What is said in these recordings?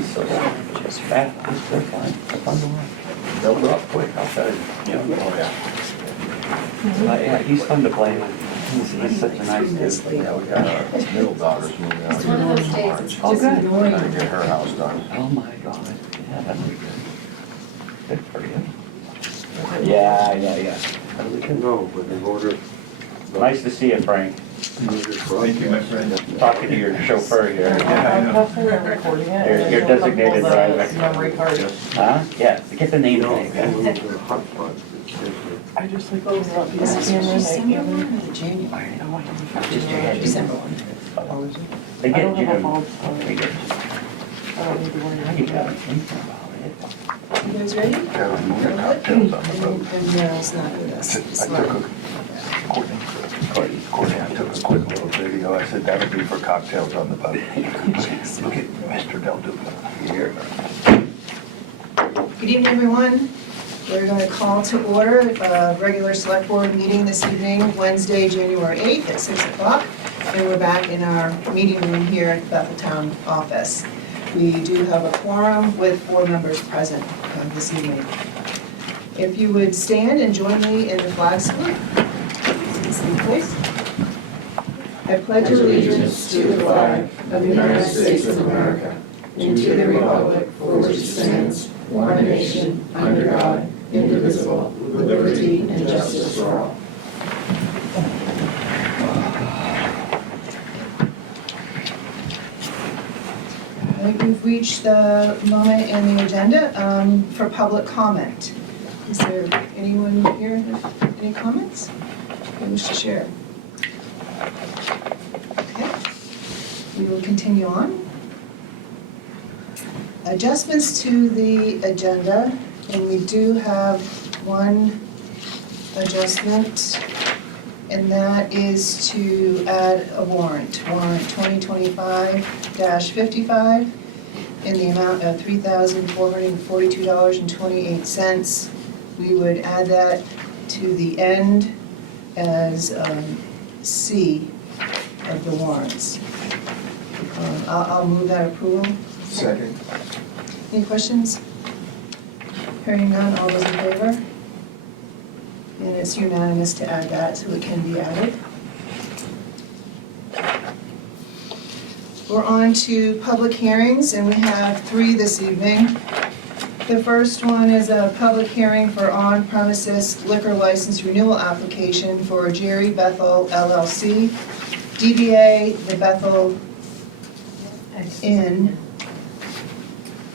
She's so just fat. They're fine. They're fun to watch. They'll grow up quick, I'll tell you. Yeah. Oh, yeah. Yeah, he's fun to play with. He's such a nice dude. Yeah, we got our middle daughter's moving out It's here one of in those days, March. it's Oh, just good. annoying. Trying to get her house done. Oh my God. Yeah, that'd be good. Good for you. Yeah. How do we can know when they've ordered? Nice to see you, Frank. Thank you, my friend. Talking to your chauffeur here. I'm recording it. Your designated driver. Memory card. Huh? Yeah, get the name No, tag. hot spots. I just like those up Is this here. December one or the January? Just your head. December one. They I get don't you. have a bulb. They get you. I don't need to worry You about gotta that. think about it. You guys ready? Kevin, we got cocktails on the boat. And Meryl's not with us. I Courtney, I took a quick little video. I said, that'll be for cocktails on the boat. Look at Mr. Del Duca here. Good evening, everyone. We're going to call to order a regular select board meeting this evening, Wednesday, January 8th at 6 o'clock. And we're back in our meeting room here at the Bethel Town office. We do have a quorum with 4 members present this evening. If you would stand and join me in the flag salute. Please. I pledge allegiance to the flag of the United States of America and to the republic for which it stands, one nation, under God, indivisible, with liberty and justice for all. I think we've reached the moment in the agenda for public comment. Is there anyone here with any comments you wish to share? Okay, we will continue on. Adjustments to the agenda, and we do have one adjustment, and that is to add a warrant 2025-55, in the amount of $3,442.28. We would add that to the end as C of the warrants. I'll move that approval. Second. Any questions? Hearing none, all those in favor? And it's unanimous to add that, so it can be added. We're on to public hearings, and we have 3 this evening. The first one is a public hearing for on-premises liquor license renewal application for Jerry Bethel LLC, DBA The Bethel Inn,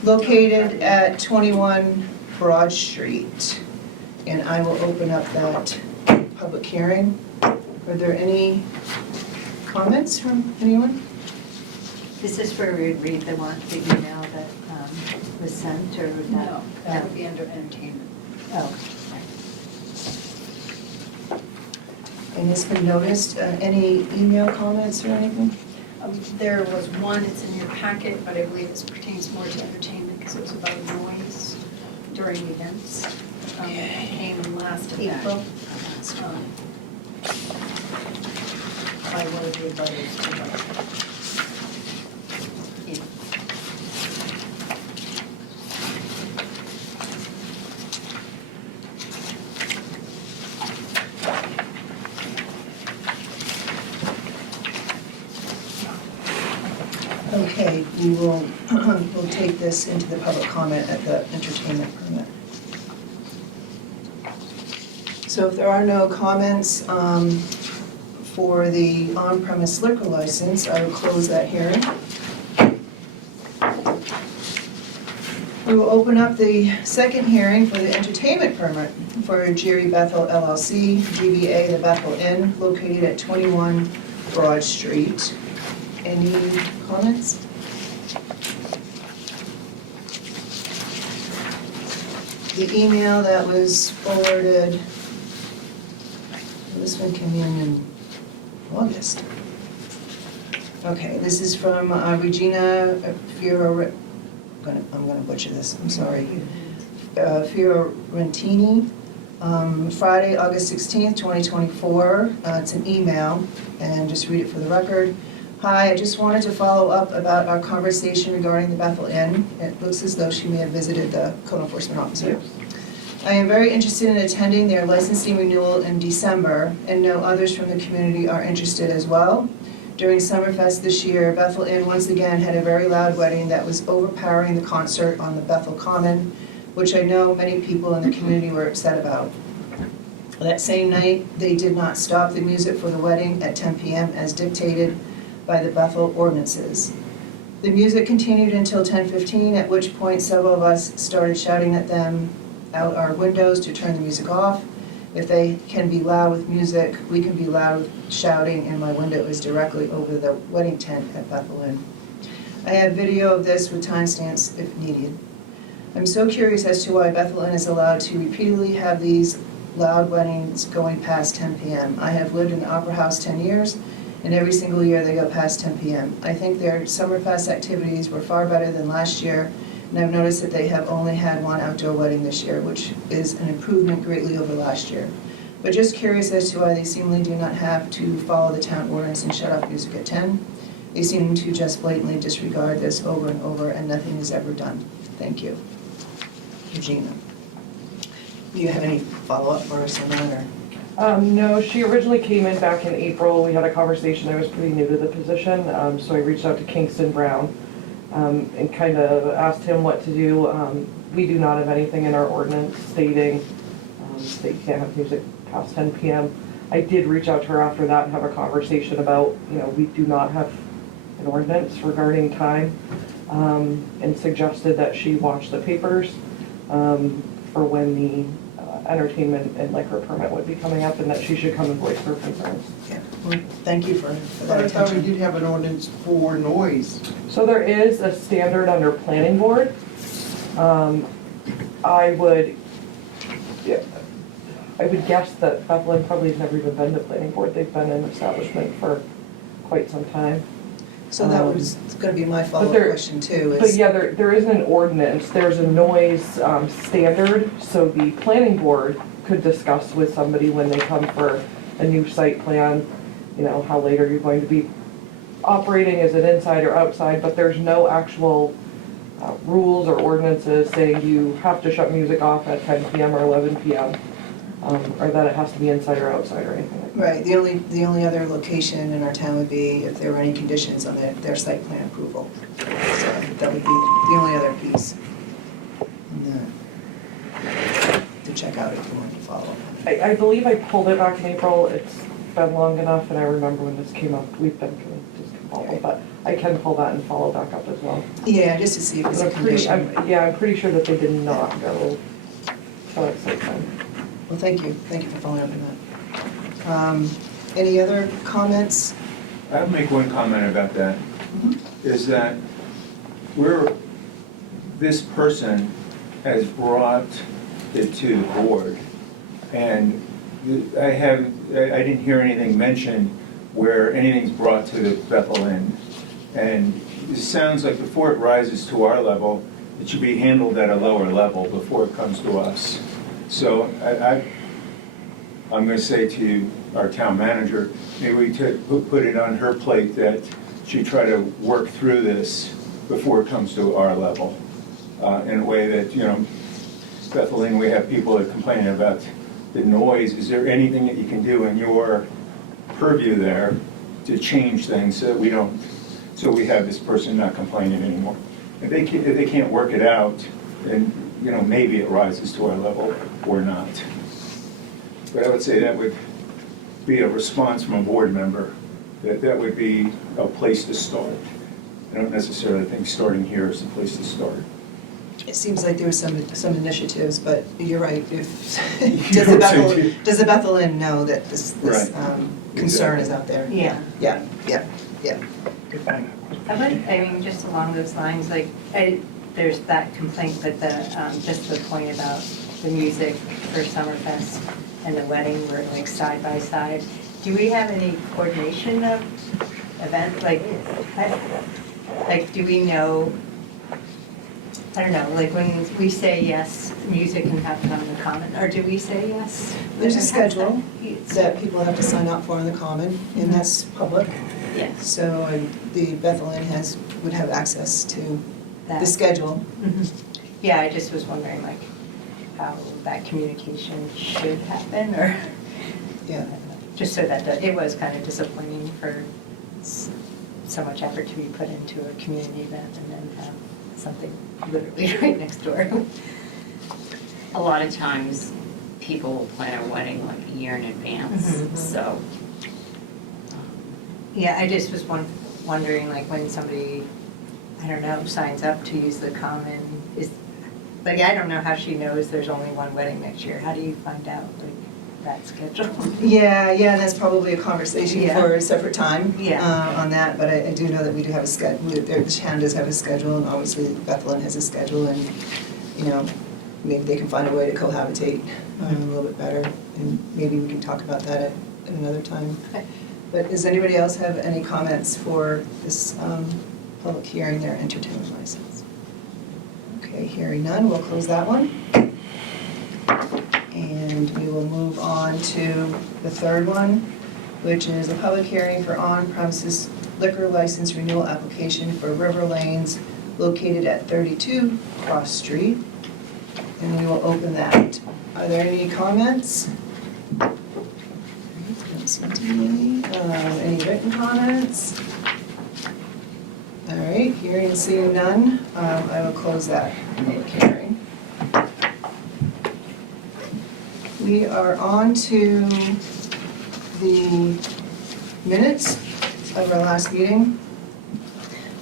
located at 21 Broad Street. And I will open up that public hearing. Are there any comments from anyone? This is where we would read the email that was sent, or would that? No, that would be under entertainment. Oh. And it's been noticed, any email comments or anything? There was one, it's in your packet, but I believe this pertains more to entertainment because it was about noise during events. It came in last April. By one of the abutters to the. Okay, we will, we'll take this into the public comment at the entertainment permit. So if there are no comments for the on-premise liquor license, I will close that hearing. We will open up the second hearing for the entertainment permit for Jerry Bethel LLC, DBA The Bethel Inn, located at 21 Broad Street. Any comments? The email that was forwarded, this one came in August. Okay, this is from Regina Fiore, I'm gonna butcher this, I'm sorry. Fiorentini, Friday, August 16th, 2024. It's an email, and just read it for the record. Hi, I just wanted to follow up about our conversation regarding the Bethel Inn. It looks as though she may have visited the code enforcement officer. I am very interested in attending their licensing renewal in December, and know others from the community are interested as well. During Summerfest this year, Bethel Inn once again had a very loud wedding that was overpowering the concert on the Bethel Common, which I know many people in the community were upset about. That same night, they did not stop the music for the wedding at 10 p.m. as dictated by the Bethel ordinances. The music continued until 10:15, at which point several of us started shouting at them out our windows to turn the music off. If they can be loud with music, we can be loud with shouting, and my window is directly over the wedding tent at Bethel Inn. I have video of this with timestamps if needed. I'm so curious as to why Bethel Inn is allowed to repeatedly have these loud weddings going past 10 p.m. I have lived in the Opera House 10 years, and every single year they go past 10 p.m. I think their Summerfest activities were far better than last year, and I've noticed that they have only had one outdoor wedding this year, which is an improvement greatly over last year. But just curious as to why they seemingly do not have to follow the town ordinance and shut off music at 10. They seem to just blatantly disregard this over and over, and nothing is ever done. Thank you. Regina. Do you have any follow-up for us on that, or? No, she originally came in back in April. We had a conversation. I was pretty new to the position, so I reached out to Kingston Brown and kind of asked him what to do. We do not have anything in our ordinance stating that you can't have music past 10 p.m. I did reach out to her after that and have a conversation about, we do not have an ordinance regarding time, and suggested that she watch the papers for when the entertainment and liquor permit would be coming up, and that she should come and voice her concerns. Yeah, well, thank you for But that I thought we attention. did have an ordinance for noise. So there is a standard under planning board. I would guess that Bethel probably has never even been to planning board. They've been an establishment for quite some time. So that was gonna be my follow-up there- question too, But is, yeah, there isn't an ordinance, there's a noise standard, so the planning board could discuss with somebody when they come for a new site plan, how late are you going to be operating, is it inside or outside, but there's no actual rules or ordinances saying you have to shut music off at 10 p.m. or 11 p.m., or that it has to be inside or outside or anything like that. right, the only other location in our town would be if there were any conditions on their site plan approval. So that would be the only other piece. To check out if you want to follow up on it. I believe I pulled it back in April, it's been long enough, and I remember when this came up, we've been kind of disconvolted, but I can pull that and follow back up as well. Yeah, just to see if it's But a condition. I'm pretty sure that they did not go to that site plan. Well, thank you for following up on that. Any other comments? I'll make one comment about that, is that this person has brought it to the board, and I didn't hear anything mentioned where anything's brought to the Bethel Inn. And it sounds like before it rises to our level, it should be handled at a lower level before it comes to us. So I'm going to say to our town manager, maybe we put it on her plate that she try to work through this before it comes to our level, in a way that, Bethel Inn, we have people that complain about the noise. Is there anything that you can do in your purview there to change things so that we have this person not complaining anymore? If they can't work it out, then, maybe it rises to our level or not. But I would say that would be a response from a board member, that would be a place to start. I don't necessarily think starting here is the place to start. It seems like there were some initiatives, but you're right. If You're right. does the Bethel Inn know that this Right. concern is out there? Yeah. Yeah. Just along those lines, there's that complaint, but just the point about the music for Summerfest and the wedding were like side by side. Do we have any coordination of events? Do we know, I don't know, when we say yes, music can happen on the common, or do we say yes? There's a schedule that people have to sign up for in the common, and that's public. Yes. So the Bethel Inn would have access to the That. schedule. Mhm. Yeah, I just was wondering like how that communication should happen or, Yeah. just so that, it was kind of disappointing for so much effort to be put into a community event and then have something literally right next door. A lot of times, people will plan a wedding like a year in advance, Mhm. so. Yeah, I just was wondering like when somebody, I don't know, signs up to use the common, like I don't know how she knows there's only one wedding next year. How do you find out like that schedule? Yeah, that's probably a conversation Yeah. for a separate time. Yeah. On that, but I do know that we do have a schedule, the town does have a schedule, and obviously Bethel Inn has a schedule, and, you know, maybe they can find a way to cohabitate a little bit better, and maybe we can talk about that at another time. Okay. But does anybody else have any comments for this public hearing, their entertainment license? Okay, hearing none, we'll close that one. And we will move on to the third one, which is a public hearing for on-premises liquor license renewal application for River Lanes located at 32 Cross Street. And we will open that. Are there any comments? Don't seem to be any written comments? All right, hearing and seeing none, I will close that public hearing. We are on to the minutes of our last meeting.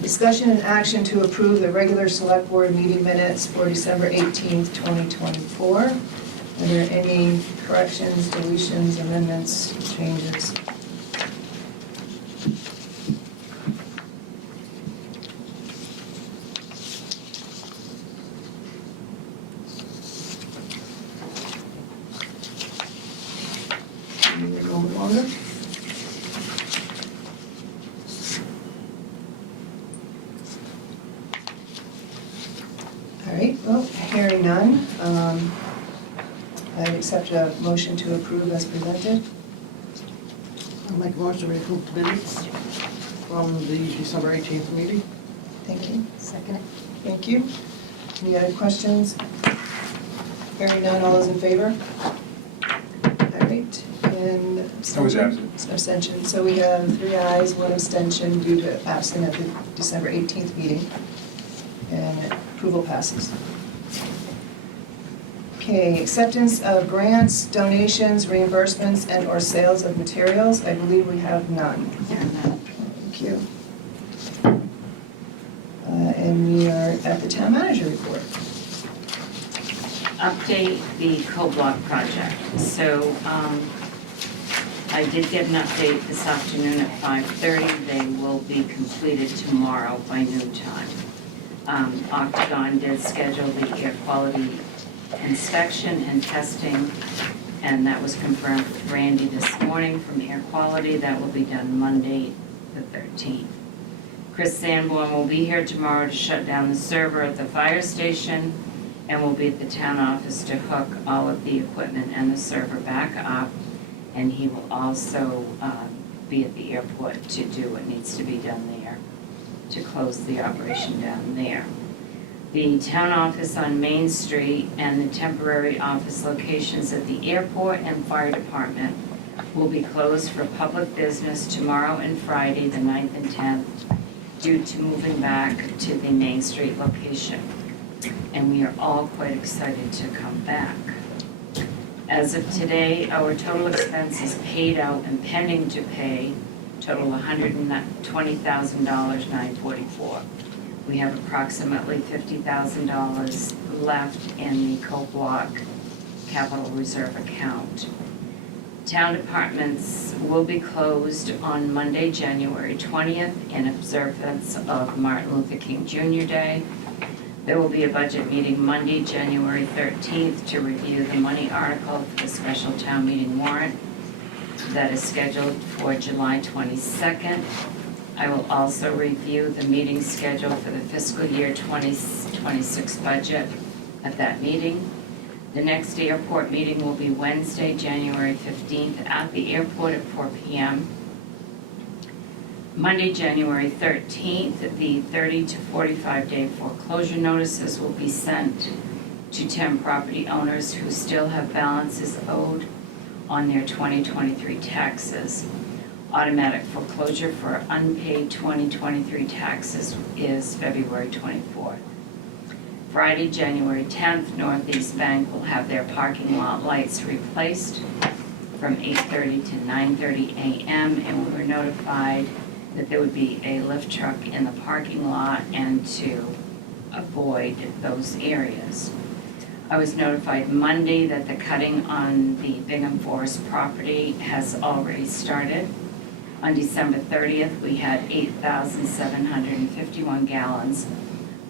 Discussion and action to approve the regular select board meeting minutes for December 18th, 2024. Are there any corrections, deletions, amendments, changes? Maybe a little bit longer. All right, well, hearing none, I accept a motion to approve as presented. I'll make a motion to approve the minutes from the December 18th meeting. Thank you. Second. Thank you. Any other questions? Hearing none, all those in favor? All right, and abstention? I was absent. Abstention, so we have 3 ayes, 1 abstention due to absent at the December 18th meeting. And approval passes. Okay, acceptance of grants, donations, reimbursements, and/or sales of materials. I believe we have none. Thank you. And we are at the town manager report. Update the co-block project. So I did get an update this afternoon at 5:30. They will be completed tomorrow by noon time. Octagon did schedule the air quality inspection and testing, and that was confirmed with Randy this morning from air quality. That will be done Monday, the 13th. Chris Sanborn will be here tomorrow to shut down the server at the fire station, and will be at the town office to hook all of the equipment and the server back up. And he will also be at the airport to do what needs to be done there, to close the operation down there. The town office on Main Street and the temporary office locations at the airport and fire department will be closed for public business tomorrow and Friday, the 9th and 10th, due to moving back to the Main Street location. And we are all quite excited to come back. As of today, our total expenses paid out and pending to pay total $120,000, We have approximately $50,000 left in the co-block capital reserve account. Town departments will be closed on Monday, January 20th in observance of Martin Luther King Jr. Day. There will be a budget meeting Monday, January 13th to review the money article for the special town meeting warrant that is scheduled for July 22nd. I will also review the meeting schedule for the fiscal year 2026 budget at that meeting. The next airport meeting will be Wednesday, January 15th at the airport at 4 p.m. Monday, January 13th, the 30 to 45-day foreclosure notices will be sent to 10 property owners who still have balances owed on their 2023 taxes. Automatic foreclosure for unpaid 2023 taxes is February 24th. Friday, January 10th, Northeast Bank will have their parking lot lights replaced from 8:30 to 9:30 a.m. and we were notified that there would be a lift truck in the parking lot and to avoid those areas. I was notified Monday that the cutting on the Bingham Forest property has already started. On December 30th, we had 8,751 gallons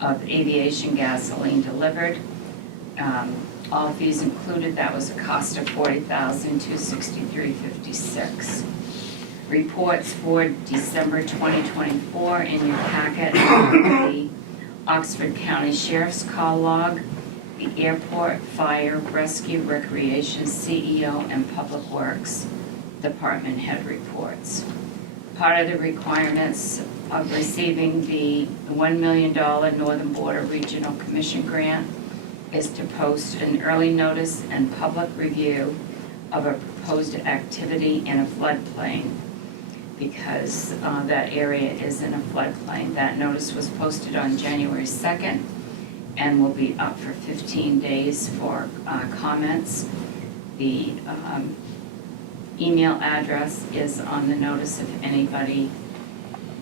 of aviation gasoline delivered. All fees included, that was a cost of $40,263.56. Reports for December 2024 in your packet, the Oxford County Sheriff's Call Log, the Airport, Fire, Rescue, Recreation, CEO, and Public Works Department Head reports. Part of the requirements of receiving the $1 million Northern Border Regional Commission grant is to post an early notice and public review of a proposed activity in a floodplain because that area is in a floodplain. That notice was posted on January 2nd and will be up for 15 days for comments. The email address is on the notice if anybody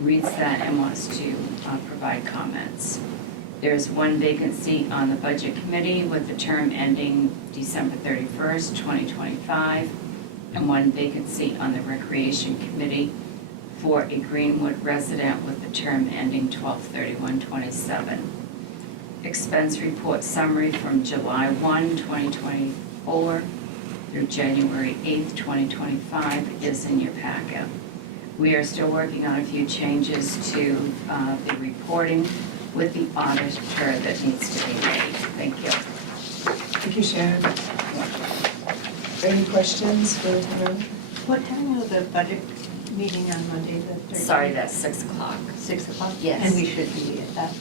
reads that and wants to provide comments. There's one vacancy on the Budget Committee with the term ending December 31st, 2025, and one vacancy on the Recreation Committee for a Greenwood resident with the term ending 12/31/27. Expense report summary from July 1, 2024 through January 8th, 2025 is in your packet. We are still working on a few changes to the reporting with the auditor that needs to be made. Thank you. Thank you, Sharon. Any questions for the town? What time will the budget meeting on Monday, the 13th? Sorry, that's 6 o'clock. 6 o'clock? Yes. And we should be at that?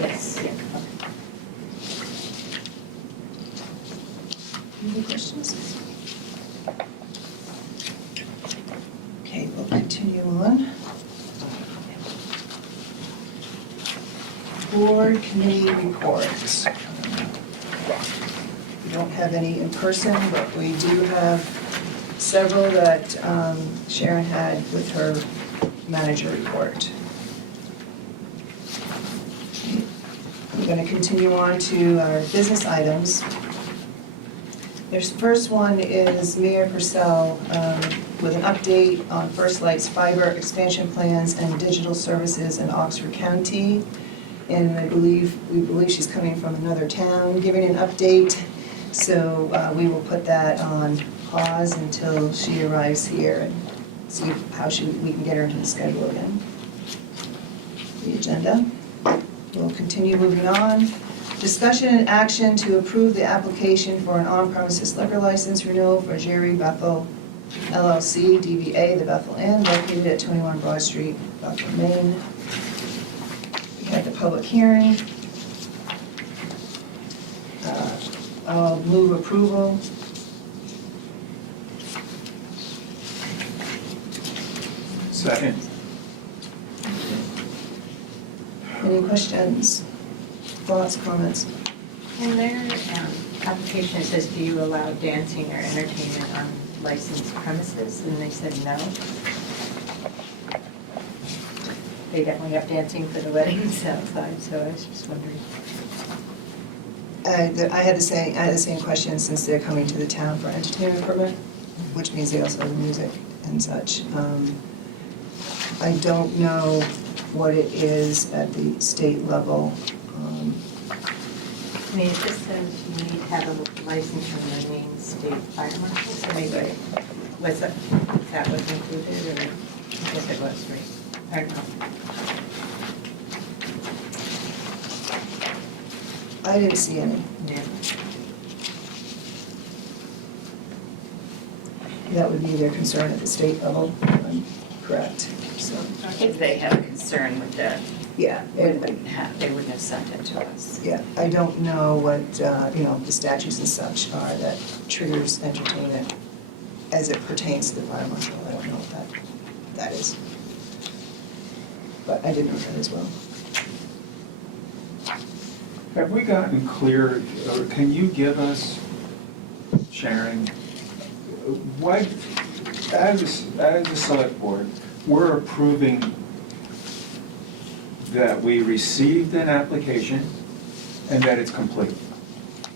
Yes. Yeah, Any questions? Okay, we'll continue on. Board committee reports. We don't have any in person, but we do have several that Sharon had with her manager report. We're going to continue on to our business items. Their first one is Mayor Purcell with an update on First Light's fiber expansion plans and digital services in Oxford County. And we believe she's coming from another town giving an update. So we will put that on pause until she arrives here and see how we can get her into the schedule again. The agenda. We'll continue moving on. Discussion and action to approve the application for an on-premises liquor license renewal for Jerry Bethel LLC, DBA The Bethel Inn, located at 21 Broad Street, Bethel, Maine. We had the public hearing. I'll move approval. Second. Any questions, thoughts, comments? In their application, it says, do you allow dancing or entertainment on licensed premises? And they said no. They definitely have dancing for the weddings outside, so I was just wondering. I had the same question since they're coming to the town for entertainment permit, which means they also have music and such. I don't know what it is at the state level. I mean, it just says you need to have a license from the Maine State Fire Marshal, so maybe, was that was included, or, I guess it was, right? I don't know. I didn't see any. Yeah. That would be their concern at the state level, if I'm correct. So so, If they have a concern with that, yeah. they wouldn't have sent it to us. Yeah, I don't know what, the statutes and such are that triggers entertainment as it pertains to the fire marshal. I don't know what that is. But I did know that as well. Have we gotten clear, or can you give us, Sharon, what, as a select board, we're approving that we received an application and that it's complete?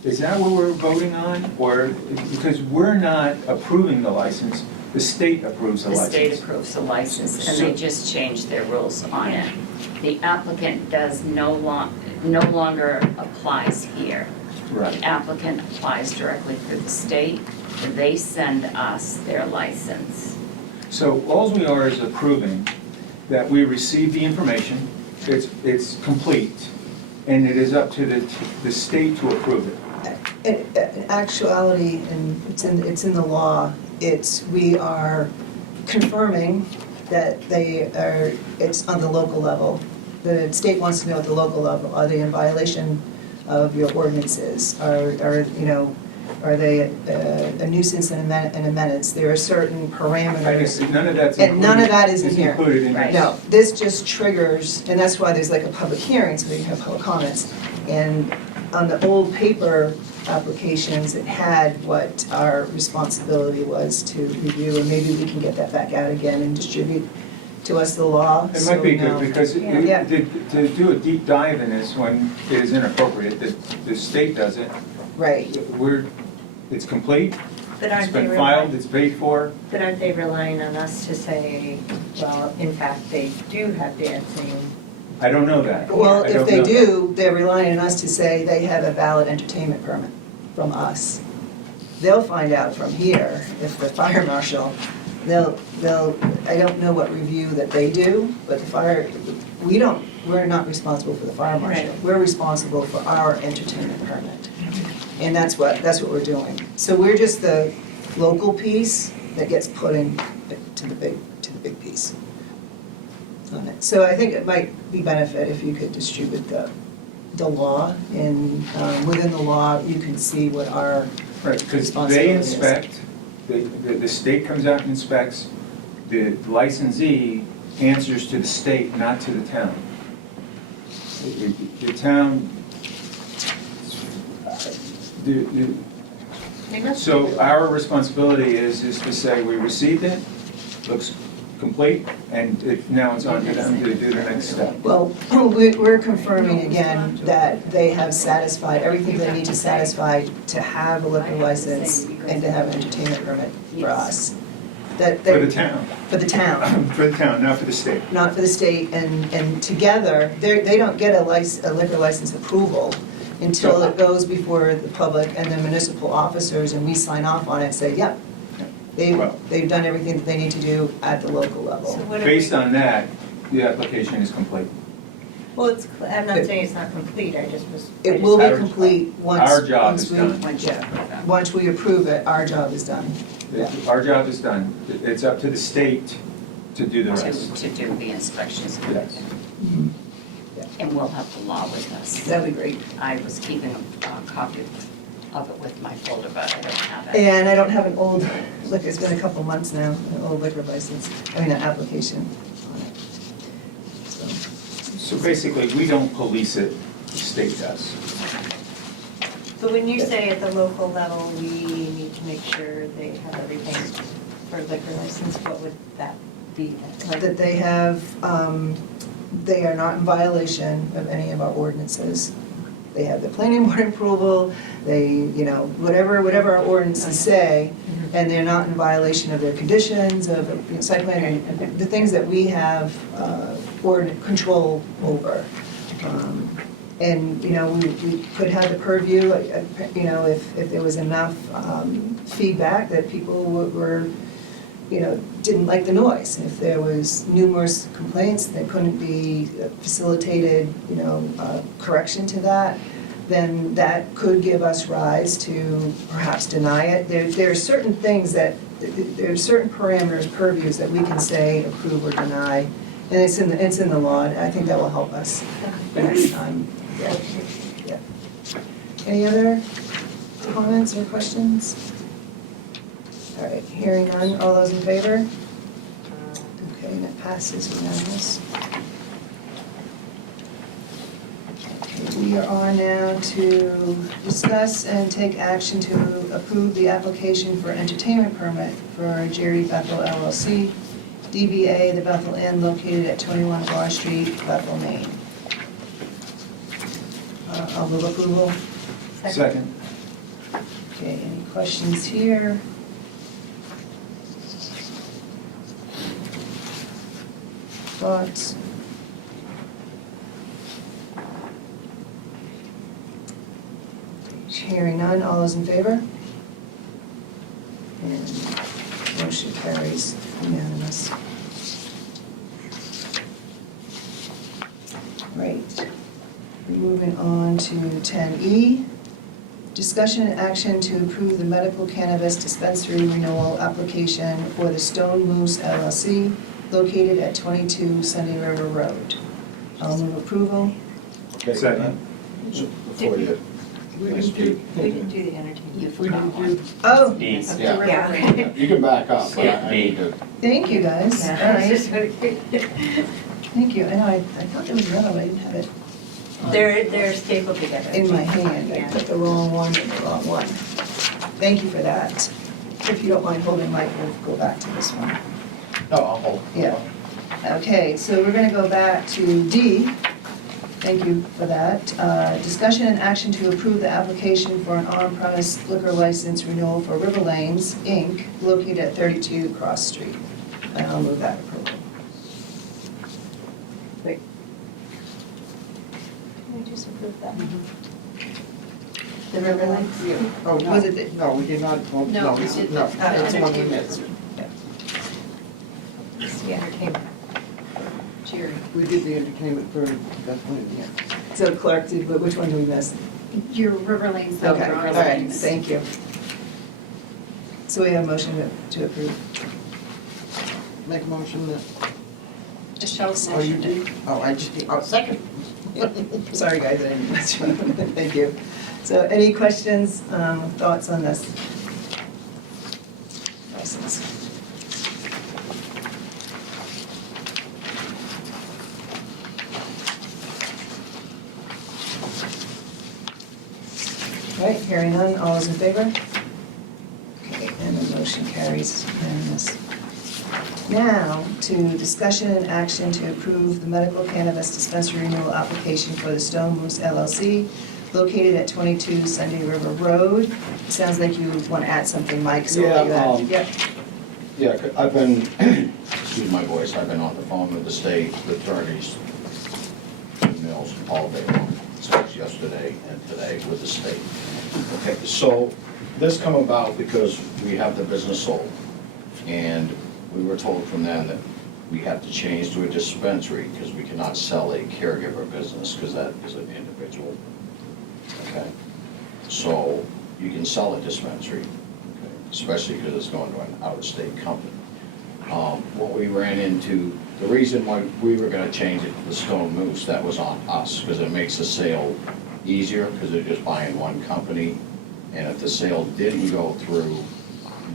Is that what we're voting on? Or, because we're not approving the license, the state approves the The license? state approves the license, and they just changed their rules on it. The applicant does no longer applies here. Right. The applicant applies directly through the state, they send us their license. So all we are is approving that we received the information, it's complete, and it is up to the state to approve it. In actuality, and it's in the law, we are confirming that it's on the local level. The state wants to know at the local level, are they in violation of your ordinances? Are they a nuisance and a menace? There are certain parameters. None of that's And none of that is in here. included in Right. this. No, this just triggers, and that's why there's like a public hearing, so that you have public comments. And on the old paper applications, it had what our responsibility was to review, and maybe we can get that back out again and distribute to us the law. It might be so we know. good, because Yeah. to do a deep dive in this when it is inappropriate, the state does it. Right, It's complete, But it's aren't they been filed, relying, it's paid for. but aren't they relying on us to say, well, in fact, they do have dancing? I don't know that. well, I if don't they know do, they're relying on us to say they have a valid entertainment permit from us. They'll find out from here, if the fire marshal, I don't know what review that they do, but we're not responsible for the fire marshal. Right. We're responsible for our entertainment permit. And that's what we're doing. So we're just the local piece that gets put in to the big piece on it. So I think it might be benefit if you could distribute the law, and within the law, you can see what our Right, because responsibility they is. inspect, the state comes out and inspects, the licensee answers to the state, not to the town. The town, so our responsibility is to say, we received it, looks complete, and now it's on to them to do the next step. Well, we're confirming again that they have satisfied everything they need to satisfy to have a liquor license and to have an entertainment permit for us. That For they're- the town, For the town, for the town, not for the state. not for the state, and together, they don't get a liquor license approval until it goes before the public and the municipal officers, and we sign off on it and say, yep, Well- they've done everything that they need to do at the local So level. what if Based we- on that, the application is complete. Well, I'm not saying it's not complete, I just was. It will be Our- complete once. our job once is we- done. Once you yeah. approve it. Once we approve it, our job is done. Yeah. Our job is done. It's up to the state to do the rest. To do the inspections and Yes. everything. And we'll have the law with us. That'd be great. I was keeping a copy of it with my folder, but I don't have it. And I don't have an old, look, it's been a couple months now, an old liquor license, an application on it. So, So basically, we don't police it, the state does. But when you say at the local level, we need to make sure they have everything for liquor license, what would that be? Like, that they have, they are not in violation of any of our ordinances. They have the planning board approval, whatever our ordinances say, and they're not in violation of their conditions, of site plan, and the things that we have control over. And, we could have the purview, if there was enough feedback that people were, didn't like the noise. If there was numerous complaints, there couldn't be facilitated, correction to that, then that could give us rise to perhaps deny it. There are certain things that, there are certain parameters, purviews that we can say approve or deny, and it's in the law, and I think that will help us the next time. Yeah. Yeah. Any other comments or questions? All right, hearing none, all those in favor? Okay, and it passes unanimous. We are on now to discuss and take action to approve the application for entertainment permit for Jerry Bethel LLC, DBA The Bethel Inn located at 21 Bar Street, Bethel, Maine. I'll move approval. Second. Okay, any questions here? Thoughts? Hearing none, all those in favor? And motion carries unanimous. Right. Moving on to 10E. Discussion and action to approve the medical cannabis dispensary renewal application for the Stone Moose LLC located at 22 Sunday River Road. I'll move approval. Second. Before you, We can do, We can do the entertainment. we can do, Oh, D. Yeah. you can back up, but I need to. thank you, guys. All Yeah. right, thank you. I know, I thought there was another one, I didn't have it They're stapled together. in my hand. I Yeah. put the wrong one in the wrong one. Thank you for that. If you don't mind holding Mike, we'll go back to this one. No, I'll hold. Yeah. Okay, so we're gonna go back to D. Thank you for that. Discussion and action to approve the application for an on-premise liquor license renewal for River Lanes, Inc., located at 32 Cross Street. And I'll move that approval. Wait. Can we just approve that? The River Lakes? yeah, oh, no, Was it the- no, we did not, oh, No, no, we it's- did no, the that's one we entertainment missed. It's the entertainment. Jerry. We did the entertainment for, that's one, yeah. So Clark, which one do we miss? Your River Lanes. Okay, all right, thank you. So we have a motion to approve. Make a motion that, Michelle oh, you seconded. did? Oh, I just, oh, second. Sorry, guys, I didn't miss you. Thank you. So any questions, thoughts on this license? All right, hearing none, all those in favor? Okay, and the motion carries unanimous. Now, to discussion and action to approve the medical cannabis dispensary renewal application for the Stone Moose LLC located at 22 Sunday River Road. Sounds like you want to add something, Mike, so Yeah, what you add? Yep. Yeah, I've been, excuse my voice, I've been on the phone with the state, the attorneys, emails all day long, since yesterday and today with the state. Okay, so this come about because we have the business sold, and we were told from them that we have to change to a dispensary because we cannot sell a caregiver business because that is an individual. Okay, so you can sell a dispensary, okay, especially because it's going to an out-of-state company. What we ran into, the reason why we were gonna change it to the Stone Moose, that was on us, because it makes the sale easier, because they're just buying one company. And if the sale didn't go through,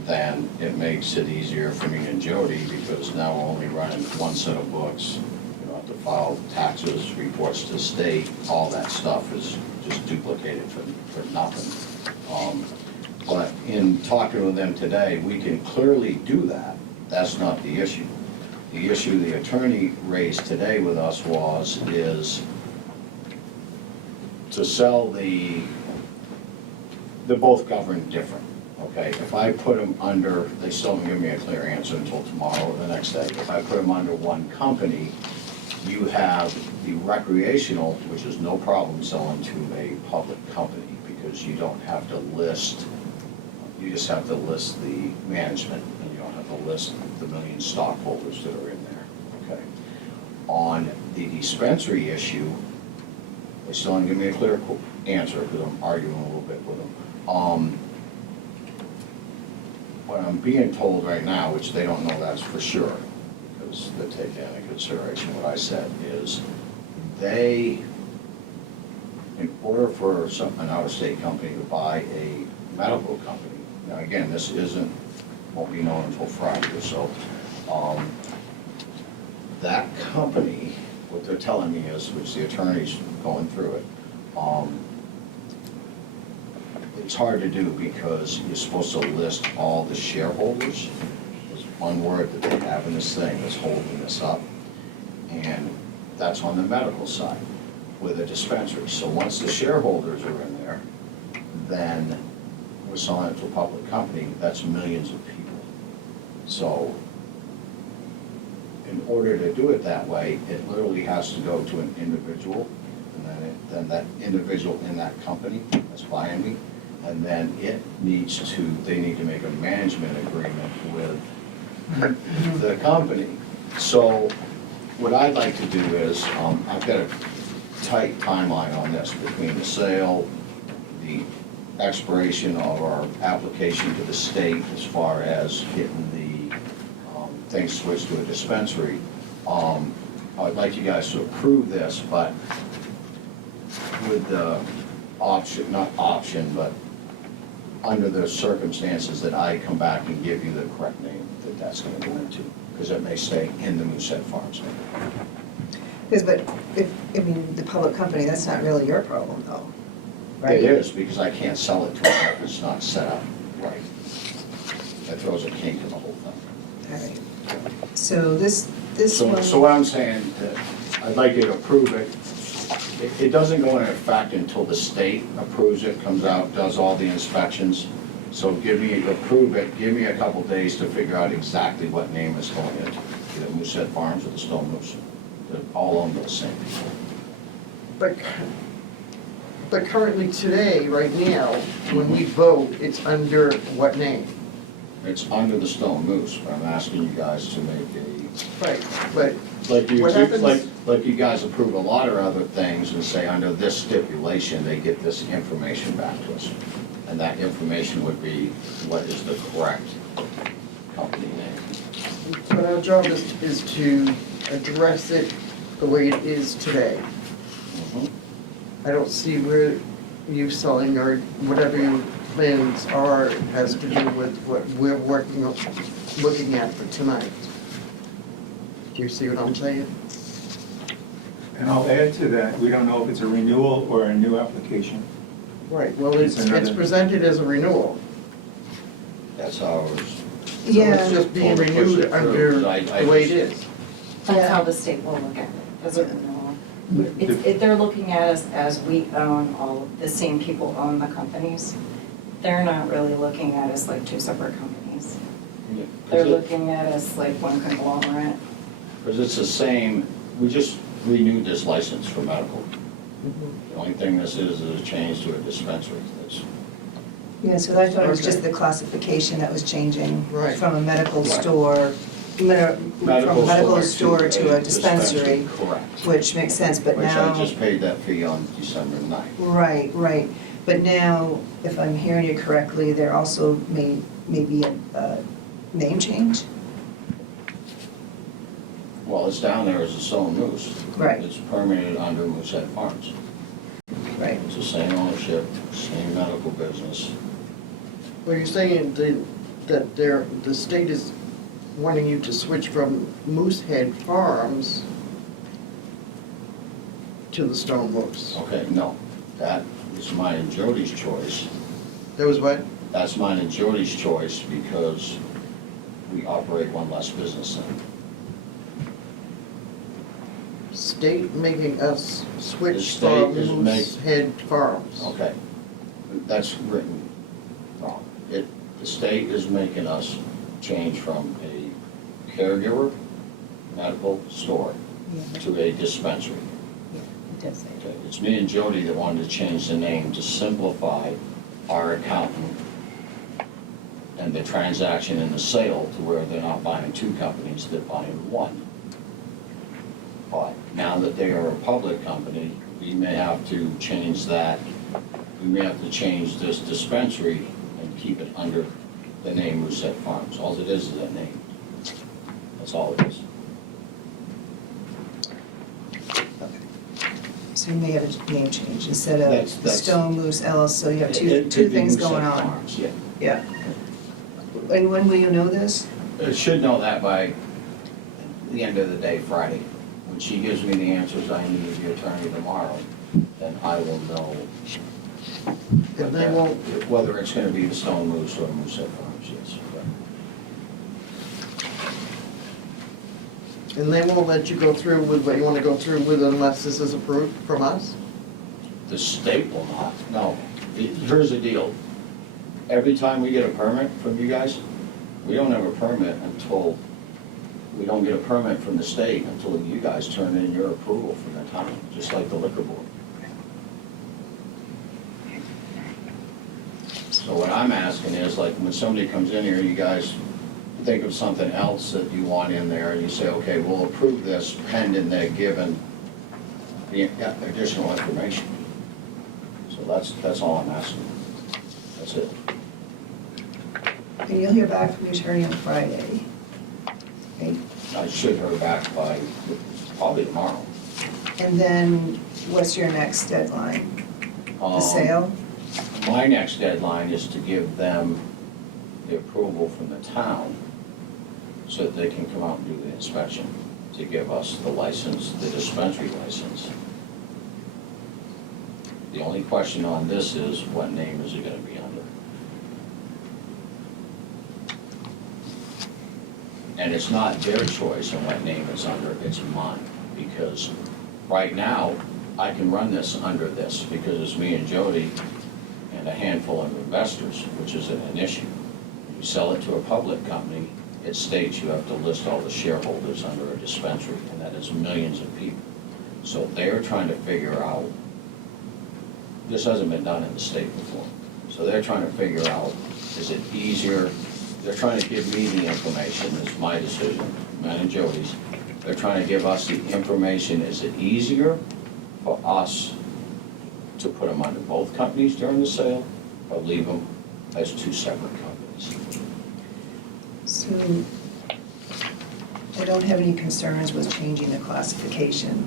then it makes it easier for me and Jody, because now we're only running one set of books. You don't have to file taxes, reports to the state, all that stuff is just duplicated for nothing. But in talking with them today, we can clearly do that. That's not the issue. The issue the attorney raised today with us is to sell they're both governed different, okay? If I put them under, they still don't give me a clear answer until tomorrow or the next day. If I put them under one company, you have the recreational, which is no problem selling to a public company because you don't have to list, you just have to list the management and you don't have to list the million stockholders that are in there, okay? On the dispensary issue, they still don't give me a clear answer, because I'm arguing a little bit with them. What I'm being told right now, which they don't know that's for sure, because they're taking into consideration what I said, is they, in order for an out-of-state company to buy a medical company, now again, this won't be known until Friday or so, that company, what they're telling me is, which the attorney's going through it, it's hard to do because you're supposed to list all the shareholders. There's one word that they have in this thing that's holding this up, and that's on the medical side with a dispensary. So once the shareholders are in there, then we're selling it to a public company, that's millions of people. So in order to do it that way, it literally has to go to an individual, and then that individual in that company that's buying me, and then they need to make a management agreement with the company. So what I'd like to do is, I've got a tight timeline on this between the sale, the expiration of our application to the state as far as getting the things switched to a dispensary. I'd like you guys to approve this, but with the but under the circumstances that I come back and give you the correct name that's gonna go into, because it may stay in the Moosehead Farms name. Because, but the public company, that's not really your problem though, right? It is, because I can't sell it to them if it's not set up right. That throws a kink in the whole thing. All right. So this one. So what I'm saying, I'd like you to approve it. It doesn't go into effect until the state approves it, comes out, does all the inspections. So approve it, give me a couple days to figure out exactly what name it's going into. Either Moosehead Farms or the Stone Moose. They're all owned by the same people. But currently today, right now, when we vote, it's under what name? It's under the Stone Moose, but I'm asking you guys to make Right, but like you what happens? like you guys approve a lot of other things and say under this stipulation, they get this information back to us. And that information would be what is the correct company name. But our job is to address it the way it is today. I don't see where you selling or whatever your plans are has to do with what we're looking at for tonight. Do you see what I'm saying? And I'll add to that, we don't know if it's a renewal or a new application. Right, well, it's presented as a renewal. That's ours. So Yeah. it's just being renewed under the way it is. That's how the state will look at it, as a renewal. They're looking at us as we own the same people own the companies. They're not really looking at us like two separate companies. They're looking at us like one conglomerate. Because it's the same, we just renewed this license for medical. The only thing this is a change to a dispensary. Yeah, so I thought it was Okay. just the classification that was changing Right. from a medical Right. store, from a medical store to a dispensary, Correct. which makes sense, but Which now. I just paid that fee on December 9th. Right, right. But now, if I'm hearing you correctly, there also may be a name change? Well, it's down there as a Stone Moose. Right. It's permitted under Moosehead Farms. Right. It's the same ownership, same medical business. Well, you're saying that the state is wanting you to switch from Moosehead Farms to the Stone Moose. Okay, no, that is mine and Jody's choice. That was what? That's mine and Jody's choice because we operate one less business then. State making us The switch state from is Moosehead Farms. Okay, that's written wrong. The state is making us change from a caregiver medical store Yeah, to a dispensary. yeah, it does say. Okay, it's me and Jody that wanted to change the name to simplify our accountant and the transaction and the sale to where they're not buying two companies, they're buying one. But now that they are a public company, we may have to change that we may have to change this dispensary and keep it under the name Moosehead Farms. All it is a name. That's all it is. So you may have a name change instead of That's- Stone Moose LLC, so you have It two could be things Moosehead going on. Farms, yeah. Yeah. And when will you know this? I should know that by the end of the day, Friday. When she gives me the answers I need the attorney tomorrow, then I will know And they won't, whether it's gonna be the Stone Moose or Moosehead Farms, yes. and they won't let you go through with what you wanna go through with unless this is approved from us? The state will not, no. Here's the deal. Every time we get a permit from you guys, we don't have a permit until, we don't get a permit from the state until you guys turn in your approval from the town, just like the liquor board. So what I'm asking is, like, when somebody comes in here, you guys think of something else that you want in there, and you say, okay, we'll approve this pending they're given the additional information. So that's all I'm asking. That's it. And you'll hear back from the attorney on Friday. Right? I should hear back by probably tomorrow. And then what's your next deadline? The sale? My next deadline is to give them the approval from the town so that they can come out and do the inspection, to give us the license, the dispensary license. The only question on this is, what name is it gonna be under? And it's not their choice on what name it's under, it's mine. Because right now, I can run this under this because it's me and Jody and a handful of investors, which isn't an issue. When you sell it to a public company, it states you have to list all the shareholders under a dispensary, and that is millions of people. So they're trying to figure out, this hasn't been done in the state before, so they're trying to figure out, is it easier, they're trying to give me the information, it's my decision, mine and Jody's, they're trying to give us the information, is it easier for us to put them under both companies during the sale, or leave them as two separate companies? So I don't have any concerns with changing the classification.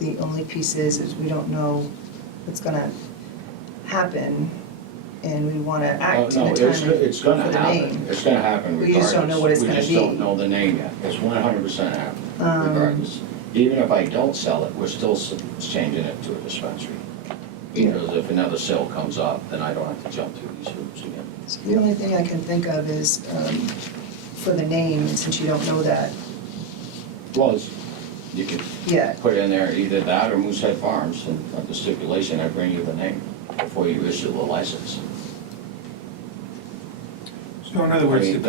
The only piece is we don't know what's gonna happen, and we wanna act in a No, timely it's gonna for the happen, name. it's gonna happen regardless. We just don't know what it's gonna We just be. don't know the name yet, it's 100% happening regardless. Even if I don't sell it, we're still changing it to a dispensary. Because if another sale comes up, then I don't have to jump through these hoops again. So the only thing I can think of is for the name, and since you don't know that Well, you can yet. put in there either that or Moosehead Farms, and at the stipulation, I bring you the name before you issue the license. So in other words, the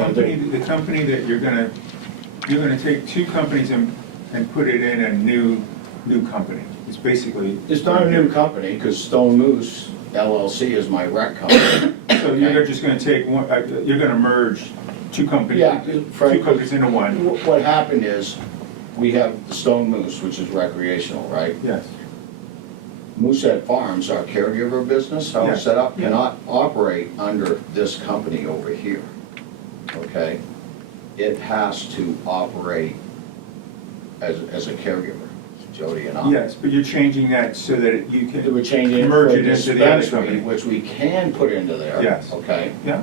company that you're gonna take two companies and put it in a new company. It's basically. It's not a new company, because Stone Moose LLC is my rec company. So you're just gonna take one, you're gonna merge two companies, Yeah, two Frank, companies into one? What happened is, we have the Stone Moose, which is recreational, right? Yes. Moosehead Farms, our caregiver business, how it's set up, Yeah. cannot operate under this company over here, okay? It has to operate as a caregiver, Jody and I. Yes, but you're changing that so that you It can, would change it Merge for it into the other dispensary, company. which we can put into there. Yes. Okay? yeah,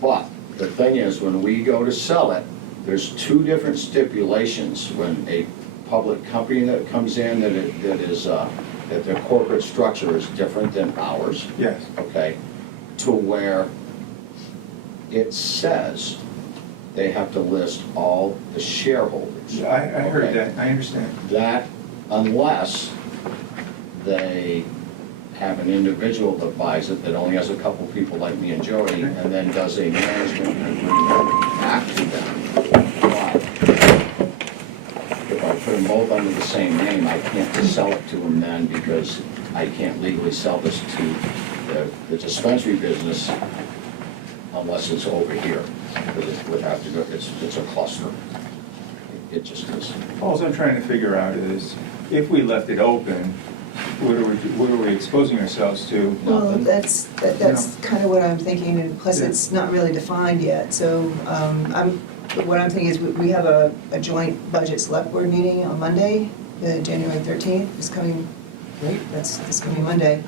But the thing is, when we go to sell it, there's two different stipulations when a public company that comes in that their corporate structure is different than ours, yes. okay? To where it says they have to list all the shareholders. I heard Okay. that, I understand. That unless they have an individual that buys it that only has a couple people like me and Jody, and then does a management agreement back to them. But if I put them both under the same name, I can't just sell it to them then, because I can't legally sell this to the dispensary business unless it's over here, because it would have to go, it's a cluster. It just is. All I'm trying to figure out is, if we left it open, what are we exposing ourselves to? Well, Nothing. that's kind of what I'm thinking, and plus Yeah. it's not really defined yet, so, what I'm thinking is we have a joint budget select board meeting on Monday, January 13th, is coming, right, that's this coming Monday.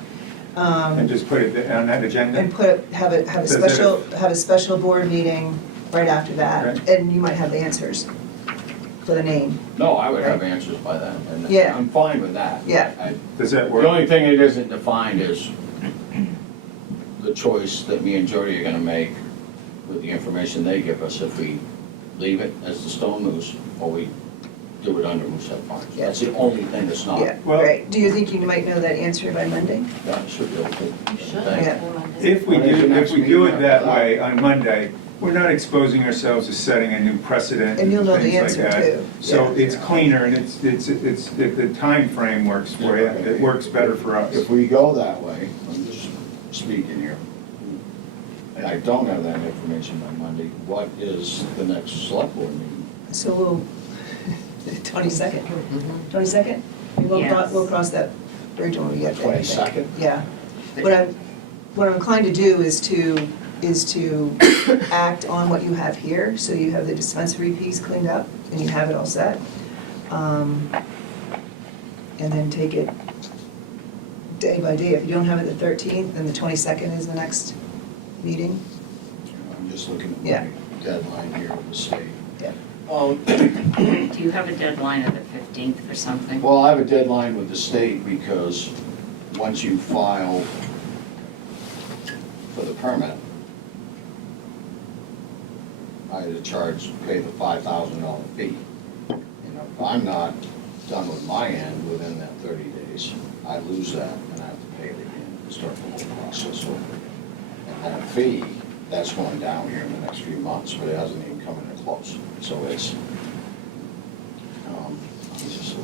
And just put it on that agenda? And have a Does it- special board meeting right after that, Okay. and you might have the answers for the name. No, I would have answers by then, and Yeah. I'm fine with that. Yeah. Does that The work? only thing that isn't defined is the choice that me and Jody are gonna make with the information they give us, if we leave it as the Stone Moose, or we do it under Moosehead Farms. Yeah. That's the only thing that's not. Yeah, Well- right. Do you think you might know that answer by Monday? Yeah, it should be able to. You should. Thank you. If we When is the do, next if we do meeting it that after that? way on Monday, we're not exposing ourselves to setting a new precedent And and you'll know the things like answer, that. too. So Yeah. it's cleaner and the time frame works for you, it works better for us. If we go that way, I'm just speaking here, and I don't have that information by Monday, what is the next select board meeting? So we'll, 22nd, 22nd? Yes. We'll cross that bridge when we get there. I think. 22nd? Yeah. What I'm inclined to do is to act on what you have here, so you have the dispensary piece cleaned up and you have it all set. And then take it day by day. If you don't have it the 13th, then the 22nd is the next meeting. I'm just looking at Yeah. my deadline here with the state. Yeah. Do you have a deadline of the 15th or something? Well, I have a deadline with the state because once you file for the permit, I had to pay the $5,000 fee. And if I'm not done with my end within that 30 days, I lose that and I have to pay it again and start the whole process over. And that fee, that's going down here in the next few months, but it hasn't even come into close. So it's, it's just,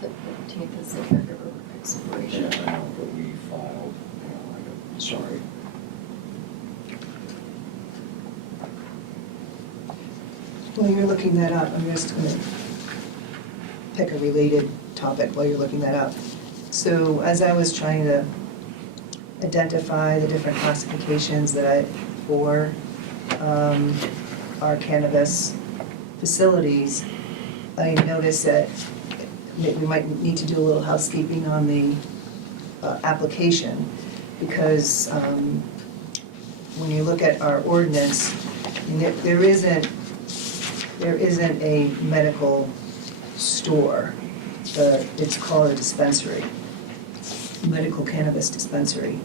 The 15th is the regular yeah, expiration. I know, but we filed, sorry. While you're looking that up, I'm just going to pick a related topic while you're looking that up. So as I was trying to identify the different classifications for our cannabis facilities, I noticed that we might need to do a little housekeeping on the application, because when you look at our ordinance, there isn't a medical store. It's called a dispensary, medical cannabis dispensary.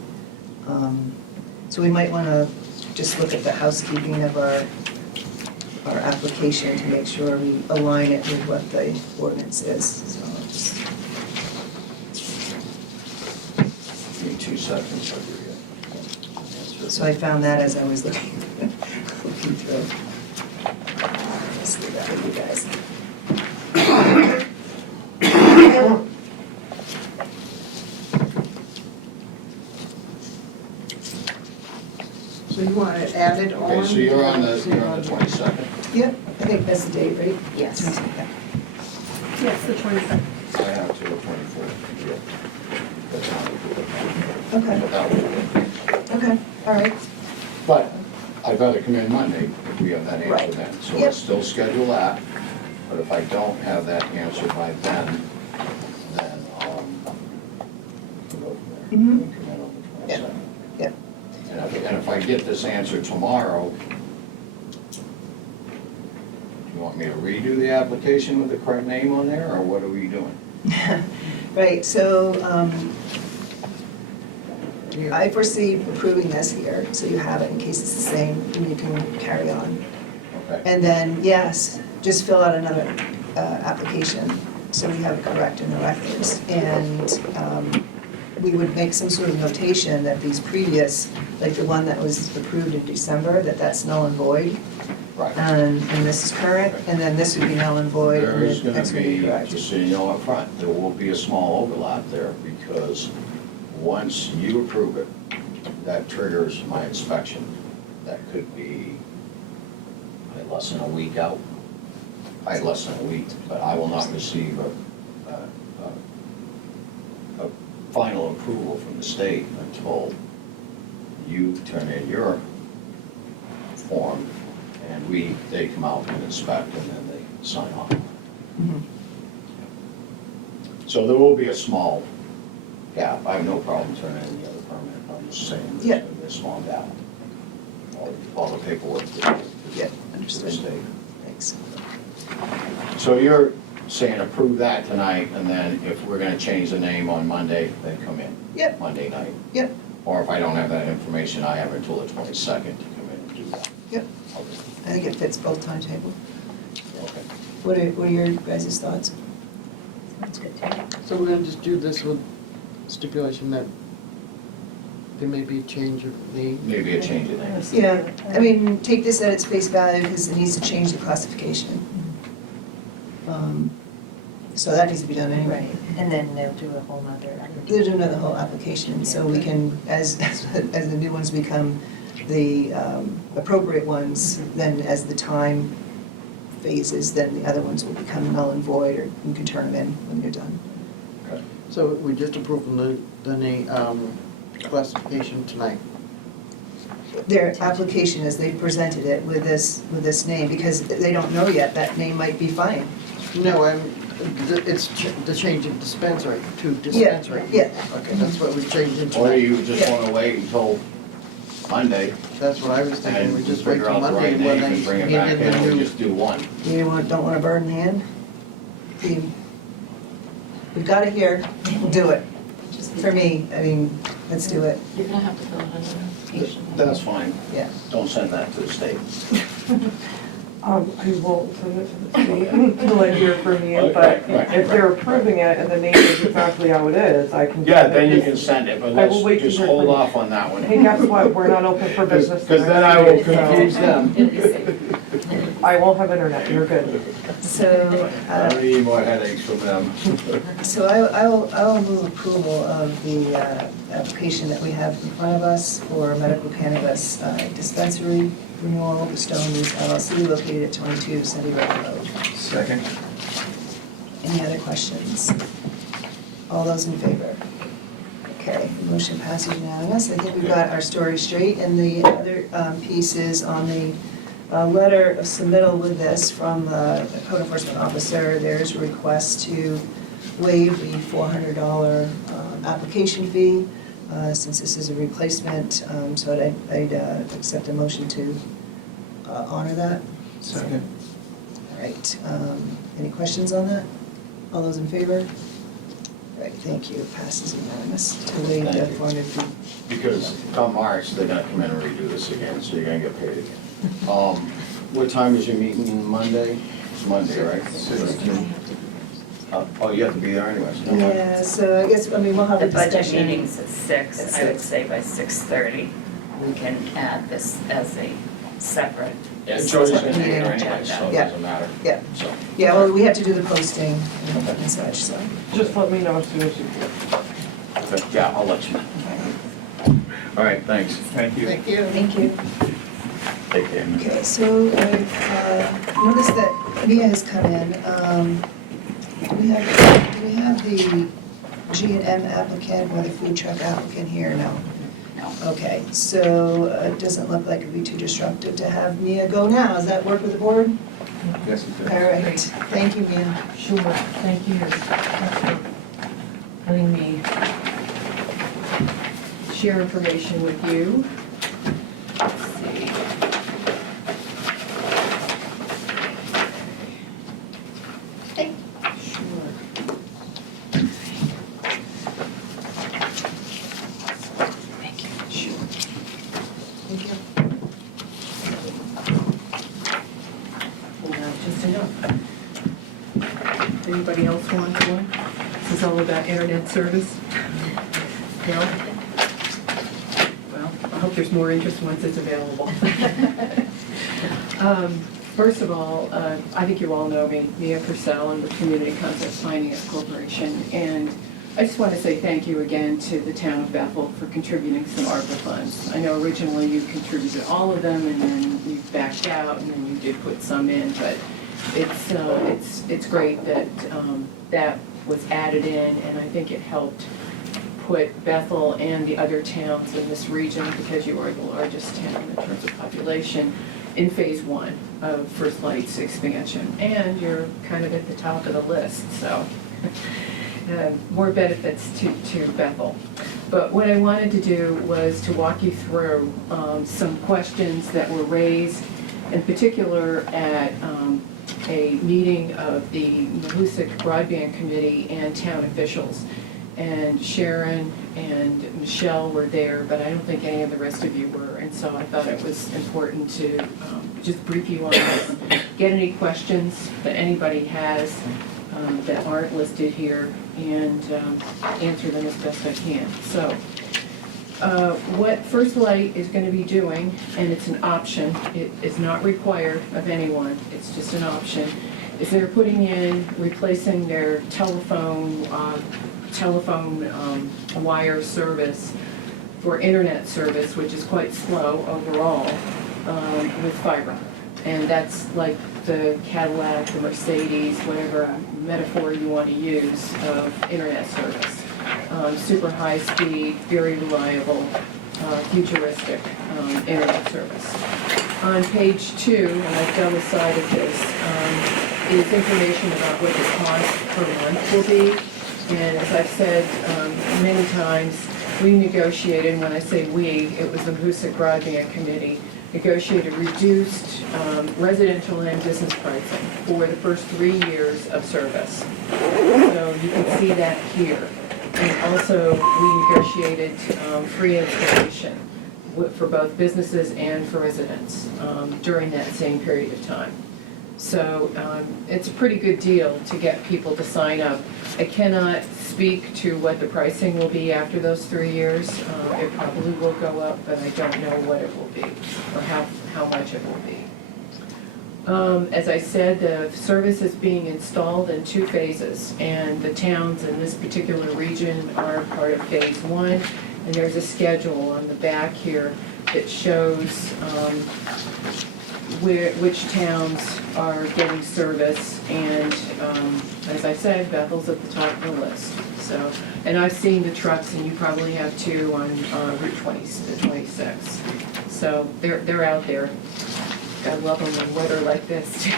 So we might want to just look at the housekeeping of our application to make sure we align it with what the ordinance is. So I'll just, Give me 2 seconds, I'll give you. so I found that as I was looking through. Let's leave that with you guys. So you want it added on? Okay, so you're on the 22nd. Yep, I think that's the date, right? Yes. Yes, the 22nd. I have till the 24th. Yeah. That's how we do it. Okay. But that will work. Okay, all right. But I'd rather come in Monday if we have that answer Right. then. So Yep. let's still schedule that, but if I don't have that answer by then we'll go from there. Mhm. We can come in on the Yeah. 22nd. Yeah. And if I get this answer tomorrow, you want me to redo the application with the correct name on there, or what are we doing? Right, so I foresee approving this here, so you have it in case it's the same, and you can carry on. Okay. And then, yes, just fill out another application, so we have it correct in the records. And we would make some sort of notation that these previous, like the one that was approved in December, that's null and void. Right. And this is current, and then this would be null and void, and There's the gonna next would be be, correct. just so you know up front, there will be a small overlap there, because once you approve it, that triggers my inspection. that could be less than a week out. Less than a week, but I will not receive a final approval from the state until you turn in your form and they come out and inspect and then they sign off. So there will be a small gap. I have no problem turning in the other permit. I'm just saying there's Yeah. going to be a small gap. All the paperwork to Yeah, the understood. state. Thanks. So you're saying approve that tonight, and then if we're gonna change the name on Monday, then come in? Yep. Monday night? Yep. Or if I don't have that information, I have until the 22nd to come in and do that? Yep. Okay. I think it fits both timetables. Okay. What are your guys' thoughts? That's good too. So we're gonna just do this with stipulation that there may be a change of name. Maybe a change of name. Yeah, I mean, take this at its face value because it needs to change the classification. So that needs to be done anyway. Right, and then they'll do a whole nother. They're doing the whole application, so we can, as the new ones become the appropriate ones, then as the time phases, then the other ones will become null and void, or you can turn them in when you're done. Okay. So we're just approving the name, classification tonight. Their application as they presented it with this name, because they don't know yet, that name might be fine. No, it's the change of dispensary to dispensary. Yeah. Okay, that's what we're changing Or tonight. you just wanna wait until Monday That's what I was thinking, and we just wait figure till out the Monday right when name they and bring it hand back in in, the and we new. just do one. You don't want to burn the hand? We've got it here, we'll do it. For me, I mean, let's do it, You're gonna have to fill out another application. That's fine. yeah. Don't send that to the state. I won't send it to the state until I hear from you, but Right. if they're approving it and the name is exactly how it is, I can. Yeah, then you can send it, but I will let's wait to just hear hold from you. off on that one. Hey, guess what, we're not open for business. Because then I will confuse them. I won't have internet, you're good. So, I don't need more headaches from them. so I will move approval of the application that we have in front of us for medical cannabis dispensary renewal, the Stone News LLC located at 22 Sunday River Road. Second? Any other questions? All those in favor? Okay, the motion passes unanimous. I think we've got our story straight, and the other piece is on the letter of submittal with this from the code enforcement officer. There's a request to waive the $400 application fee since this is a replacement, so I'd accept a motion to honor that. Second. All right, any questions on that? All those in favor? Right, thank you, passes unanimous to waive the Thank you. 400 fee. Because come March, they're gonna come in and redo this again, so you're gonna get paid again. What time is your meeting Monday? It's Monday, right? 16. Oh, you have to be there anyways. Yeah, so I guess, I mean, we'll have The a budget discussion. meeting's at 6, I would say by 6:30, we can add this as a separate. Yeah, Joey's gonna be there Meeting. anyway, so it Yeah. doesn't matter. Yeah. So, Yeah, well, we have to do the posting and such, so. Just let me know as soon as you okay, yeah, I'll let you know. All right, thanks. Thank you. Thank you. Thank you. Take care. Okay, so I've noticed that Mia has come in. Do we have the G&M applicant or the food truck applicant here? No. No. Okay, so it doesn't look like it'd be too disruptive to have Mia go now. Does that work with the board? Yes, it All does. right, thank you, Mia. Sure, thank you. Letting me share information with you. Let's see. Sure. Thank you. Sure. Thank you. Just enough. Anybody else want one? This is all about internet service. No? Well, I hope there's more interest once it's available. First of all, I think you all know me, Mia Purcell, I'm with Community Concepts Finance Corporation, and I just want to say thank you again to the town of Bethel for contributing some ARPA funds. I know originally you contributed all of them, and then you backed out, and then you did put some in, but it's great that that was added in, and I think it helped put Bethel and the other towns in this region, because you are the largest town in terms of population, in phase one of First Light's expansion, and you're kind of at the top of the list, so more benefits to Bethel. But what I wanted to do was to walk you through some questions that were raised, in particular at a meeting of the Mahoosic Broadband Committee and town officials. And Sharon and Michelle were there, but I don't think any of the rest of you were, and so I thought it was important to just brief you on this. Get any questions that anybody has that aren't listed here, and answer them as best I can. So, what First Light is going to be doing, and it's an option, it is not required of anyone, it's just an option, is they're putting in, replacing their telephone wire service for internet service, which is quite slow overall, with fiber. And that's like the Cadillac, the Mercedes, whatever metaphor you want to use of internet service. Super high speed, very reliable, futuristic internet service. On page 2, and I've double-sided this, is information about what the cost per month will be. And as I've said many times, we negotiated, and when I say we, it was the Mahoosic Broadband Committee, negotiated reduced residential and business pricing for the first 3 years of service. So you can see that here. And also, we negotiated free installation for both businesses and for residents during that same period of time. So it's a pretty good deal to get people to sign up. I cannot speak to what the pricing will be after those 3 years. It probably will go up, but I don't know what it will be or how much it will be. As I said, the service is being installed in 2 phases, and the towns in this particular region are part of phase 1, and there's a schedule on the back here that shows which towns are getting service, and as I said, Bethel's at the top of the list. So, and I've seen the trucks, and you probably have too, on Route 26. So they're out there. I love them in weather like this too.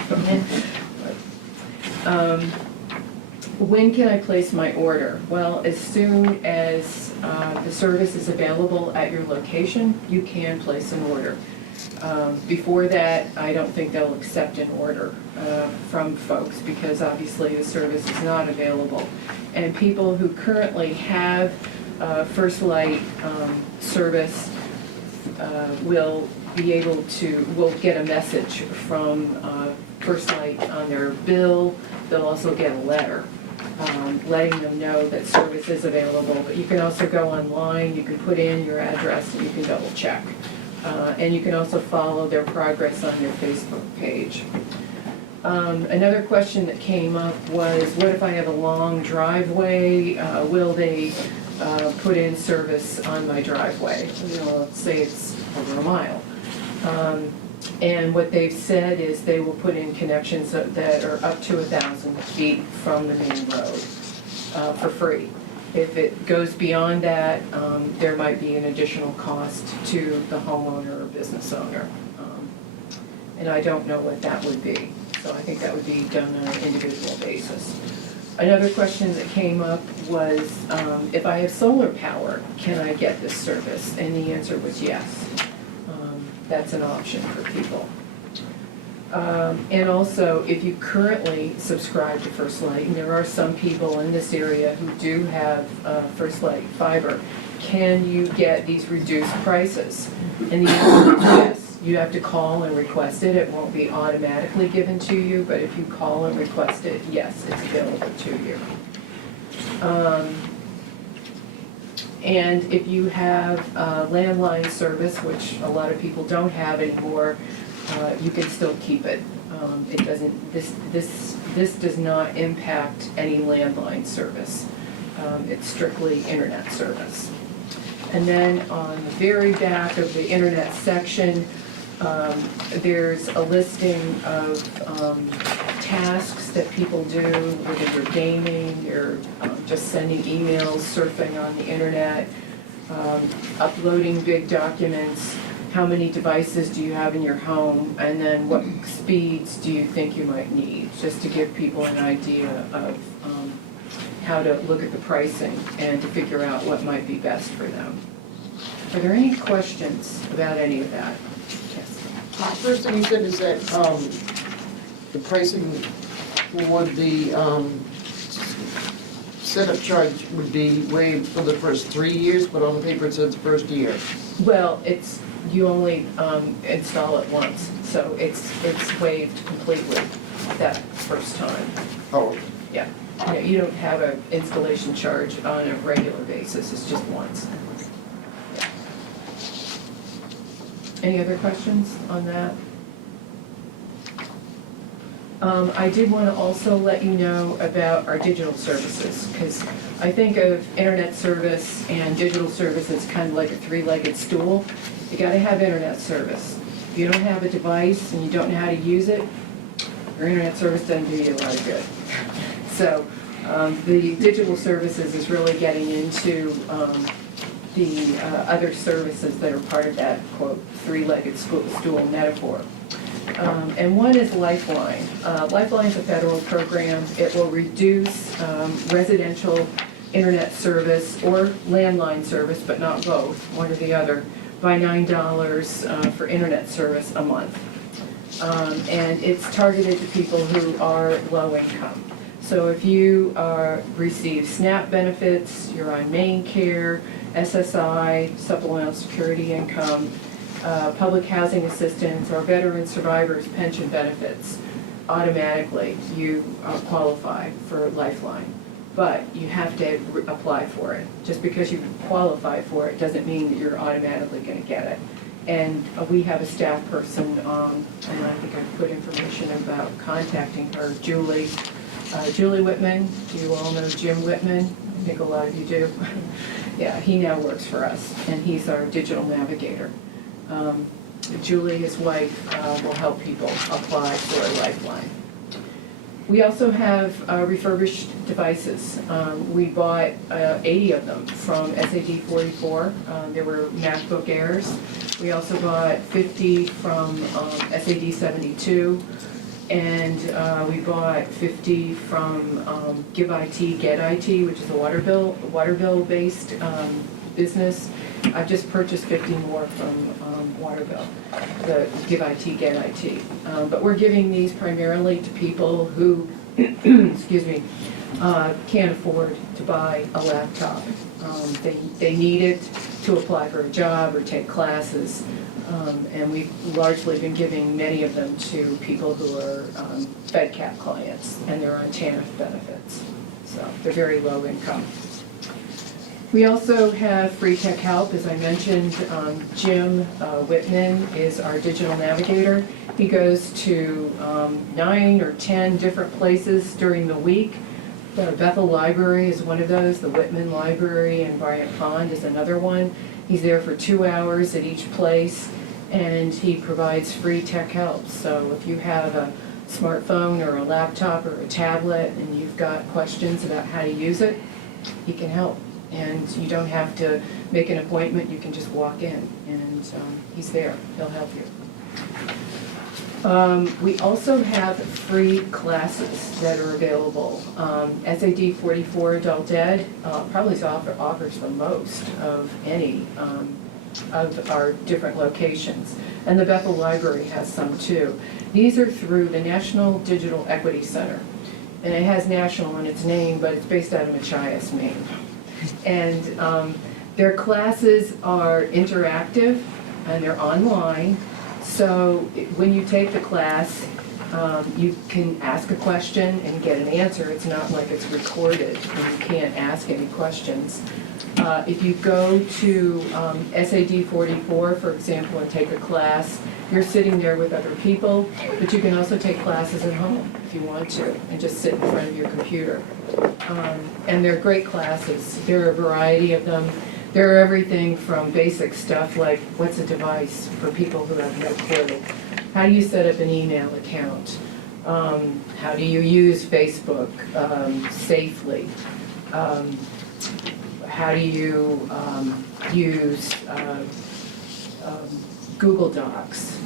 When can I place my order? Well, as soon as the service is available at your location, you can place an order. Before that, I don't think they'll accept an order from folks, because obviously the service is not available. And people who currently have First Light service will get a message from First Light on their bill. They'll also get a letter letting them know that service is available. But you can also go online, you can put in your address, and you can double check. And you can also follow their progress on their Facebook page. Another question that came up was, what if I have a long driveway? Will they put in service on my driveway? Let's say it's over a mile. And what they've said is they will put in connections that are up to 1,000 feet from the main road for free. If it goes beyond that, there might be an additional cost to the homeowner or business owner. And I don't know what that would be. So I think that would be done on an individual basis. Another question that came up was, if I have solar power, can I get this service? And the answer was yes. That's an option for people. And also, if you currently subscribe to First Light, and there are some people in this area who do have First Light fiber, can you get these reduced prices? And the answer is yes. You have to call and request it. It won't be automatically given to you, but if you call and request it, yes, it's available to you. And if you have landline service, which a lot of people don't have anymore, you can still keep it. It doesn't. This does not impact any landline service. It's strictly internet service. And then on the very back of the internet section, there's a listing of tasks that people do, whether you're gaming, you're just sending emails, surfing on the internet, uploading big documents, how many devices do you have in your home, and then what speeds do you think you might need, just to give people an idea of how to look at the pricing and to figure out what might be best for them. Are there any questions about any of that? Yes. First thing you said is that the pricing for the setup charge would be waived for the first 3 years, but on the paper it says first year. Well, you only install it once, so it's waived completely that first time. Oh, Yeah. Yeah, you don't have an installation charge on a regular basis, it's just once. Yeah. Any other questions on that? I did want to also let you know about our digital services, because I think of internet service and digital service as kind of like a three-legged stool. You got to have internet service. If you don't have a device and you don't know how to use it, your internet service doesn't do you a lot of good. So the digital services is really getting into the other services that are part of that, quote, three-legged stool metaphor. And one is Lifeline. Lifeline is a federal program. It will reduce residential internet service or landline service, but not both, one or the other, by $9 for internet service a month. And it's targeted to people who are low income. So if you receive SNAP benefits, you're on main care, SSI, supplemental security income, public housing assistance, or veteran survivors pension benefits, automatically you qualify for Lifeline. But you have to apply for it. Just because you qualify for it doesn't mean that you're automatically going to get it. And we have a staff person, and I think I put information about contacting her, Julie Whitman. Do you all know Jim Whitman? I think a lot of you do. Yeah, he now works for us, and he's our digital navigator. Julie, his wife, will help people apply for a Lifeline. We also have refurbished devices. We bought 80 of them from SAD 44. There were MacBook Airs. We also bought 50 from SAD 72. And we bought 50 from Give IT, Get IT, which is a water bill based business. I've just purchased 50 more from Waterville, the Give IT, Get IT. But we're giving these primarily to people who, excuse me, can't afford to buy a laptop. They need it to apply for a job or take classes. And we've largely been giving many of them to people who are FedCap clients, and they're on TANF benefits. So they're very low income. We also have free tech help, as I mentioned. Jim Whitman is our digital navigator. He goes to 9 or 10 different places during the week. The Bethel Library is one of those. The Whitman Library in Bryant Pond is another one. He's there for 2 hours at each place, and he provides free tech help. So if you have a smartphone or a laptop or a tablet and you've got questions about how to use it, he can help. And you don't have to make an appointment, you can just walk in, and he's there, he'll help you. We also have free classes that are available. SAD 44 Adult Ed probably offers the most of any of our different locations. And the Bethel Library has some too. These are through the National Digital Equity Center. And it has national in its name, but it's based out of Machias, Maine. And their classes are interactive and they're online. So when you take the class, you can ask a question and get an answer. It's not like it's recorded and you can't ask any questions. If you go to SAD 44, for example, and take a class, you're sitting there with other people, but you can also take classes at home if you want to, and just sit in front of your computer. And they're great classes. There are a variety of them. There are everything from basic stuff like what's a device for people who have no clue. How do you set up an email account? How do you use Facebook safely? How do you use Google Docs?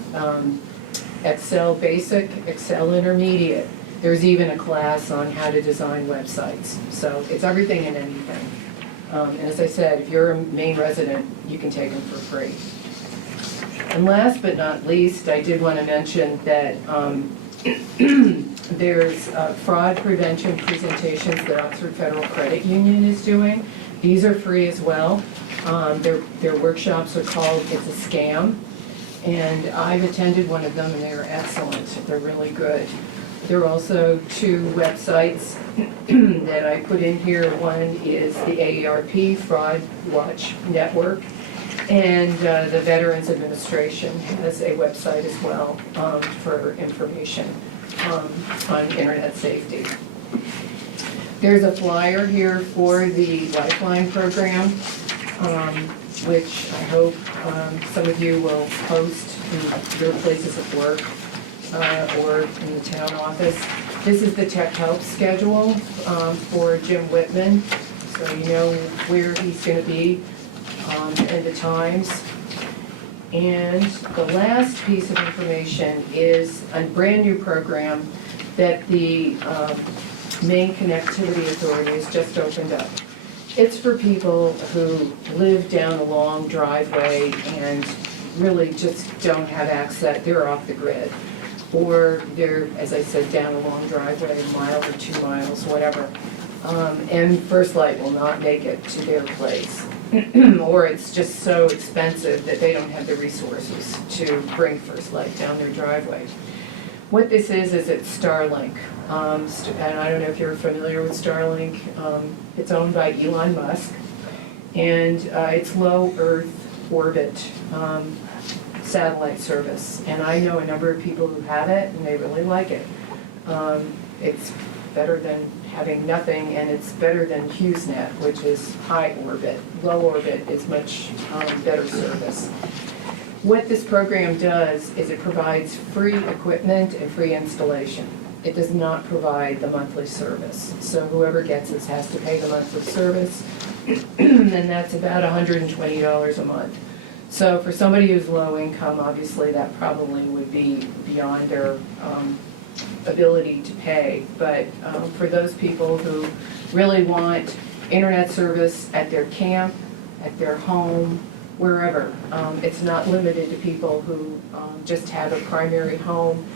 Excel Basic, Excel Intermediate. There's even a class on how to design websites. So it's everything and anything. And as I said, if you're a Maine resident, you can take them for free. And last but not least, I did want to mention that there's fraud prevention presentations that Oxford Federal Credit Union is doing. These are free as well. Their workshops are called It's a Scam. And I've attended one of them and they're excellent. They're really good. There are also 2 websites that I put in here. One is the AARP Fraud Watch Network, and the Veterans Administration has a website as well for information on internet safety. There's a flyer here for the Lifeline program, which I hope some of you will post in your places of work or in the town office. This is the Tech Help schedule for Jim Whitman, so you know where he's going to be and the times. And the last piece of information is a brand new program that the Maine Connectivity Authority has just opened up. It's for people who live down a long driveway and really just don't have access, they're off the grid. Or they're, as I said, down a long driveway, a mile or 2 miles, whatever. And First Light will not make it to their place. Or it's just so expensive that they don't have the resources to bring First Light down their driveway. What this is it's Starlink. And I don't know if you're familiar with Starlink. It's owned by Elon Musk. And it's low Earth orbit satellite service. And I know a number of people who have it and they really like it. It's better than having nothing, and it's better than HughesNet, which is high orbit. Low orbit is much better service. What this program does is it provides free equipment and free installation. It does not provide the monthly service. So whoever gets this has to pay the monthly service, and that's about $120 a month. So for somebody who's low income, obviously that probably would be beyond their ability to pay. But for those people who really want internet service at their camp, at their home, wherever, it's not limited to people who just have a primary home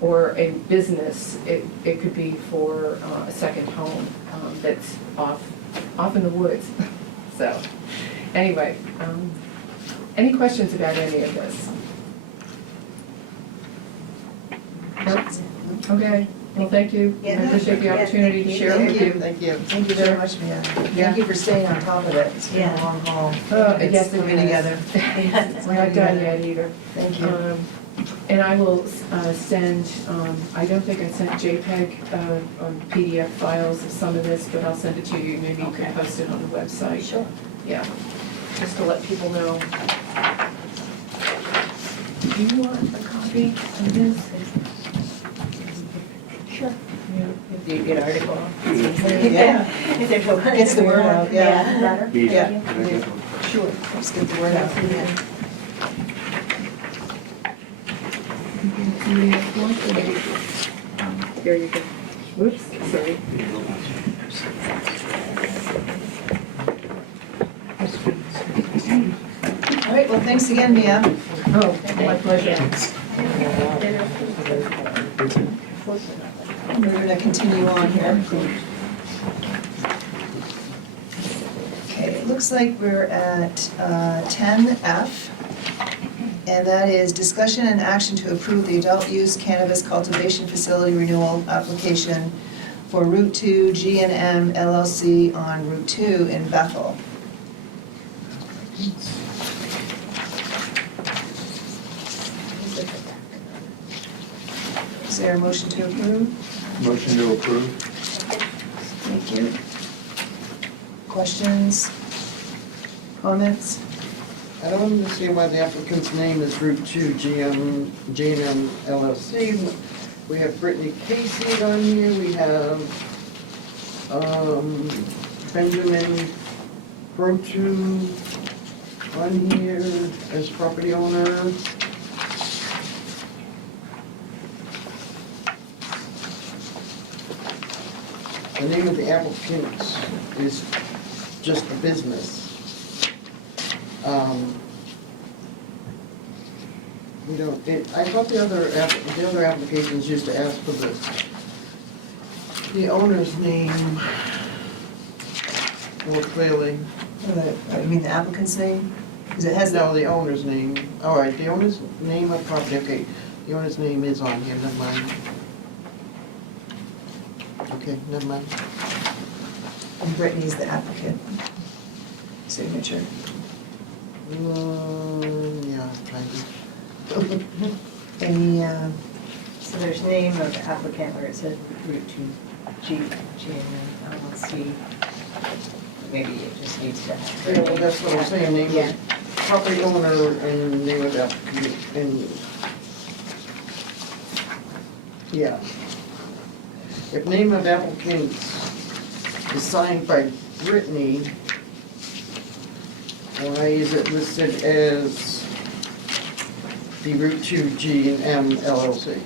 or a business. It could be for a second home that's off in the woods. So anyway, any questions about any of this? Nope. Okay, well, thank you. I appreciate the opportunity to share with you. Thank you. Thank you very much, Mia. Thank you for staying on top of it. It's been a long haul. Yes, It's coming together. We're not done yet either. Thank you. And I will send, I don't think I sent JPEG or PDF files of some of this, but I'll send it to you. Maybe you can post it on the website. Sure. Yeah, just to let people know. Do you want a copy of this? Sure. Yeah, do you get article? Yeah. Gets the word out, yeah. Yeah. Sure. Just get the word out. Yeah. Here you go. Whoops, sorry. All right, well, thanks again, Mia. Oh, my pleasure. We're going to continue on here. Okay, it looks like we're at 10F, and that is discussion and action to approve the adult use cannabis cultivation facility renewal application for Route 2 G&M LLC on Route 2 in Bethel. Is there a motion to approve? Motion to approve? Thank you. Questions? Comments? I don't understand why the applicant's name is Route 2 G&M LLC. We have Brittany Casey on here, we have Benjamin Brotu on here as property owner. The name of the applicant is just a business. We don't, I thought the other applications used to ask for the owner's name more clearly. You mean the applicant's name? Because it has No, the owner's name. All right, the owner's name of property, okay. The owner's name is on here, never mind. Okay, never mind. and Brittany's the applicant. Signature. Yeah, kind of. Any, So there's name of applicant where it says Route 2 G&M LLC. Maybe it just needs to have. Yeah, well, that's what I'm saying, name Yeah. of property owner and name of applicant, and, yeah. If name of applicant is signed by Brittany, why is it listed as the Route 2 G&M LLC?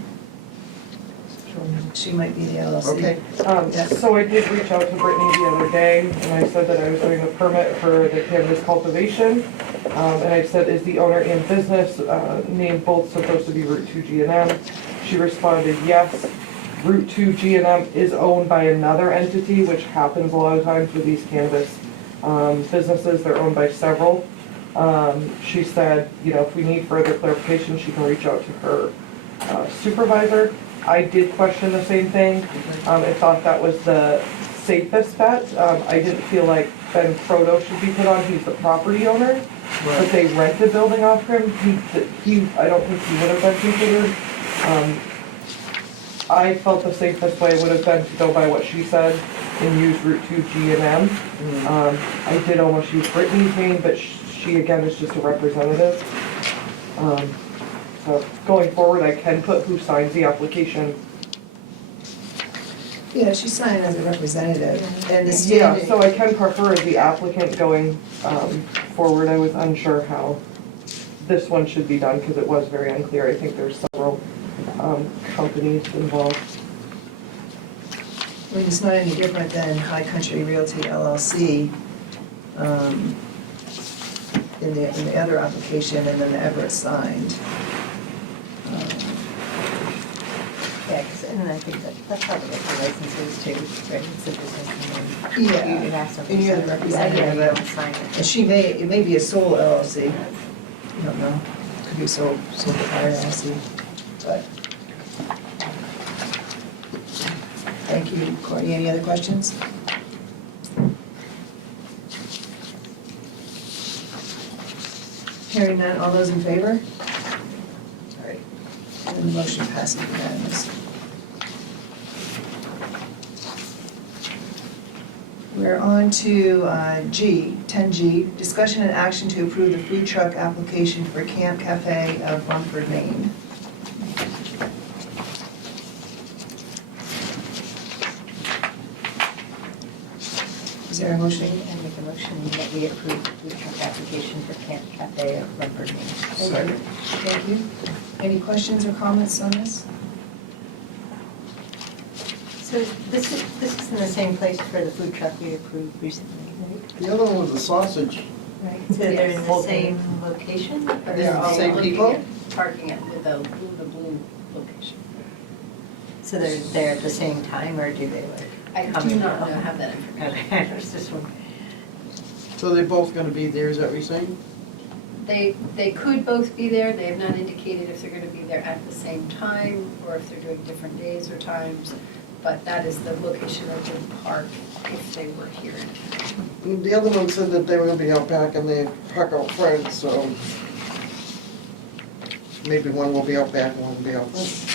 she might be the LLC. Okay, So I did reach out to Brittany the other day, and I said that I was doing a permit for the cannabis cultivation. And I said, is the owner and business name both supposed to be Route 2 G&M? She responded, yes. Route 2 G&M is owned by another entity, which happens a lot of times with these cannabis businesses. They're owned by several. She said, if we need further clarification, she can reach out to her supervisor. I did question the same thing. I thought that was the safest bet. I didn't feel like Ben Proto should be put on. He's the property owner, but they rent the building off him. I don't think he would have been considered. I felt the safest way would have been to go by what she said and use Route 2 G&M. I did almost use Brittany's name, but she again is just a representative. So going forward, I can put who signs the application. Yeah, she's signed as a representative, and the Yeah, standing, so I can put her as the applicant going forward. I was unsure how this one should be done because it was very unclear. I think there's several companies involved. I mean, it's not any different than High Country Realty LLC in the other application, and then the Everett signed. Yeah, and I think that's how they get the licenses too, right? It's a business name. Yeah, You have something. and you're the representative. Yeah, you don't sign it. And it may be a sole LLC. You don't know. Could be a sole proprietor LLC, but. Thank you, Courtney. Any other questions? Hearing none, all those in favor? All right, and the motion passes unanimously. We're on to G, 10G, discussion and action to approve the food truck application for Camp Cafe of Rumford, Maine. Is there a motion? I make a motion that we approve the food truck application for Camp Cafe of Rumford, Maine. Second. Thank you. Any questions or comments on this? So this is in the same place for the food truck we approved recently, right? the other one was the sausage. Right. So they're in the same location? Or Yeah, they're all same looking people? at Parking it with the blue location. So they're at the same time, or do they like? I come do and not go? have that information. Okay, I was just wondering. So they're both gonna be there, is that what you're saying? They could both be there, they have not indicated if they're gonna be there at the same time, or if they're doing different days or times, but that is the location that would park if they were here. The other one said that they were gonna be out back and they park out front, so maybe one will be out back and one will be out front.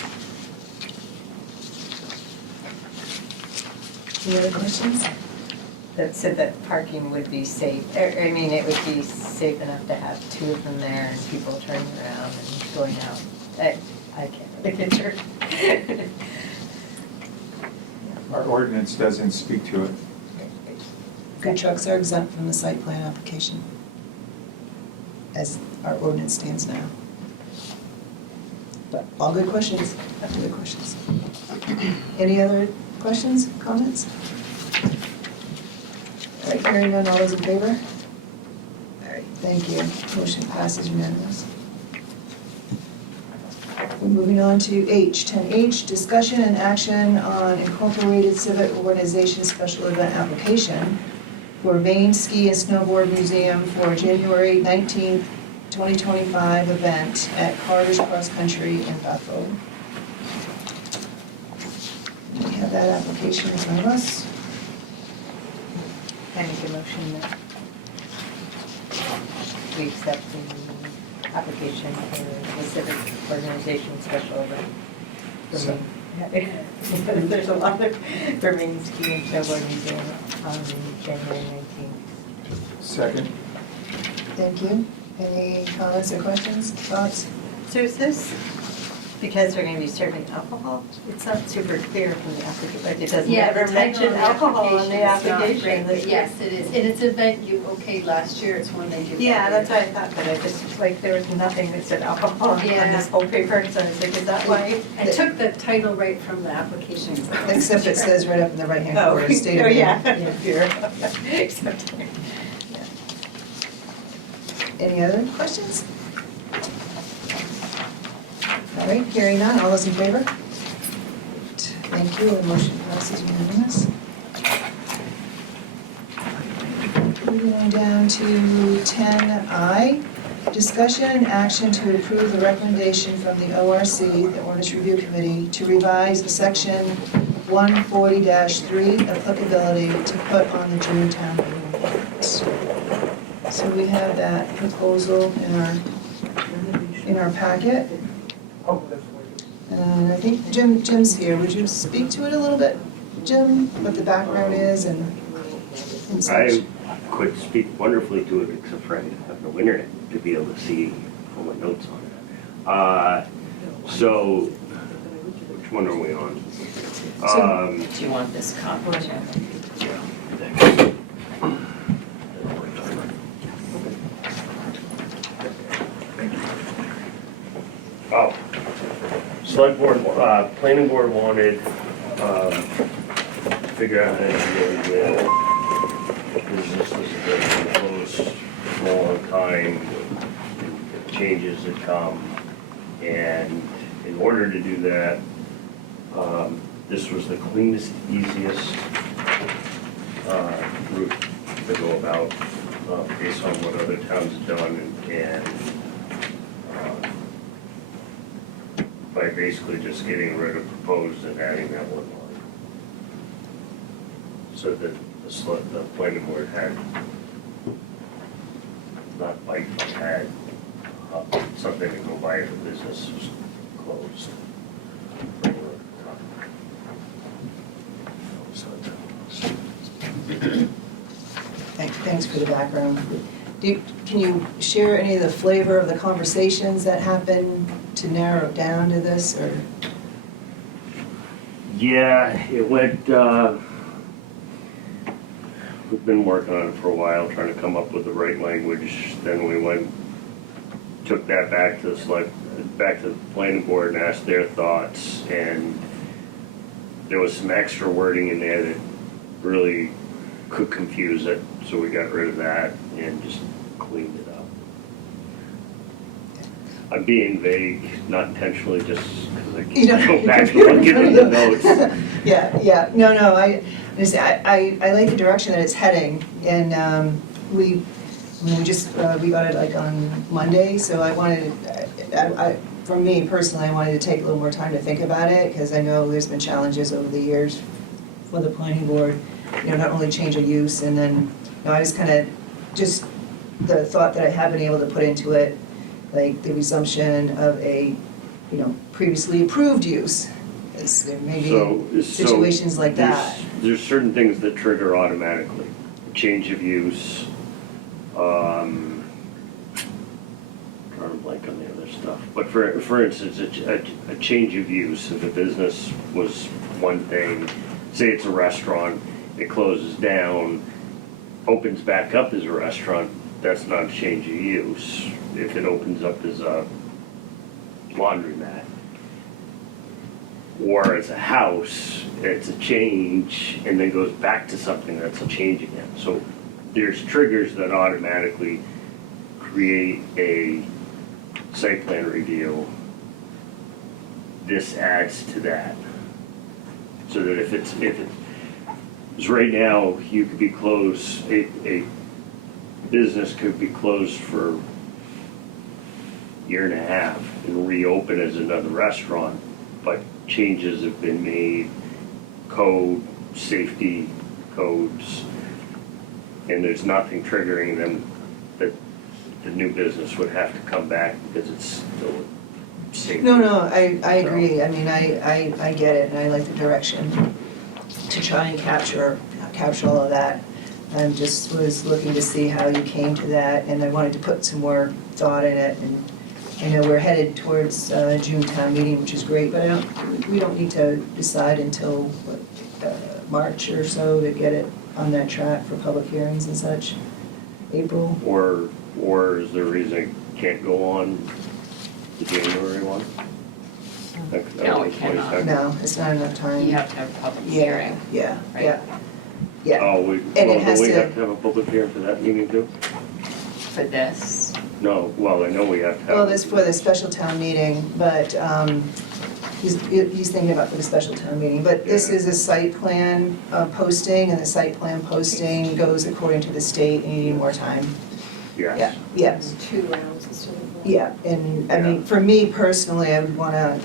Any other questions? That said that parking would be safe, I mean, it would be safe enough to have two of them there and people turning around and going out. I can't really picture. Our ordinance doesn't speak to it. Food trucks are exempt from the site plan application, as our ordinance stands now. But all good questions, good questions. Any other questions, comments? All right, hearing none, all those in favor? All right, thank you. Motion passes unanimous. We're moving on to H, 10H, discussion and action on Incorporated Civic Organization Special Event Application for Maine Ski and Snowboard Museum for January 19th, 2025 event at Carter's Cross Country in Bethel. We have that application in front of us. I make a motion that we accept the application for the civic organization special event. So- There's a lot of, for Maine Ski and Snowboard Museum on January 19th. Second. Thank you. Any comments or questions, thoughts? So is this because they're gonna be serving alcohol? It's not super clear from the application, like it doesn't Yeah, ever the mention title on alcohol in the is not application. great, But yes, it is, and it's an event you okayed last year, it's one they do. Yeah, every that's year. what I thought, but I just, like, there was nothing that said alcohol on Yeah. this whole paper, so I was like, is that why? I took the title right from the application. Except it says right up in the right-hand Oh, corner, state of oh, Maine. yeah. Here. Except, Any other questions? All right, hearing none, all those in favor? Thank you, the motion passes unanimous. Moving on down to 10I, discussion and action to approve the recommendation from the ORC, the Ordinance Review Committee, to revise section 140-3 applicability to put on the June town meeting warrant. So we have that proposal in our packet. And I think Jim's here. Would you speak to it a little bit, Jim? What the background is and such? I could speak wonderfully to it, except for I have no internet to be able to see all my notes on it. So, which one are we on? Do you want this copy? Oh, select board, planning board wanted, to figure out how to deal with businesses that have been closed for a long time, changes that come. And in order to do that, this was the cleanest, easiest, route to go about, based on what other towns have done and by basically just getting rid of proposed and adding that one line. So that the planning board had, not bite, but had something to go by if the business was closed. Thanks for the background. Can you share any of the flavor of the conversations that happened to narrow down to this, or? Yeah, it went, we've been working on it for a while, trying to come up with the right language. Then we took that back to back to the planning board and asked their thoughts. And there was some extra wording in there that really could confuse it. So we got rid of that and just cleaned it up. I'm being vague, not intentionally, just because I You don't- can't go back to looking at the notes. Yeah, no, I like the direction that it's heading, and we got it like on Monday, so I wanted, for me personally, I wanted to take a little more time to think about it, because I know there's been challenges over the years for the planning board, not only change of use, and then, I was kind of, just the thought that I have been able to put into it, like the resumption of a, previously approved use. Is there may be situations like that. There's certain things that trigger automatically. Change of use, drawing a blank on the other stuff. But for instance, a change of use, if a business was one thing, say it's a restaurant, it closes down, opens back up as a restaurant, that's not a change of use. If it opens up as a laundromat, or as a house, it's a change, and then goes back to something that's a change again. So there's triggers that automatically create a site plan review. This adds to that. So that if it's right now, you could be closed, a business could be closed for a year and a half and reopen as another restaurant, but changes have been made, code, safety codes, and there's nothing triggering them that the new business would have to come back because it's still safe. No, I agree. I mean, I get it, and I like the direction to try and capture all of that. I just was looking to see how you came to that, and I wanted to put some more thought in it. And I know we're headed towards June town meeting, which is great, but we don't need to decide until March or so to get it on that track for public hearings and such. April. Or is there a reason it can't go on the January one? No, it cannot. No, it's not enough time. You have to have a public hearing. Yeah, Right. yeah. Oh, And it don't has we to- have to have a public hearing for that meeting too? For this, No, well, I know we have to have. Well, that's for the special town meeting, but he's thinking about for the special town meeting. But this is a site plan posting, and the site plan posting goes according to the state, and you need more time. Yes. Yeah, It's 2 rounds instead of 1. yeah, and I mean, for me personally, I would wanna,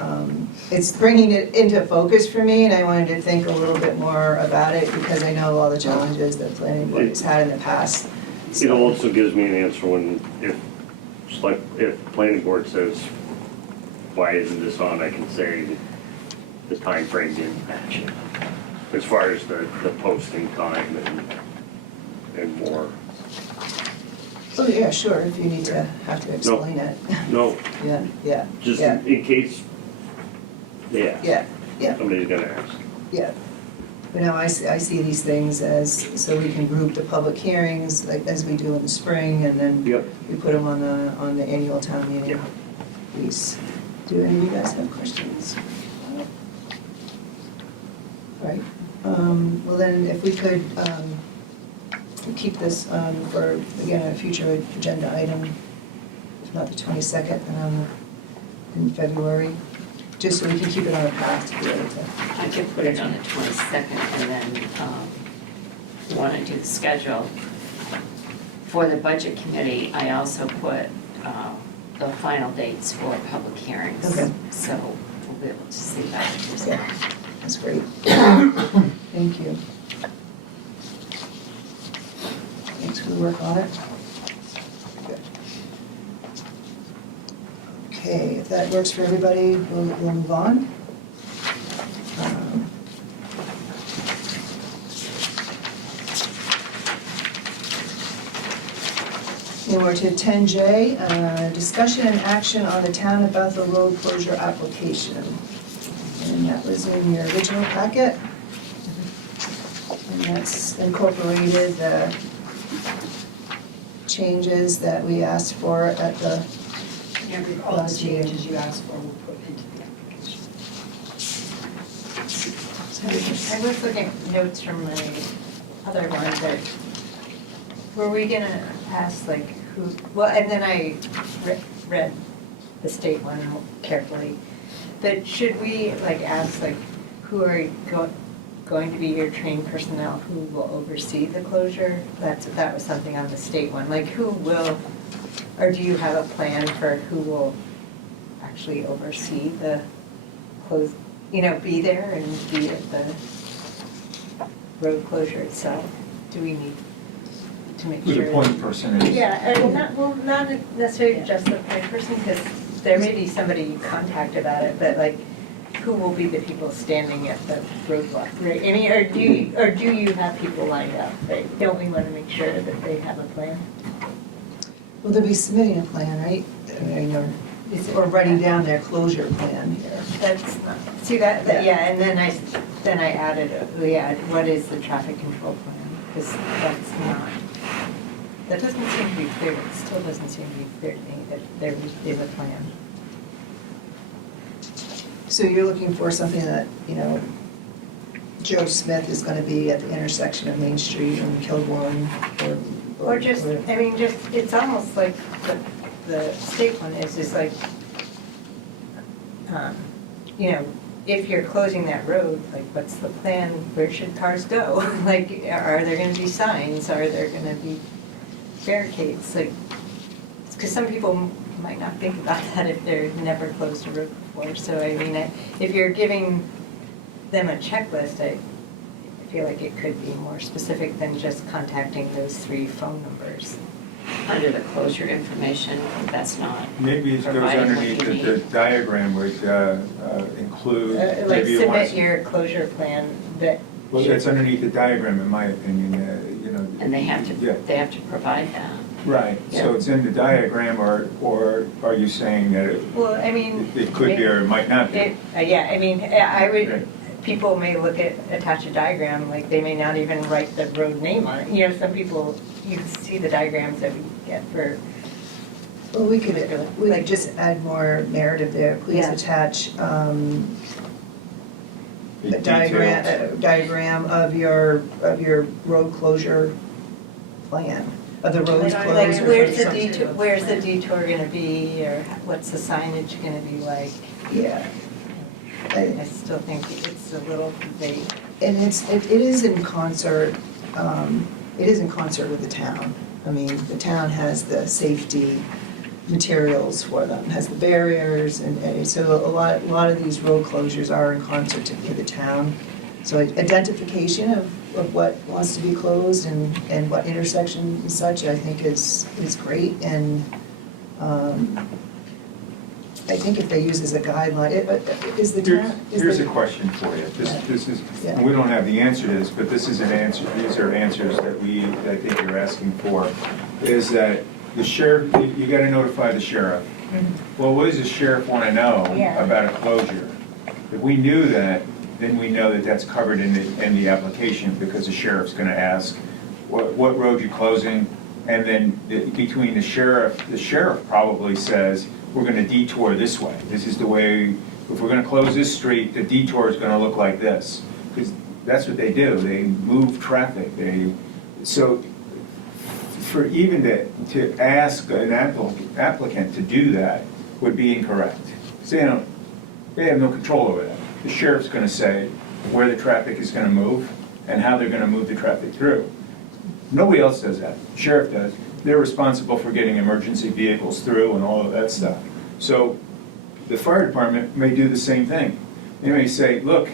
it's bringing it into focus for me, and I wanted to think a little bit more about it, because I know all the challenges that planning board has had in the past. It also gives me an answer when, if planning board says, why isn't this on, I can say the time frame didn't match it. As far as the posting time and more. Oh, yeah, sure, if you need to have to explain it. No, Yeah, just yeah, in case they ask. yeah. Somebody's gonna ask. Yeah, but no, I see these things as, so we can group the public hearings, like, as we do in the spring, and then Yep. we put them on the annual town meeting. Yep. Please, do any of you guys have questions? All right, well then, if we could, keep this, for, again, a future agenda item, if not the 22nd, then in February, just so we can keep it on a path to be able to. I could put it on the 22nd and then want to do the schedule. For the budget committee, I also put the final dates for public hearings. Okay. So we'll be able to see that as well. Yeah, that's great. Thank you. Thanks for the work on it. Good. Okay, if that works for everybody, we'll move on. And we're to 10J, discussion and action on the town of Bethel road closure application. And that was in your original packet. And that's incorporated the changes that we asked for at the All the last meeting. changes you asked for, we'll put into the application. I was looking at notes from the other one that, were we gonna ask like who, well, and then I read the state one carefully, but should we like ask like who are going to be your trained personnel who will oversee the closure? That was something on the state one, like who will, or do you have a plan for who will actually oversee the close, be there and be at the road closure itself? Do we need to make Who sure? the point person is. Yeah, not necessarily just the point person, because there may be somebody you contact about it, but like, who will be the people standing at the roadblock, right? I mean, or do you have people lined up, right? Don't we want to make sure that they have a plan? Well, they'll be submitting a plan, right? I mean, or writing down their closure plan here. That's not, see yeah, and then I added, what is the traffic control plan? Because that doesn't seem to be clear, it still doesn't seem to be clear to me that there is a plan. So you're looking for something that, Joe Smith is gonna be at the intersection of Main Street and Kilbourne, Or just, it's almost like the state one is like, if you're closing that road, like, what's the plan? Where should cars go? Like, are there gonna be signs? Are there gonna be barricades? Like, because some people might not think about that if they've never closed a road before. So, if you're giving them a checklist, I feel like it could be more specific than just contacting those 3 phone numbers. Under the closure information, that's not. Maybe it goes providing what underneath you the need. diagram would include, Like, maybe you want. submit your closure plan that. Well, that's underneath the diagram, in my opinion, And they have Yeah. to provide that. Right, so Yeah. it's in the diagram, or are you saying that Well, it could be or it might not be? I would, Right. people may attach a diagram, like they may not even write the road name on it. Some people, you see the diagrams that we get for, Well, we could just add more narrative there. Please Yeah. attach The a diagram of your road closure plan, of the roads like, closed. or where's the detour gonna be, or what's the signage gonna be like? Yeah. I still think it's a little vague. And it is in concert, with the town. I mean, the town has the safety materials for them, has the barriers, and so a lot of these road closures are in concert with the town. So identification of what wants to be closed and what intersection and such, I think is great, and I think if they use as a guideline, is the town? Here's a question for you. This is, Yeah. and we don't have the answer to this, but this is an answer, these are answers that I think you're asking for, is that the sheriff, you gotta notify the sheriff. Well, what does the sheriff wanna know Yeah. about a closure? If we knew that, then we know that that's covered in the application, because the sheriff's gonna ask, what road you closing? And then between the sheriff probably says, we're gonna detour this way. This is the way, if we're gonna close this street, the detour is gonna look like this. Because that's what they do, they move traffic, so for even to ask an applicant to do that would be incorrect. So they have no control over that. The sheriff's gonna say where the traffic is gonna move and how they're gonna move the traffic through. Nobody else does that, the sheriff does. They're responsible for getting emergency vehicles through and all of that stuff. So the fire department may do the same thing. They may say, look,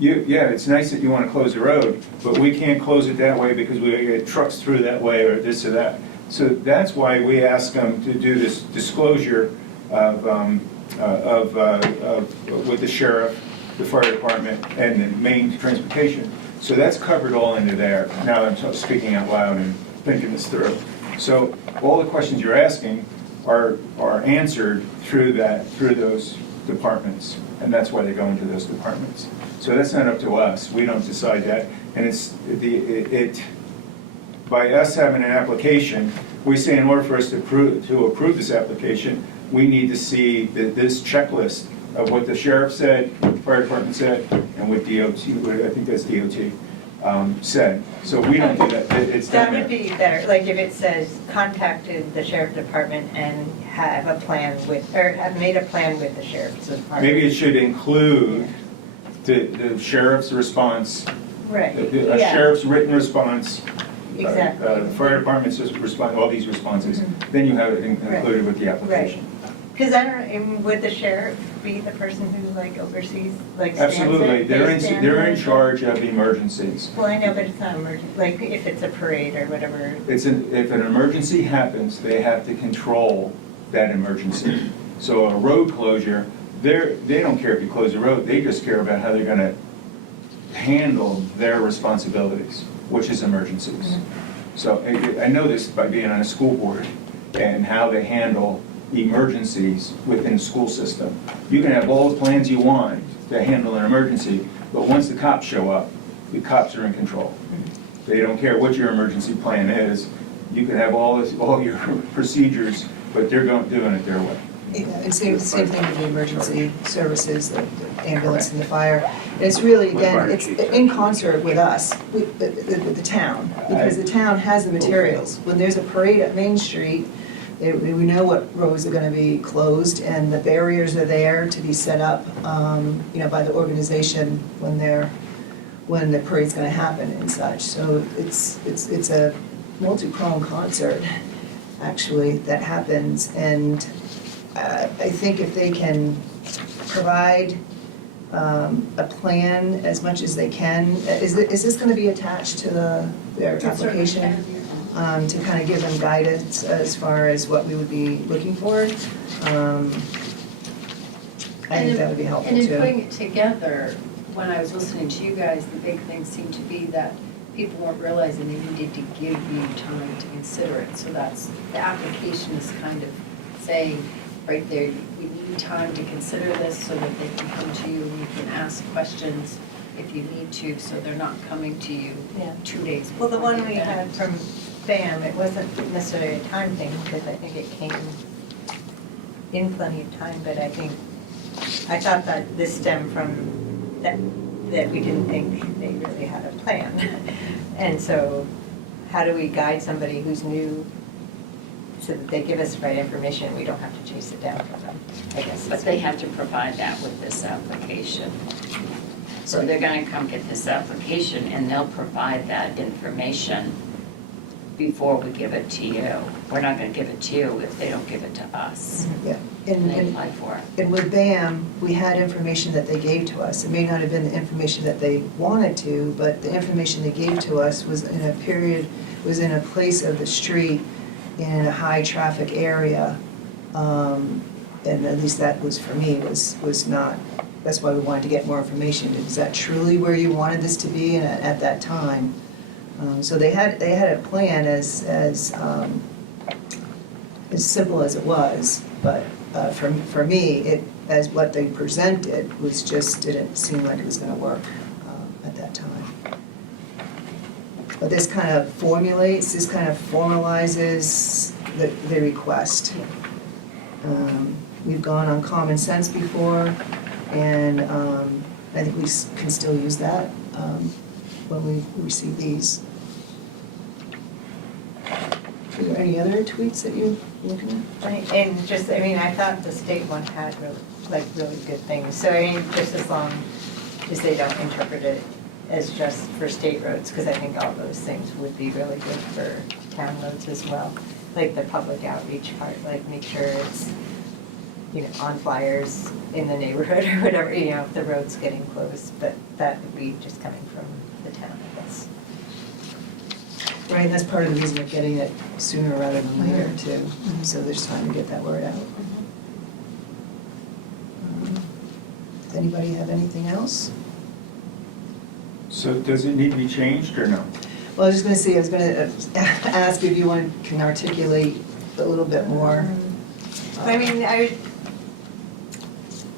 it's nice that you want to close the road, but we can't close it that way because we get trucks through that way or this or that. So that's why we ask them to do this disclosure with the sheriff, the fire department, and the main transportation. So that's covered all into there. Now I'm speaking out loud and thinking this through. So all the questions you're asking are answered through those departments, and that's why they go into those departments. So that's not up to us. We don't decide that, and by us having an application, we say in order for us to approve this application, we need to see this checklist of what the sheriff said, fire department said, and what DOT, I think that's DOT, said. So we don't do that. It's That done would be better, like if it says contacted the sheriff department and have a plan with, or have made a plan with the sheriff's department. Maybe it should include the sheriff's response, Right, a yeah, sheriff's written response, exactly. the fire department's just respond, all these responses, then you have it included with the application. Because I don't, and would the sheriff be the person who like oversees, like stands it? Absolutely, They stand they're in it? charge of emergencies. Well, I know, but it's not emergent, like if it's a parade or whatever. If an emergency happens, they have to control that emergency. So a road closure, they don't care if you close the road, they just care about how they're gonna handle their responsibilities, which is emergencies. So I know this by being on a school board and how they handle emergencies within the school system. You can have all the plans you want to handle an emergency, but once the cops show up, the cops are in control. They don't care what your emergency plan is. You can have all your procedures, but they're doing it their way. Yeah, and same thing with the emergency services, the ambulance and the fire. And it's really, again, it's in concert with us, with the town, because the town has the materials. When there's a parade at Main Street, we know what roads are gonna be closed, and the barriers are there to be set up, by the organization when the parade's gonna happen and such. So it's a multi-pronged concert, actually, that happens. And I think if they can provide a plan as much as they can, is this gonna be attached to their application? To kind of give them guidance as far as what we would be looking for. I think that would be helpful And in too. putting it together, when I was listening to you guys, the big thing seemed to be that people weren't realizing they needed to give you time to consider it. So that's, the application is kind of saying right there, we need time to consider this so that they can come to you and you can ask questions if you need to, so they're not coming to you Yeah. 2 days Well, before the one the we had event. from BAM, it wasn't necessarily a time thing, because I think it came in plenty of time, but I thought that this stemmed from that we didn't think they really had a plan. And so, how do we guide somebody who's new so that they give us the right information and we don't have to chase it down from them, I guess. But they have to provide that with this application. So they're gonna come get this application and they'll provide that information before we give it to you. We're not gonna give it to you if they don't give it to us. Yeah, And they and apply for it. and with BAM, we had information that they gave to us. It may not have been the information that they wanted to, but the information they gave to us was in a period, was in a place of the street in a high-traffic area. And at least that was, for me, was not, that's why we wanted to get more information. Is that truly where you wanted this to be at that time? So they had a plan as simple as it was, but for me, as what they presented was just, didn't seem like it was gonna work at that time. But this kind of formalizes the request. We've gone on common sense before, and I think we can still use that when we receive these. Are there any other tweets that you're looking at? And just, I thought the state one had really good things. So, just as long as they don't interpret it as just for state roads, because I think all those things would be really good for town roads as well. Like the public outreach part, like make sure it's, on flyers in the neighborhood or whatever, if the road's getting closed, but that would be just coming from the town, I guess. Right, and that's part of the reason of getting it sooner rather than later too, so there's time to get that word out. Does anybody have anything else? So does it need to be changed or no? Well, I was just gonna ask if you can articulate a little bit more.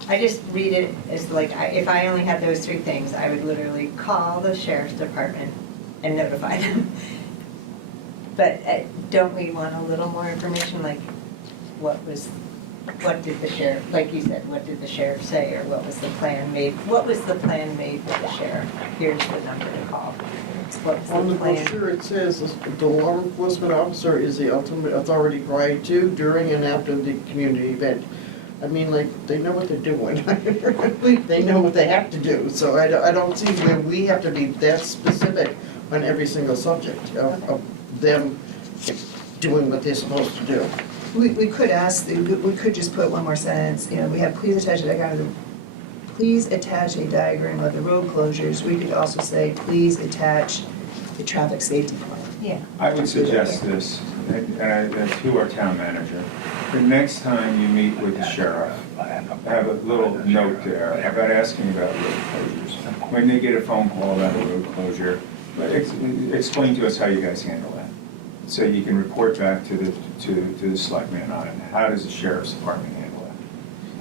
I just read it as if I only had those three things, I would literally call the sheriff's department and notify them. But don't we want a little more information, like what did the sheriff, like you said, what did the sheriff say, or what was the plan made with the sheriff? Here's the number to call. What was On the the plan? brochure, it says the law enforcement officer is the ultimate authority prior to, during, and after the community event. They know what they're doing. They know what they have to do, so I don't see where we have to be that specific on every single subject of them doing what they're supposed to do. We could ask, we could just put one more sentence, you know, we have please attach a diagram of the road closures. We could also say, please attach the traffic safety plan. Yeah. I would suggest this, and to our town manager, the next time you meet with the sheriff, have a little note there about asking about road closures. When they get a phone call about a road closure, explain to us how you guys handle that. So you can report back to the selectman on it. How does the sheriff's department handle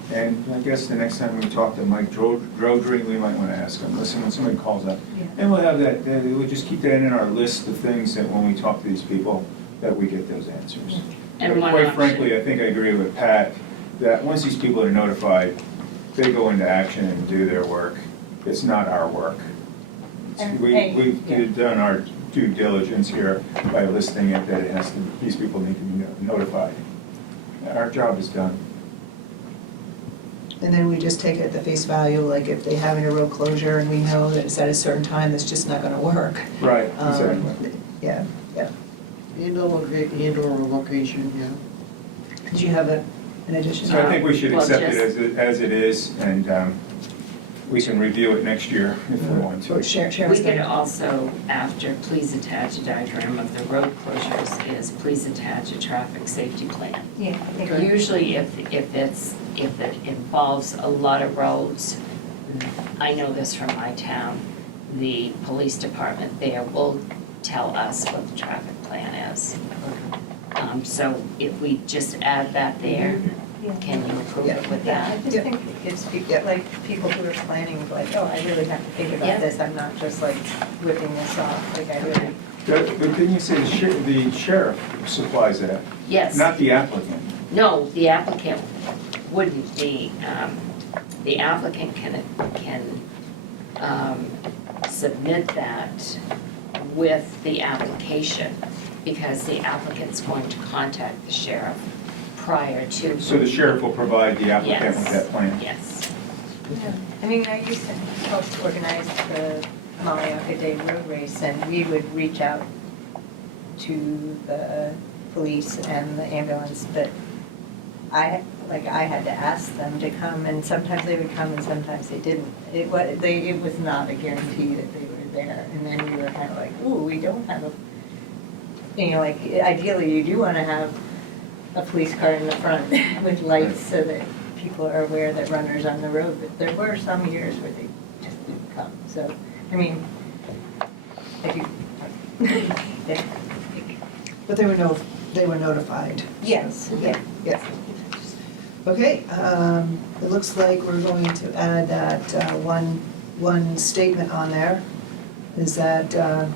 that? And I guess the next time we talk to Mike Drodry, we might want to ask him, listen, when somebody calls up, and we'll have that, we'll just keep that in our list of things that when we talk to these people, that we get those answers. And But one quite option. frankly, I think I agree with Pat, that once these people are notified, they go into action and do their work. It's not our work. We've done our due diligence here by listing it, that it has to, these people need to be notified. Our job is done. And then we just take it at the face value, like if they have a road closure and we know that it's at a certain time, that's just not gonna work. Right, Yeah, yeah. And or location, yeah. Did you have an addition? So I think we should Well, accept it just- as it is, and we can review it next year if we want to. Sharon's We could gonna- also, after please attach a diagram of the road closures, is please attach a traffic safety plan. Yeah, I think Okay. Usually if it involves a lot of roads, I know this from my town, the police department there will tell us what the traffic plan is. So if we just add that there, can you approve it with Yeah, that? I just think it gives people, like, people who are planning, like, oh, I really have to think Yeah. about this, I'm not just like whipping this off, like, I really. But didn't you say the sheriff supplies that, Yes. not the applicant? No, the applicant wouldn't be, the applicant can submit that with the application, because the applicant's going to contact the sheriff prior to. So the sheriff will provide the applicant with that plan? Yes. I mean, I used to help organize the Malioca Day Road Race, and we would reach out to the police and the ambulance, but I had to ask them to come, and sometimes they would come and sometimes they didn't. It was not a guarantee that they were there, and then we were kind of like, ooh, we don't have like, ideally you do want to have a police car in the front with lights so that people are aware that runners on the road, but there were some years where they just didn't come, so, I mean, if you, yeah. But they were notified. Yes, yeah. Yeah. Okay, it looks like we're going to add that one statement on there. Is there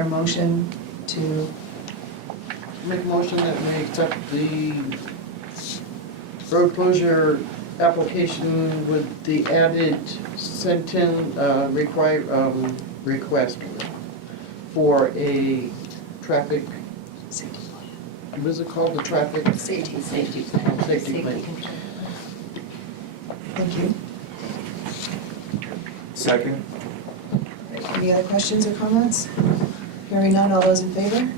a motion to, Make a motion that we accept the road closure application with the added sentence, request for a traffic, what is it called, the traffic? Safety plan. Safety plan. thank you. Second? Any other questions or comments? Hearing none, all those in favor?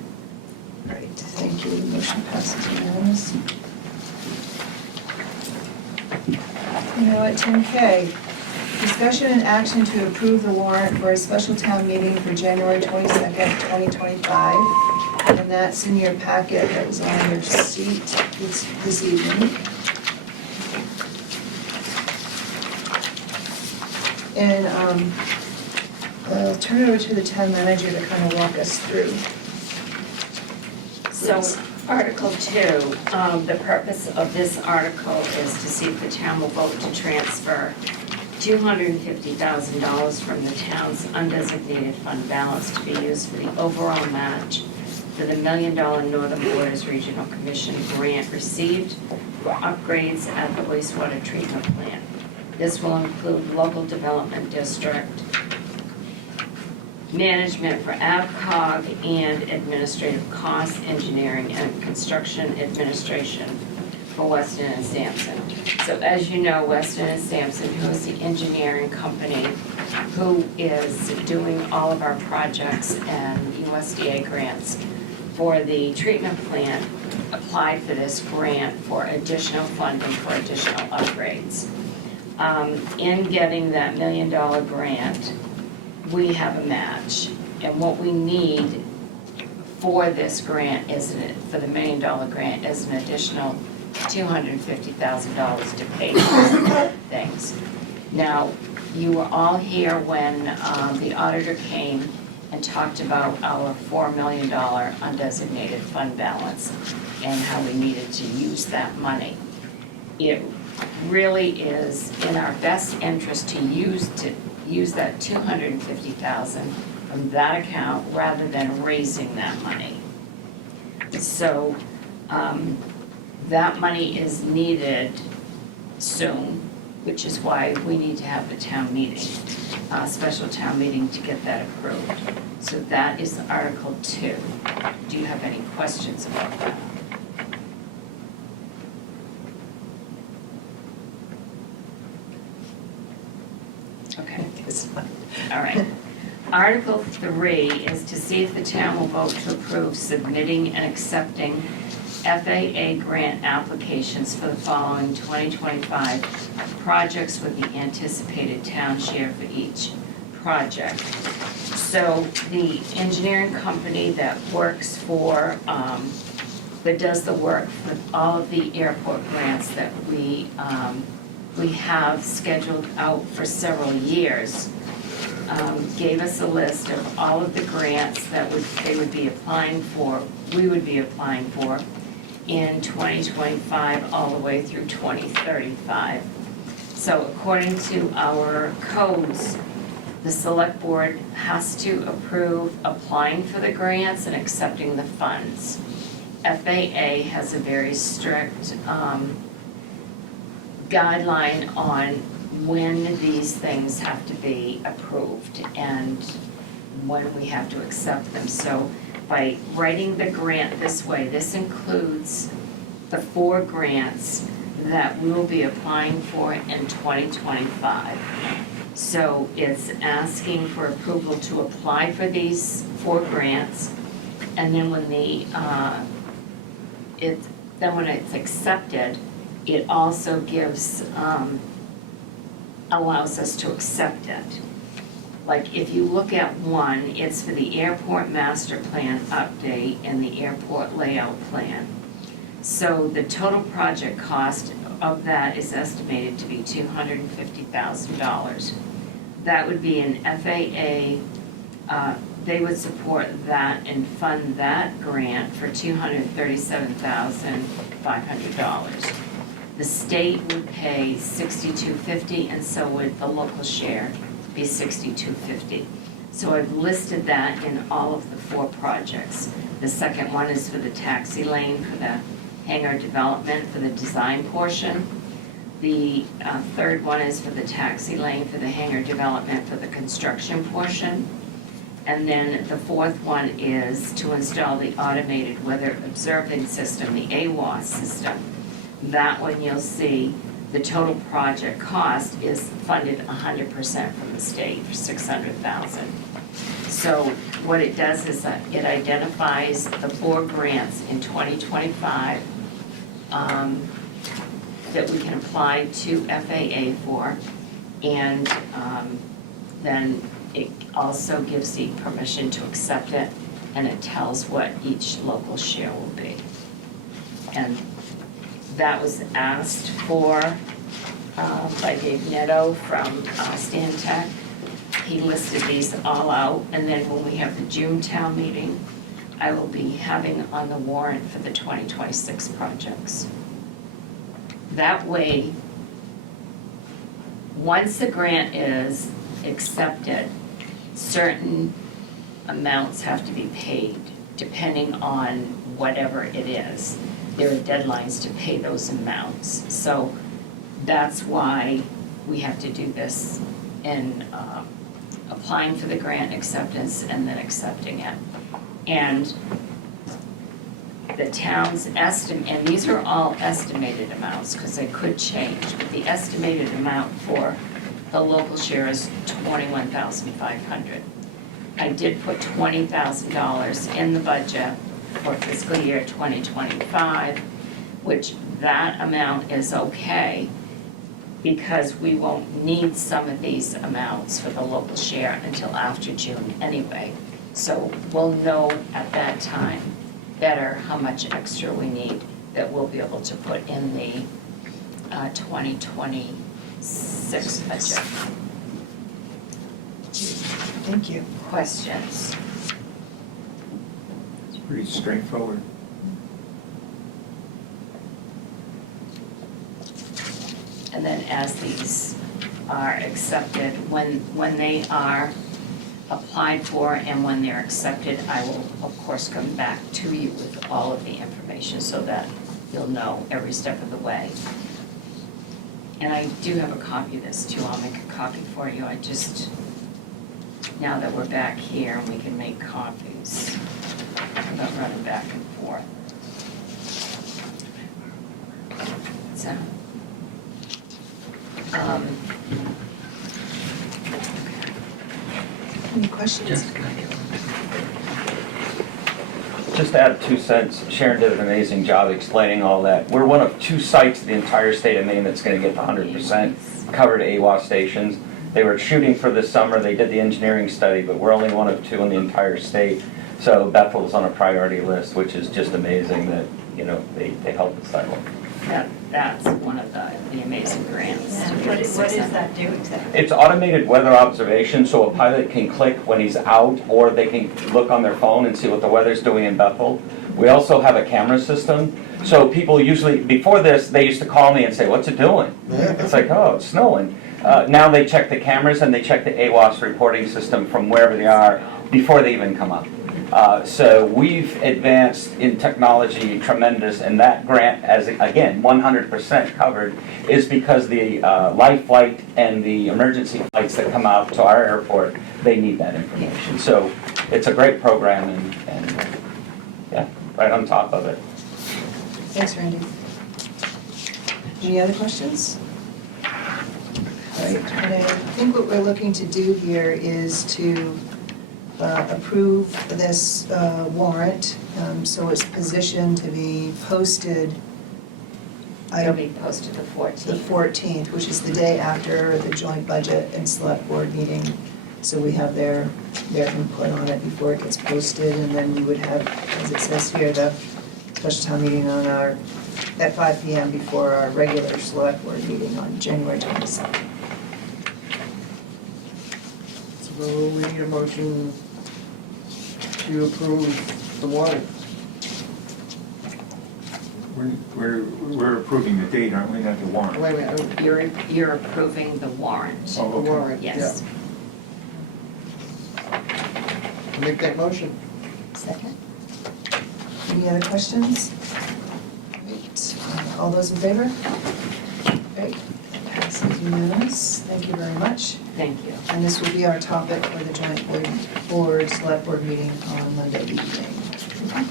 Great, thank you, the motion passes unanimous. You know what, 10K, discussion and action to approve the warrant for a special town meeting for January 22nd, 2025. And that's in your packet that was on your seat this evening. And I'll turn it over to the town manager to kind of walk us through. So, Article 2, the purpose of this article is to see if the town will vote to transfer $250,000 from the town's undesignated fund balance to be used for the overall match for the $1 Million Northern Borders Regional Commission grant received for upgrades at the wastewater treatment plant. This will include local development district, management for AvCog, and administrative costs, engineering, and construction administration for Weston and Sampson. So as you know, Weston and Sampson, who is the engineering company who is doing all of our projects and USDA grants for the treatment plant, applied for this grant for additional funding for additional upgrades. In getting that $1 million grant, we have a match. And what we need for this grant for the $1 million grant is an additional $250,000 to pay for things. Now, you were all here when the auditor came and talked about our $4 million undesignated fund balance and how we needed to use that money. It really is in our best interest to use that $250,000 from that account rather than raising that money. So that money is needed soon, which is why we need to have the town meeting, special town meeting to get that approved. So that is Article 2. Do you have any questions about that? Okay. All right. Article 3 is to see if the town will vote to approve submitting and accepting FAA grant applications for the following 2025 projects with the anticipated town share for each project. So the engineering company that works for, that does the work for all of the airport grants that we have scheduled out for several years, gave us a list of all of the grants that they would be applying for, we would be applying for in 2025 all the way through 2035. So according to our codes, the select board has to approve applying for the grants and accepting the funds. FAA has a very strict guideline on when these things have to be approved and when we have to accept them. So by writing the grant this way, this includes the 4 grants that we will be applying for in 2025. So it's asking for approval to apply for these 4 grants, and then when when it's accepted, it also allows us to accept it. Like if you look at one, it's for the airport master plan update and the airport layout plan. So the total project cost of that is estimated to be $250,000. That would be an FAA, they would support that and fund that grant for $237,500. The state would pay $6,250, and so would the local share be $6,250. So I've listed that in all of the 4 projects. The second one is for the taxi lane for the hangar development for the design portion. The third one is for the taxi lane for the hangar development for the construction portion. And then the 4th one is to install the automated weather observing system, the AWOS system. That one you'll see the total project cost is funded 100% from the state for $600,000. So what it does is it identifies the 4 grants in 2025 that we can apply to FAA for, and then it also gives the permission to accept it, and it tells what each local share will be. And that was asked for by Dave Netto from Stantec. He listed these all out, and then when we have the June town meeting, I will be having on the warrant for the 2026 projects. That way, once the grant is accepted, certain amounts have to be paid depending on whatever it is. There are deadlines to pay those amounts. So that's why we have to do this in applying for the grant acceptance and then accepting it. And the town's estimate, and these are all estimated amounts because they could change, but the estimated amount for the local share is $21,500. I did put $20,000 in the budget for fiscal year 2025, which that amount is okay, because we won't need some of these amounts for the local share until after June anyway. So we'll know at that time better how much extra we need that we'll be able to put in the 2026 budget. Thank you. Questions? It's pretty straightforward. And then as these are accepted, when they are applied for and when they're accepted, I will, of course, come back to you with all of the information so that you'll know every step of the way. And I do have a copy of this too. I'll make a copy for you. I just, now that we're back here and we can make copies without running back and forth. So. Any questions? Just to add 2 cents, Sharon did an amazing job explaining all that. We're one of 2 sites in the entire state of Maine that's going to get the 100% covered AWAS stations. They were shooting for this summer, they did the engineering study, but we're only one of 2 in the entire state. So Bethel's on a priority list, which is just amazing that, you know, they helped us that way. That's one of the amazing grants. What is that do exactly? It's automated weather observation, so a pilot can click when he's out, or they can look on their phone and see what the weather's doing in Bethel. We also have a camera system, so people usually, before this, they used to call me and say, "What's it doing?" It's like, "Oh, it's snowing." Now they check the cameras and they check the AWAS reporting system from wherever they are before they even come up. So we've advanced in technology tremendous, and that grant, as again, 100% covered, is because the life flight and the emergency flights that come out to our airport, they need that information. So it's a great program, and yeah, right on top of it. Thanks, Randy. Any other questions? All right, and I think what we're looking to do here is to approve this warrant, so it's positioned to be posted. It'll be posted the The 14th. 14th, which is the day after the joint budget and select board meeting. So we have their input on it before it gets posted, and then we would have, as it says here, the special town meeting on at 5 PM before our regular select board meeting on January 22nd. So we need a motion to approve the warrant. We're approving the date, aren't we, not the warrant? Wait a minute, You're approving the warrant. the warrant, yeah. Yes. Make that motion. Second. Any other questions? Great. All those in favor? Great. That passes unanimous. Thank you very much. Thank you. And this will be our topic for the joint select board meeting on Monday evening. Right.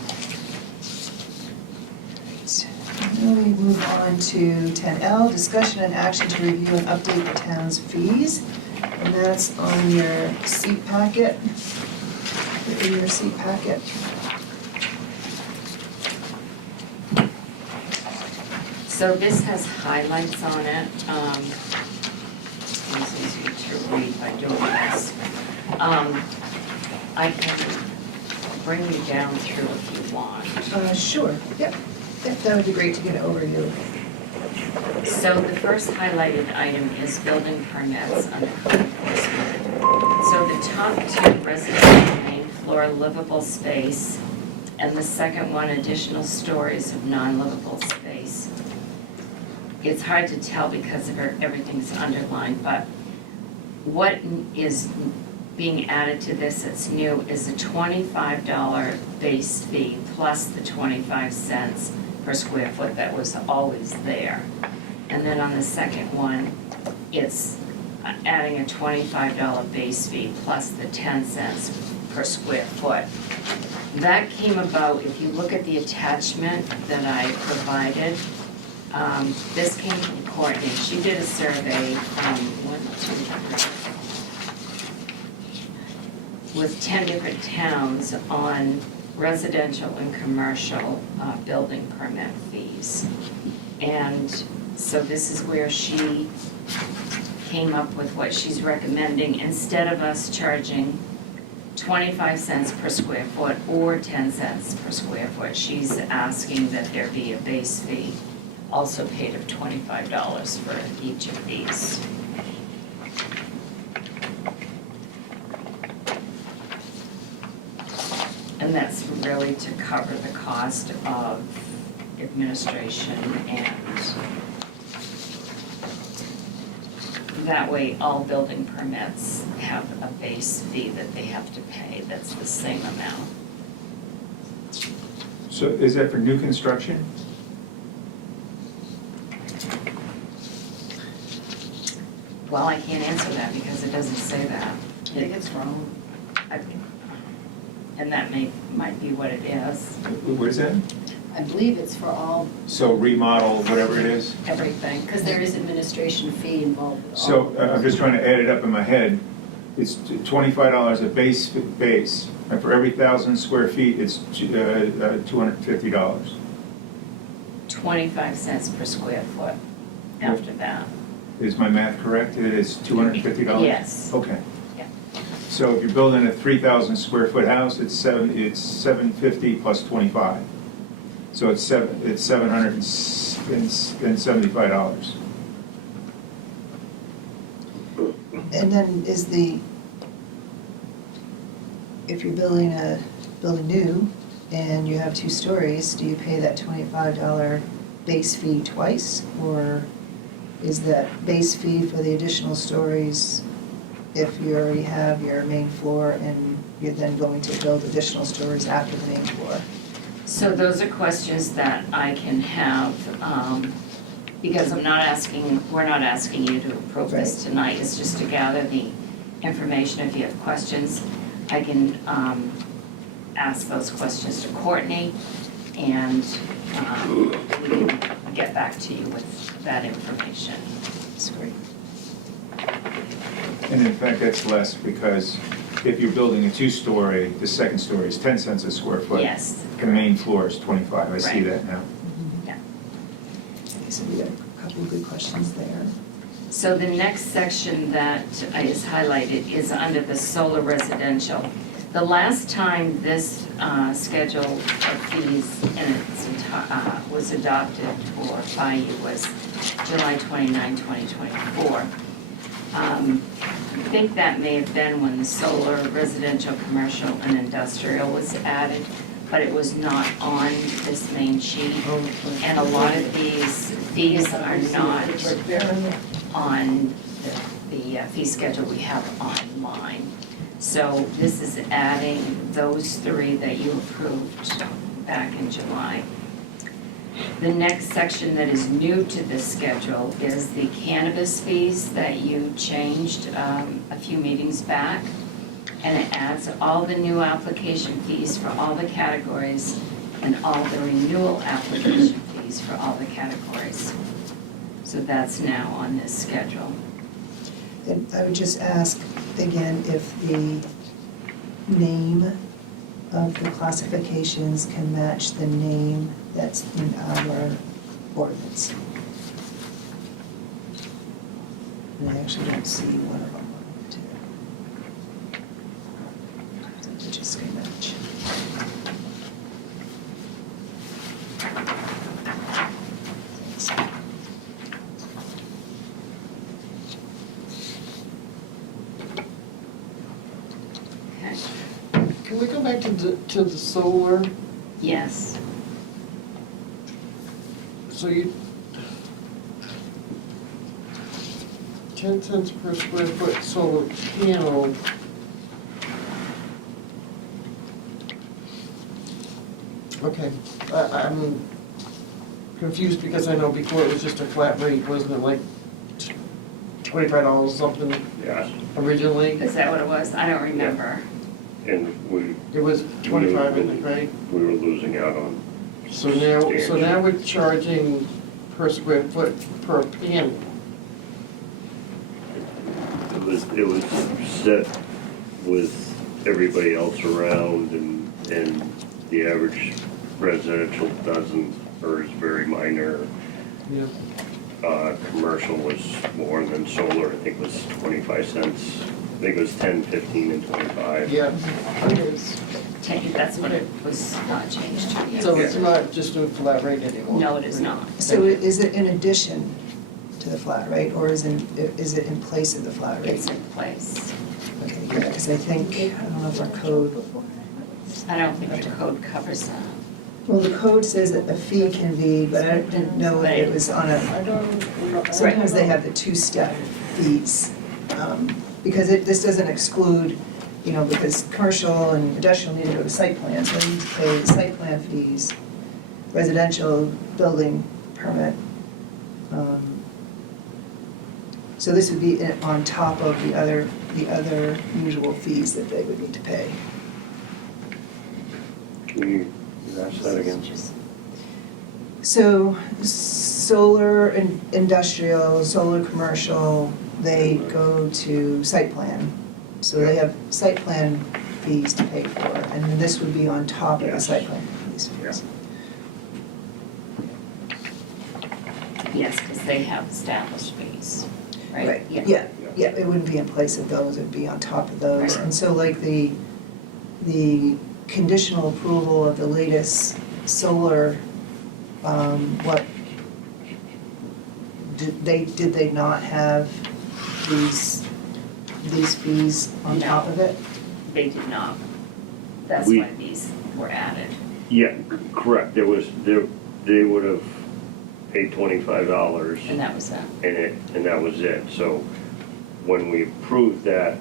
Now we move on to 10L, discussion and action to review and update the town's fees. And that's on your seat packet. In your seat packet. So this has highlights on it. It's easy to read by doing this. I can bring you down through if you want. Sure, yep, that would be great to get an overview. So the first highlighted item is building permits under code enforcement. So the top 2, residential main floor livable space, and the second one, additional stories of non-livable space. It's hard to tell because of everything's underlined, but what is being added to this that's new is a $25 base fee plus the 25 cents per square foot that was always there. And then on the second one, it's adding a $25 base fee plus the 10 cents per square foot. That came about, if you look at the attachment that I provided, this came from Courtney. She did a survey with 10 different towns on residential and commercial building permit fees. And so this is where she came up with what she's recommending. Instead of us charging 25 cents per square foot or 10 cents per square foot, she's asking that there be a base fee also paid of $25 for each of these. And that's really to cover the cost of administration, and that way all building permits have a base fee that they have to pay that's the same amount. So is that for new construction? Well, I can't answer that because it doesn't say that. I think it's wrong. And that might be what it is, What is that? I believe it's for all, So remodel, whatever it is? everything, because there is administration fee involved with all So of those. I'm just trying to add it up in my head. It's $25 a base, and for every 1,000 square feet, it's $250. 25 cents per square foot after that. Is my math correct? It is $250? Yes. Okay. Yeah. So if you're building a 3,000 square foot house, it's $750 plus 25. So it's $775. And then is if you're building new and you have 2 stories, do you pay that $25 base fee twice? Or is that base fee for the additional stories if you already have your main floor and you're then going to build additional stories after the main floor? So those are questions that I can have, because we're not asking you to approve this tonight, it's just to gather the information. If you have questions, I can ask those questions to Courtney, and we can get back to you with that information. That's great. And in fact, that's less because if you're building a 2-story, the second story is 10 cents a square foot. Yes. The main floor is 25. I see Right. that now. Yeah. Okay, so we got a couple of good questions there. So the next section that is highlighted is under the solar residential. The last time this schedule of fees was adopted or by you was July 29, 2024. I think that may have been when the solar residential, commercial, and industrial was added, but it was not on this main sheet. And a lot of these fees are not on the fee schedule we have online. So this is adding those 3 that you approved back in July. The next section that is new to this schedule is the cannabis fees that you changed a few meetings back. And it adds all the new application fees for all the categories and all the renewal application fees for all the categories. So that's now on this schedule. And I would just ask again if the name of the classifications can match the name that's in our ordinance. And I actually don't see one of them on it too. So they just can match. Thanks. Okay? Can we go back to the solar? Yes. So you, 10 cents per square foot solar panel. Okay, I'm confused because I know before it was just a flat rate, wasn't it like $25 something Yeah, originally? Is that what it was? I don't remember. and It was 25, I think, right? we were losing out on. So now we're charging per square foot per panel. It was set with everybody else around, and the average residential doesn't, or is very minor. Yeah. Commercial was more than solar, I think was 25 cents. I think it was 10, 15, and 25. Yeah, it is. That's what it was changed to, yes. So it's not just a flat rate anymore? No, it is not. So is it in addition to the flat rate, or is it in place of the flat rate? It's in place. Okay, yeah, because I think, I don't know if our code, I don't think the code covers that. well, the code says that a fee can be, but I didn't know if it was on a, sometimes they have the two-step fees. Because this doesn't exclude, because commercial and industrial need to go to site plan, so they need to pay the site plan fees, residential building permit. So this would be on top of the other usual fees that they would need to pay. Can you ask that again? So solar and industrial, solar commercial, they go to site plan. So they have site plan fees to pay for, and then this would be on top of the site plan fees. Yes, because they have established fees, right? Yeah, it wouldn't be in place of those, it'd be on top of those. And so like the conditional approval of the latest solar, did they not have these fees on No. top of it? They did not. That's We- why these were added. Yeah, correct. They would have paid $25 And that was that. and that was it. So when we approved that,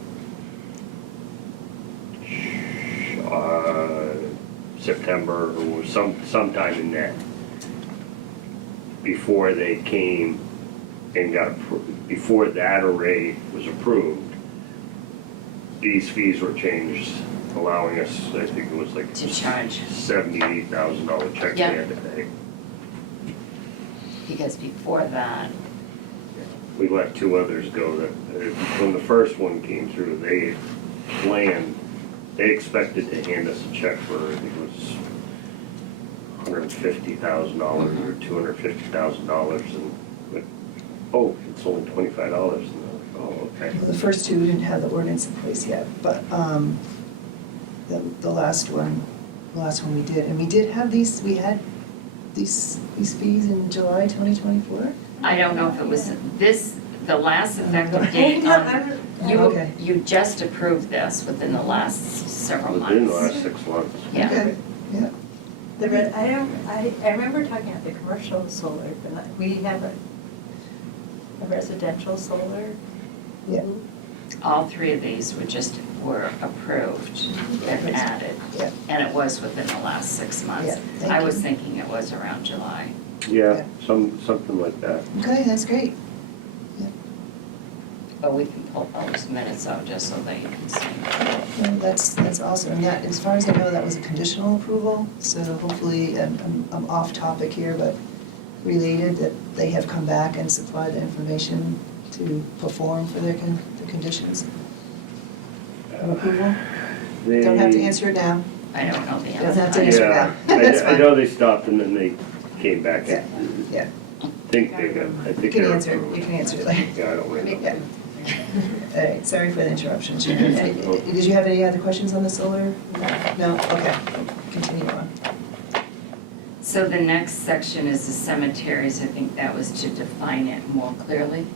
September or sometime in that, before they came and before that array was approved, these fees were changed, allowing us, I think it was like To charge. $78,000 check we Yeah. had to pay. Because before that, We let two others go that, when the first one came through, they expected to hand us a check for, I think it was $150,000 or $250,000, and, like, oh, it's only $25, and they're like, oh, okay. Well, the first two didn't have the ordinance in place yet, but the last one we did, and we did have these fees in July 2024? I don't know if it was the last effective date, Okay. you just approved this within the last several months. Within the last 6 months. Yeah. Okay, yeah. I remember talking about the commercial solar, but we have a residential solar. Yeah. All three of these were approved and added. Yeah. And it was within the last 6 months. Yeah, thank I was you. thinking it was around July. Yeah, something like that. Okay, that's great. But we can pull those minutes out just so that you can see. Well, that's awesome. And that, as far as I know, that was a conditional approval, so hopefully, I'm off topic here, but related, that they have come back and supplied the information to perform for the conditions of approval. Don't have to answer it now. I don't know the Don't answer. have to answer Yeah, now. That's I fine. know they stopped and then they came back. Yeah, yeah. I think You they can were answer, approved. you can answer it later. Yeah, I don't really know. Yeah. All right, sorry for the interruption. Did you have any other questions on the solar? No? Okay, continue on. So the next section is the cemeteries. I think that was to define it more clearly.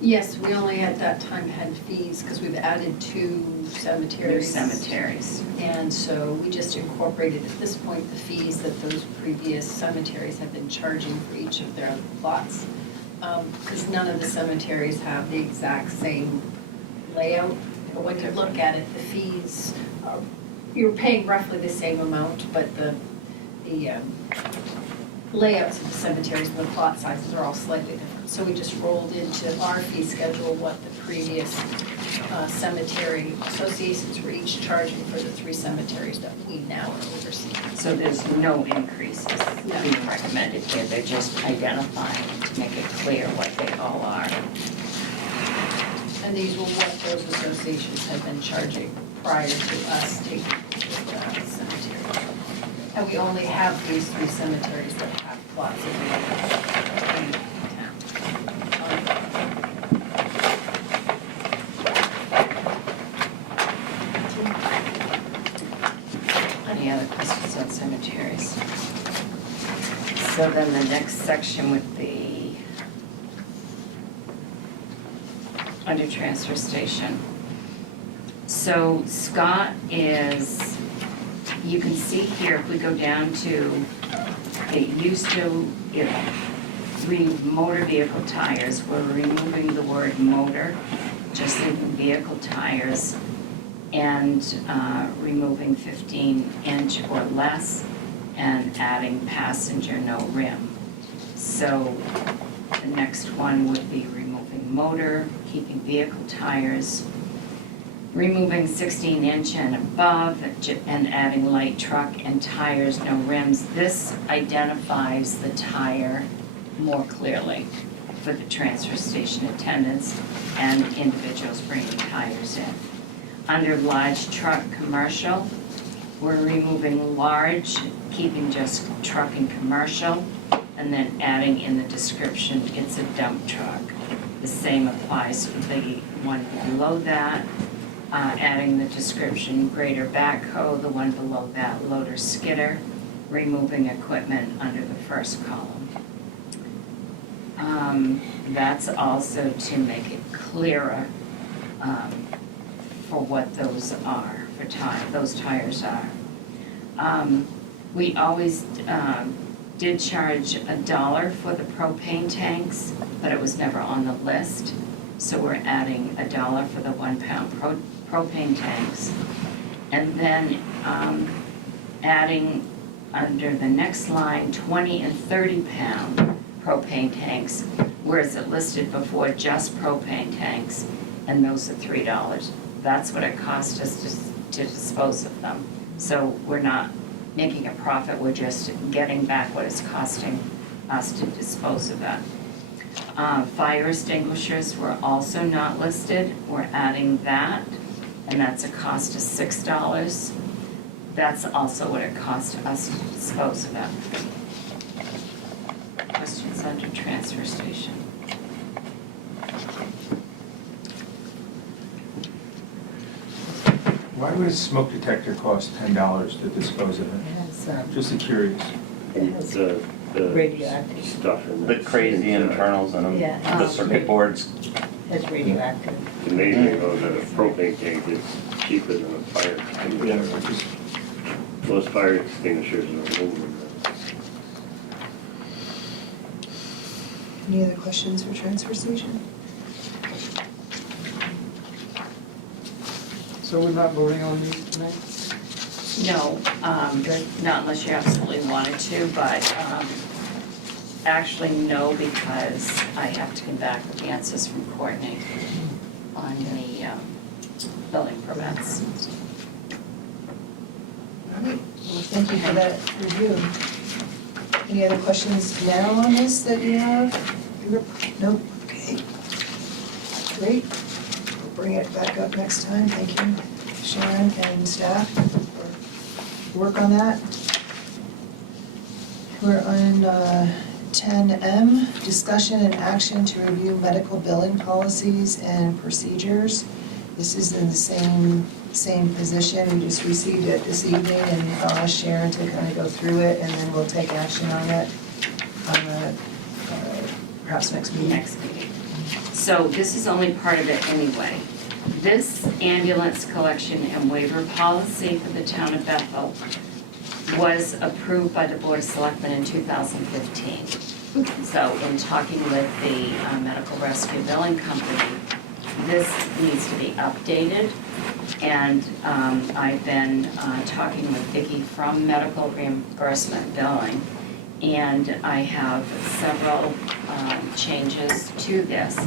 Yes, we only at that time had fees because we've added 2 New cemeteries. cemeteries. And so we just incorporated at this point the fees that those previous cemeteries have been charging for each of their lots. Because none of the cemeteries have the exact same layout. But when you look at it, the fees, you're paying roughly the same amount, but the layouts of the cemeteries and the plot sizes are all slightly different. So we just rolled into our fee schedule what the previous cemetery associations were each charging for the 3 cemeteries that we now are overseeing. So there's no increases being recommended here. They're just identifying to make it clear what they all are. And these were what those associations had been charging prior to us taking the cemetery. how we only have these 3 cemeteries that have plots of land in town. Any other questions on cemeteries? So then the next section would be under transfer station. So Scott is, you can see here, if we go down to, it used to, read motor vehicle tires, we're removing the word motor, just leaving vehicle tires, and removing 15-inch or less, and adding passenger no rim. So the next one would be removing motor, keeping vehicle tires, removing 16-inch and above, and adding light truck and tires, no rims. This identifies the tire more clearly for the transfer station attendants and individuals bringing tires in. Under large truck commercial, we're removing large, keeping just truck and commercial, and then adding in the description, it's a dump truck. The same applies for the one below that, adding the description, grader backhoe, the one below that, loader skidder, removing equipment under the first column. That's also to make it clearer for what those are, for those tires are. We always did charge $1 for the propane tanks, but it was never on the list. So we're adding $1 for the 1 pound propane tanks. And then adding under the next line, 20 and 30 pound propane tanks, whereas it listed before just propane tanks, and those are $3. That's what it cost us to dispose of them. So we're not making a profit, we're just getting back what it's costing us to dispose of it. Fire extinguishers were also not listed, we're adding that, and that's a cost of $6. That's also what it cost us to dispose of it. Questions under transfer station? Why would a smoke detector cost $10 to dispose of it? Just curious. The Radioactive. stuff in The there. crazy internals in them, Yeah. the circuit boards. It's radioactive. It made me know that a propane tank is cheaper than a fire extinguisher. Most fire extinguishers are aluminum. Any other questions for transfer station? So we're not voting on these tonight? No, not unless you absolutely wanted to, but actually no, because I have to come back with answers from Courtney on the building permits. All right, well, thank you for that review. Any other questions now on this that you have? Nope, okay. Great. We'll bring it back up next time. Thank you, Sharon and staff, for work on that. We're on 10M, discussion and action to review medical billing policies and procedures. This is in the same position, we just received it this evening, and I'll ask Sharon to kind of go through it, and then we'll take action on it, perhaps next meeting. Next meeting. So this is only part of it anyway. This ambulance collection and waiver policy for the town of Bethel was approved by the Board of Selectmen in 2015. So in talking with the medical rescue billing company, this needs to be updated. And I've been talking with Vicki from Medical Reimbursement Billing, and I have several changes to this.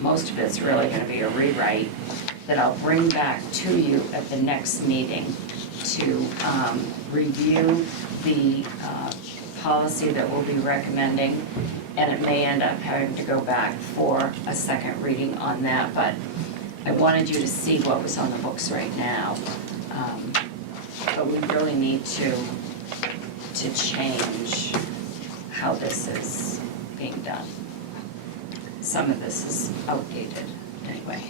Most of it's really going to be a rewrite that I'll bring back to you at the next meeting to review the policy that we'll be recommending, and it may end up having to go back for a second reading on that, but I wanted you to see what was on the books right now. But we really need to to change how this is being done. Some of this is outdated anyway.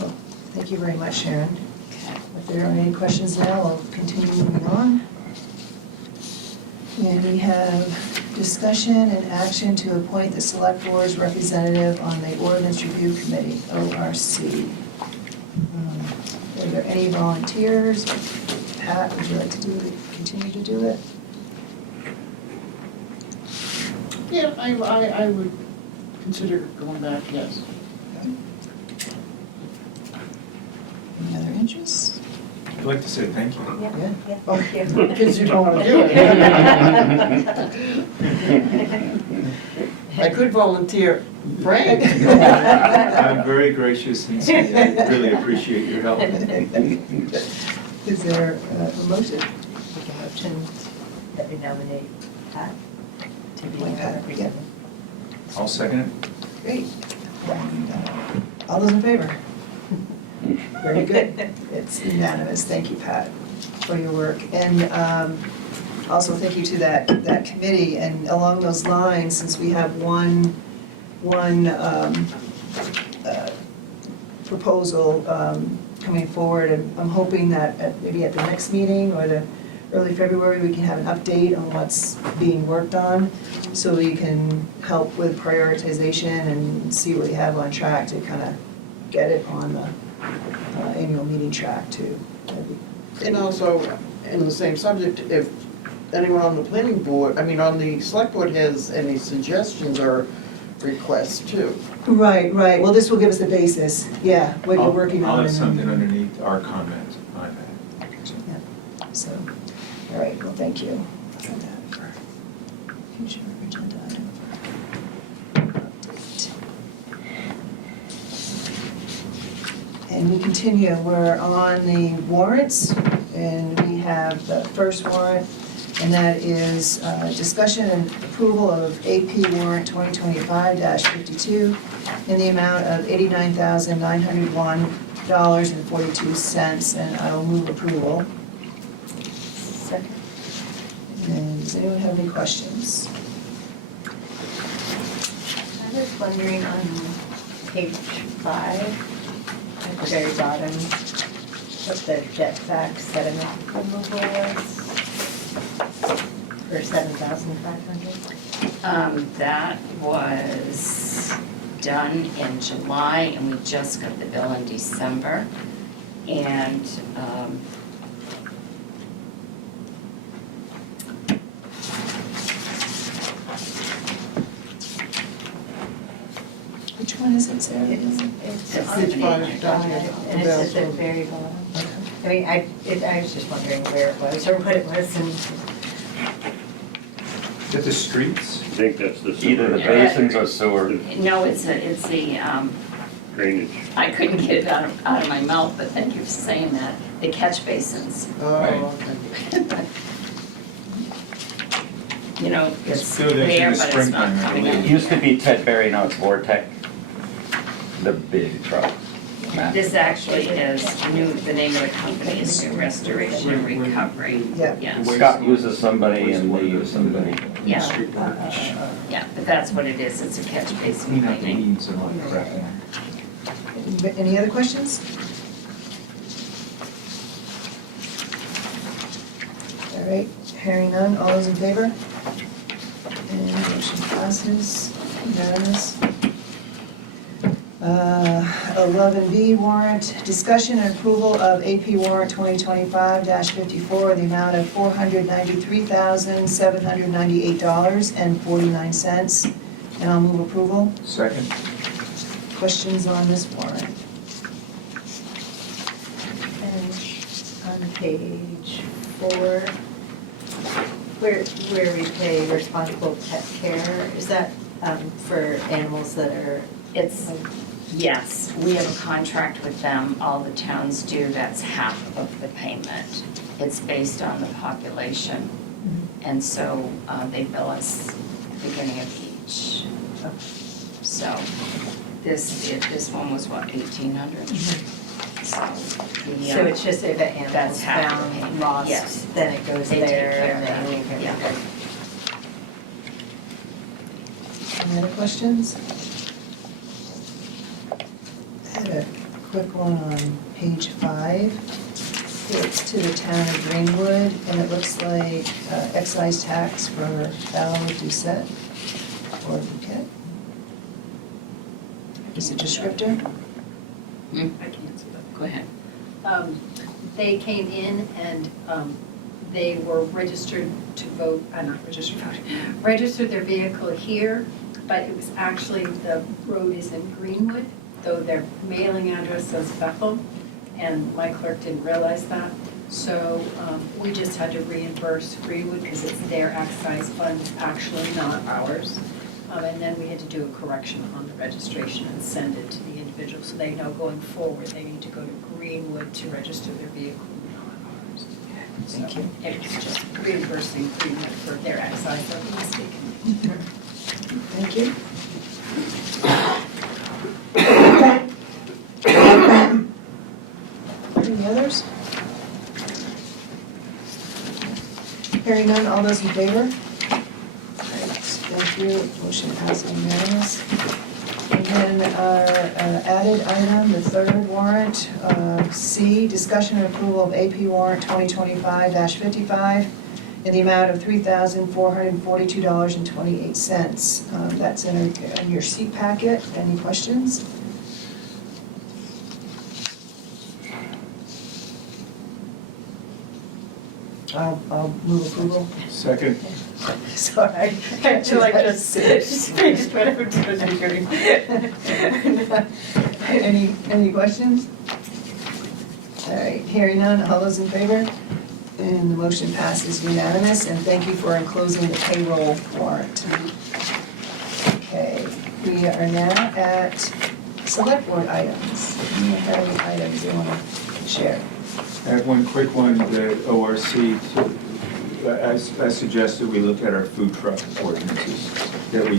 Well, thank you very much, Sharon. Okay. If there aren't any questions now, I'll continue moving on. And we have discussion and action to appoint the select board's representative on the ordinance review committee, ORC. Are there any volunteers? Pat, would you like to continue to do it? Yeah, I would consider going back, yes. Any other interests? I'd like to say thank you. Yeah. Thank you. Because you don't want to do it. I could volunteer Frank. I'm very gracious and I really appreciate your help. Is there a motion? Make a motion that we nominate Pat to be Like our Pat, representative. I'll second it. Great. And, all those in favor? Very good. It's unanimous. Thank you, Pat, for your work. And also thank you to that committee. And along those lines, since we have one proposal coming forward, and I'm hoping that maybe at the next meeting or the early February, we can have an update on what's being worked on, so we can help with prioritization and see what we have on track to kind of get it on the annual meeting track too. That'd be great. And also, in the same subject, if anyone on the planning board, on the select board has any suggestions or requests too. Right. Well, this will give us the basis, yeah, what you're working on. I'll have and something then- underneath our comment on that. So, all right, well, thank you for that, for future agenda item for update. And we continue, we're on the warrants, and we have the first warrant, and that is discussion and approval of AP warrant 2025-52 in the amount of $89,901.42, and I will move approval. Second. And does anyone have any questions? I was wondering on page 5, at the very bottom, what the jet tax sediment removal was for 7,500. That was done in July, and we just got the bill in December. And Which one is it, Sarah? It's It's on page page 5, down 5, here, and it's at the about- very bottom. I mean, I was just wondering where it was or what it was, and Is that the streets? I think that's the. Either the basins or sewer. no, it's the, Drainage. I couldn't get it out of my mouth, but thank you for saying that, the catch basins. Oh, okay. You know, it's So that's in there, the but it's not springtime, I coming It in. used to be Ted Berry, now it's Vortec. The big truck. This actually is new, the name of the company is New Restoration and Recovery. Yeah. Yes, Scott uses somebody and we use somebody. yeah, Street work. yeah, but that's what it is, it's a catch basin Clean up the cleaning. weeds and all that crap. Any other questions? All right, hearing none, all those in favor? And motion passes, unanimous. 11B warrant, discussion and approval of AP warrant 2025-54, the amount of $493,798.49. And I'll move approval. Second? Questions on this warrant? And on page 4, where we pay responsible pet care, is that for animals that are? It's, yes, we have a contract with them, all the towns do, that's half of the payment. It's based on the population, and so they bill us at the beginning of each. So this one was what, 1,800? So it's just if an animal's That's found happening. lost, Yes. then it goes They take there care and of that. then we can. Yeah. Any other questions? I had a quick one on page 5. It's to the town of Greenwood, and it looks like excise tax for Ballot Doucette or Bouquet. Is it descriptor? I can't see that. Go ahead. They came in and they were registered to vote, not registered to vote, registered their vehicle here, but it was actually, the road is in Greenwood, though their mailing address says Bethel, and my clerk didn't realize that. So we just had to reimburse Greenwood because it's their excise fund, actually not ours. And then we had to do a correction on the registration and send it to the individual, so they know going forward, they need to go to Greenwood to register their vehicle, not ours. Thank you. It was just reimbursing Greenwood for their excise, I'm mistaken. Thank you. Any others? Hearing none, all those in favor? Great, thank you, motion passes unanimous. And then our added item, the third warrant, C, discussion and approval of AP warrant 2025-55 in the amount of $3,442.28. That's in your seat packet. Any questions? I'll move approval. Second, Sorry. I feel like just whatever it was doing. Any questions? All right, hearing none, all those in favor? And the motion passes unanimous, and thank you for enclosing the payroll warrant. Okay, we are now at select board items. Any items you want to share? I have one quick one that ORC, as suggested, we look at our food truck ordinances, that we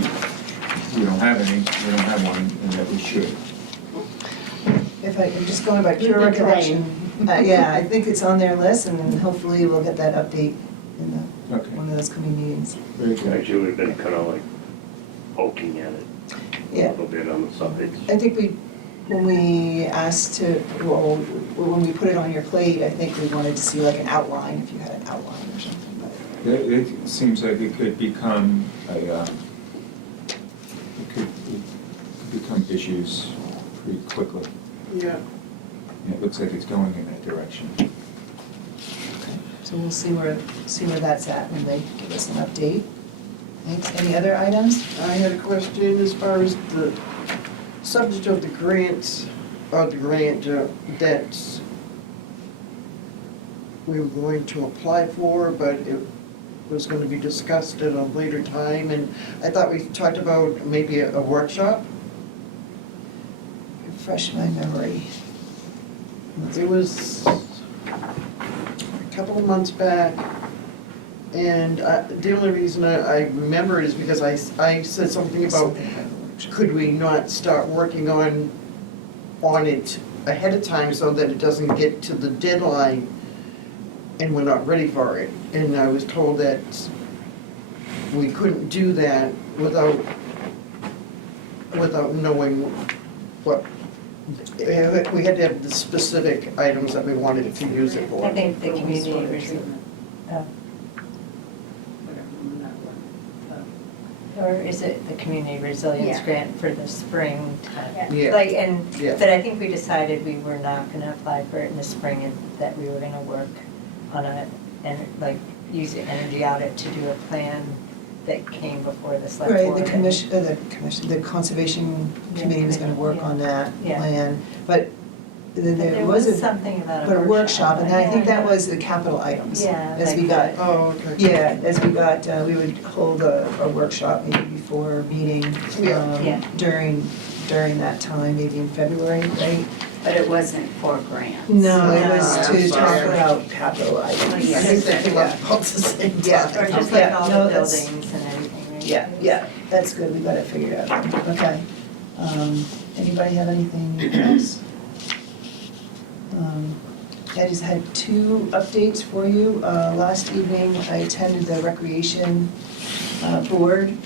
don't have any, we don't have one, and that we should. If I'm just going by pure We've been recollection. Yeah, I think it's on their list, and then hopefully we'll get that update in Okay, one of those coming meetings. very good. Actually, we've been kind of like poking at it a Yeah, little bit on the sides. I think when we asked to, well, when we put it on your plate, I think we wanted to see like an outline, if you had an outline or something, but. It seems like it could become it could become issues pretty quickly. Yeah. And it looks like it's going in that direction. So we'll see where that's at when they give us an update. Thanks. Any other items? I had a question as far as the subject of the grants, or the grant that we were going to apply for, but it was going to be discussed at a later time, and I thought we talked about maybe a workshop. Refresh my memory. It was a couple of months back, and the only reason I remember it is because I said something about, could we not start working on it ahead of time so that it doesn't get to the deadline and we're not ready for it? And I was told that we couldn't do that without knowing what, we had to have the specific items that we wanted to use it for. I think the community Wastewater resilience, treatment. Whatever, that one. or is it the community resilience Yeah. grant for the spring time? Yeah. Like, Yeah. but I think we decided we were not gonna apply for it in the spring and that we were gonna work on use the energy audit to do a plan that came before the select board. Right, the conservation committee was gonna work on that Yeah. plan, but then But there was something about but a a workshop, and I think that Yeah. was the capital items. Yeah, As we like got, Oh, okay. yeah, as we got, we would hold a workshop maybe before a meeting Yeah. during that time, maybe in February, right? But it wasn't for grants. No, it No, was I'm to talk sorry. about capital Oh, items. yeah. I think they came up about the same Yeah. time. Or just Yeah, like all no, the that's- buildings and everything, right? Yeah, that's good, we got it figured out, okay. Anybody have anything else? I just had two updates for you. Last evening, I attended the Recreation Board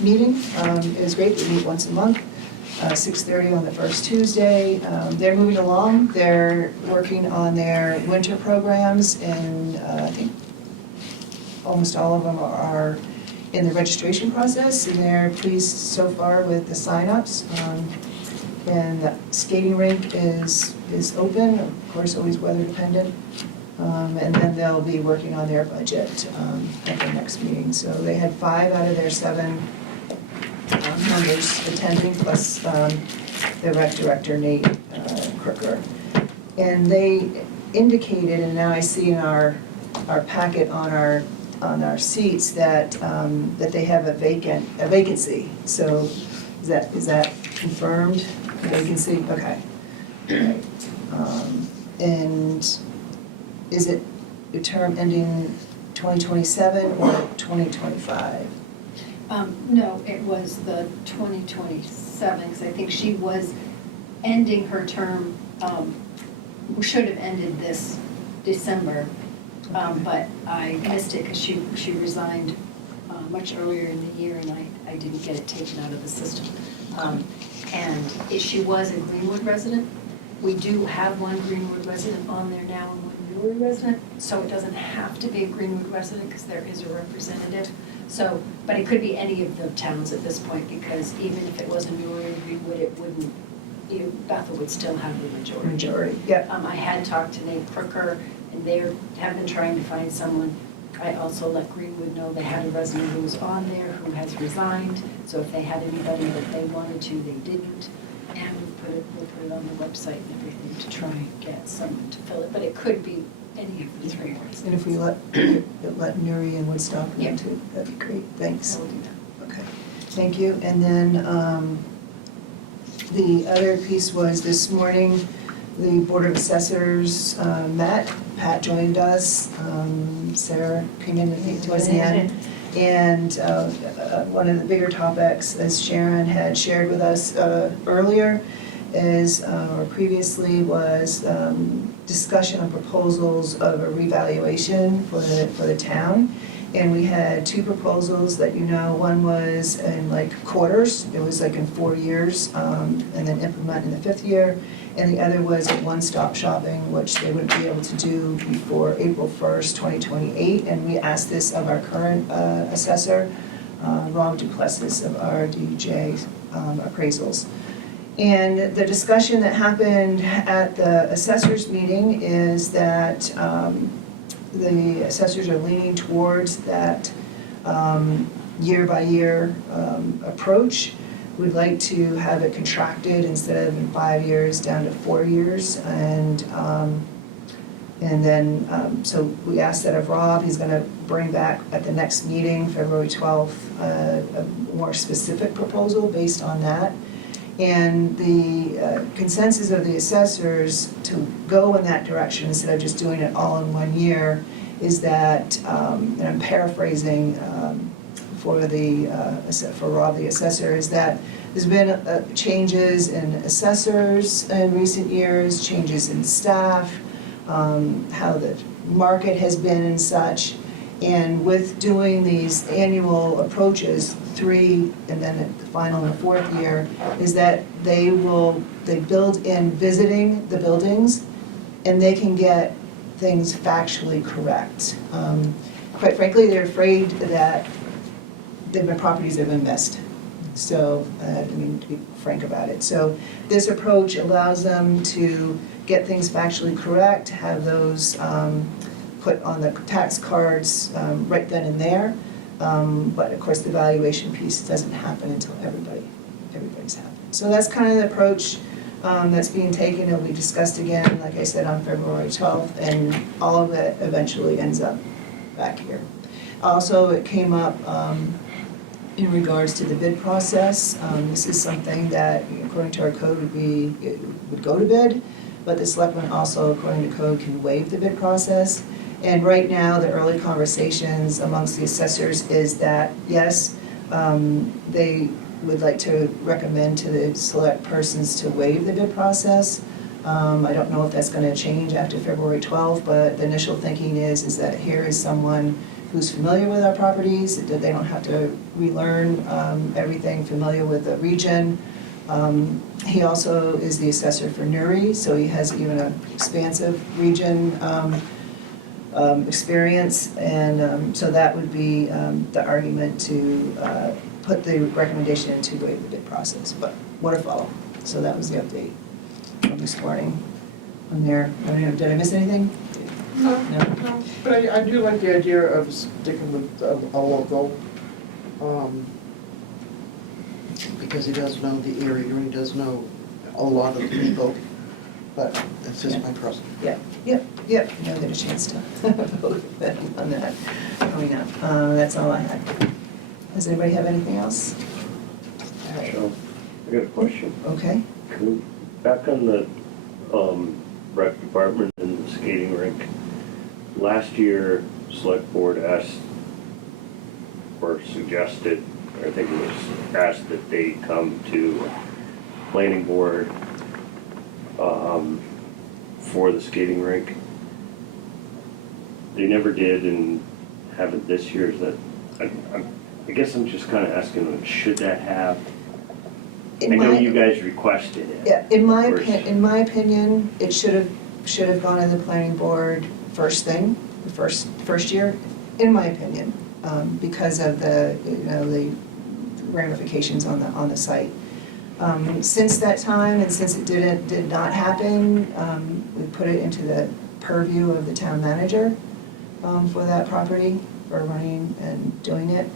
meeting. It was great, they meet once a month, 6:30 on the first Tuesday. They're moving along, they're working on their winter programs, and I think almost all of them are in the registration process, and they're pleased so far with the signups. And the skating rink is open, of course, always weather dependent. And then they'll be working on their budget at the next meeting. So they had 5 out of their 7 members attending, plus the rec director, Nate Crooker. And they indicated, and now I see in our packet on our seats that they have a vacancy. So is that confirmed? Vacancy, okay. Right. And is it a term ending 2027 or 2025? No, it was the 2027, because I think she was ending her term, should have ended this December, but I missed it because she resigned much earlier in the year, and I didn't get it taken out of the system. She was a Greenwood resident. We do have one Greenwood resident on there now and one Newry resident, so it doesn't have to be a Greenwood resident because there is a representative. So, but it could be any of the towns at this point, because even if it was a Newry or Greenwood, it wouldn't, Bethel would still have the majority. Majority, yep. I had talked to Nate Crooker, and they have been trying to find someone. I also let Greenwood know they had a resident who was on there who has resigned, so if they had anybody that they wanted to, they didn't. And we'll put it on the website and everything to try and get someone to fill it, but it could be any of the 3 ones. And if we let Nuri and Woodstock in too, that'd be great, thanks. I will do that. Okay, thank you. And then the other piece was this morning, the Board of Assessors met. Pat joined us, Sarah came in towards the end. And one of the bigger topics, as Sharon had shared with us earlier, or previously, was discussion of proposals of a revaluation for the town. And we had 2 proposals that one was in like quarters, it was like in 4 years, and then implement in the 5th year. And the other was a one-stop shopping, which they wouldn't be able to do before April 1st, 2028. And we asked this of our current assessor, Rob Duplessis of RDJ Appraisals. And the discussion that happened at the assessors meeting is that the assessors are leaning towards that year-by-year approach. We'd like to have it contracted instead of in 5 years down to 4 years. And then, so we asked that of Rob. He's going to bring back at the next meeting, February 12th, a more specific proposal based on that. And the consensus of the assessors to go in that direction instead of just doing it all in 1 year is that, and I'm paraphrasing for Rob the assessor, is that there's been changes in assessors in recent years, changes in staff, how the market has been and such. And with doing these annual approaches, 3 and then the final in the 4th year, is that they build in visiting the buildings, and they can get things factually correct. Quite frankly, they're afraid that there have been properties that have been missed. So, to be frank about it. So this approach allows them to get things factually correct, have those put on the tax cards right then and there. But of course, the valuation piece doesn't happen until everybody's happened. So that's kind of the approach that's being taken. It'll be discussed again, like I said, on February 12th, and all of it eventually ends up back here. Also, it came up in regards to the bid process. This is something that, according to our code, would go to bid, but the selectmen also, according to code, can waive the bid process. And right now, the early conversations amongst the assessors is that, yes, they would like to recommend to the select persons to waive the bid process. I don't know if that's gonna change after February 12th, but the initial thinking is that here is someone who's familiar with our properties, that they don't have to relearn everything, familiar with the region. He also is the assessor for Newry, so he has even an expansive region experience, and so that would be the argument to put the recommendation into the bid process, but more to follow. So that was the update from this morning on there. Did I miss anything? No, No? no, but I do like the idea of sticking with a local, because he does know the area, and he does know a lot of the people, but that's just my personal. Yep, you know, get a chance to vote on that coming up. That's all I had. Does anybody have anything else? All right, So, I got a question. okay. Back on the rec department and the skating rink, last year, select board asked or suggested, I think it was asked that they come to planning board for the skating rink. They never did and haven't this year. Is that, I guess I'm just kind of asking them, should that have? I know you guys requested it. Yeah, in my First. opinion, it should have gone to the planning board first thing, the first year, in my opinion, because of the, you know, the ramifications on the site. Since that time, and since it did not happen, we put it into the purview of the town manager for that property, for running and doing it.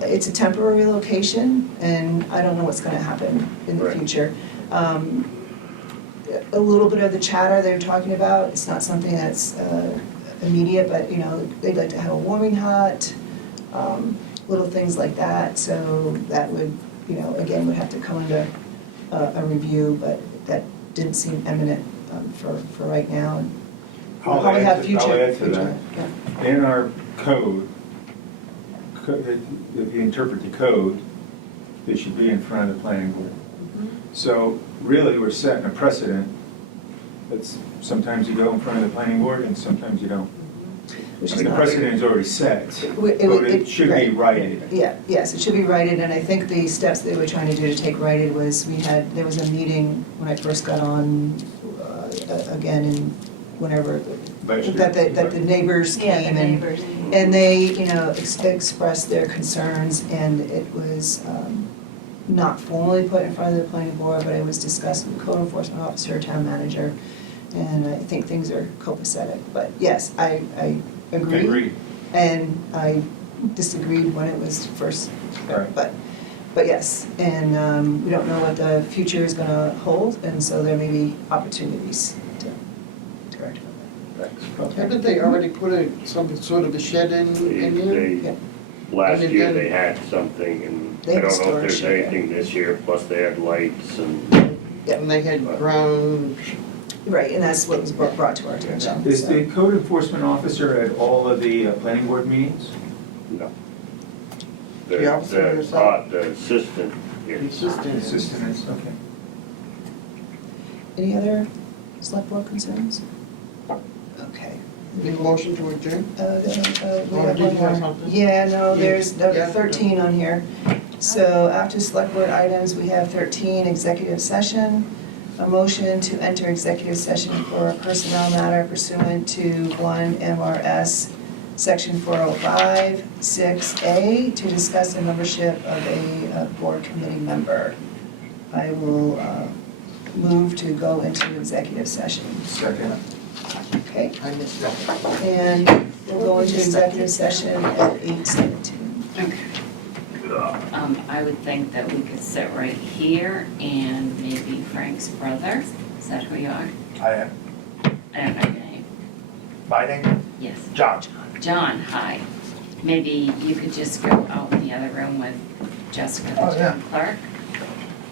It's a temporary location, and I don't know what's gonna happen in the Right. future. A little bit of the chatter they're talking about, it's not something that's immediate, but, you know, they'd like to have a warming hut, little things like that, so that would, you know, again, would have to come under a review, but that didn't seem imminent for right now. And we'll I'll probably have add to future. that. Yeah. In our code, if you interpret the code, they should be in front of the planning board. So really, we're setting a precedent. That's, sometimes you go in front of the planning board and sometimes you don't. Which I is mean, the not- precedent is already set, but It- it should be righted. Yeah, yes, it should be righted, and I think the steps they were trying to do to take righted was, there was a meeting when I first got on, again, in whenever, Last year. that the neighbors Yeah, the came and, neighbors. and they, you know, expressed their concerns, and it was not formally put in front of the planning board, but it was discussed with the code enforcement officer, town manager, and I think things are copacetic, but yes, I agree. Agreed. And I disagreed when it was first, Right. but yes, and we don't know what the future is gonna hold, and so there may be opportunities to correct that. Haven't they already put some sort of a shed in there? Yeah. Last And year then- they had something, and They I have a don't know if storage there's shed, yeah. anything this year, plus they had lights and. And they had ground, Right, and that's what was brought to our attention. Is so. the code enforcement officer at all of the planning board meetings? No. The officer herself? The assistant, yeah. the assistant. Assistant is, okay. Any other select board concerns? Okay. Make a motion to adjourn? We Or have did you one have more. something? Yeah, no, there's Yeah. 13 on here. So after select board items, we have 13, executive session. A motion to enter executive session for a personnel matter pursuant to 1 MRS Section 405, 6A, to discuss the membership of a board committee member. I will move to go into executive session. Second. Okay? I missed that. And we'll go into executive session at 8:17. I would think that we could sit right here and maybe Frank's brother, is that who you are? I am. I don't know your name. My name? Yes. John. John, hi. Maybe you could just go out in the other room with Jessica, the Oh, yeah. town clerk?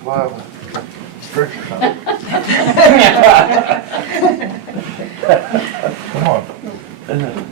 Well, sure. Come on.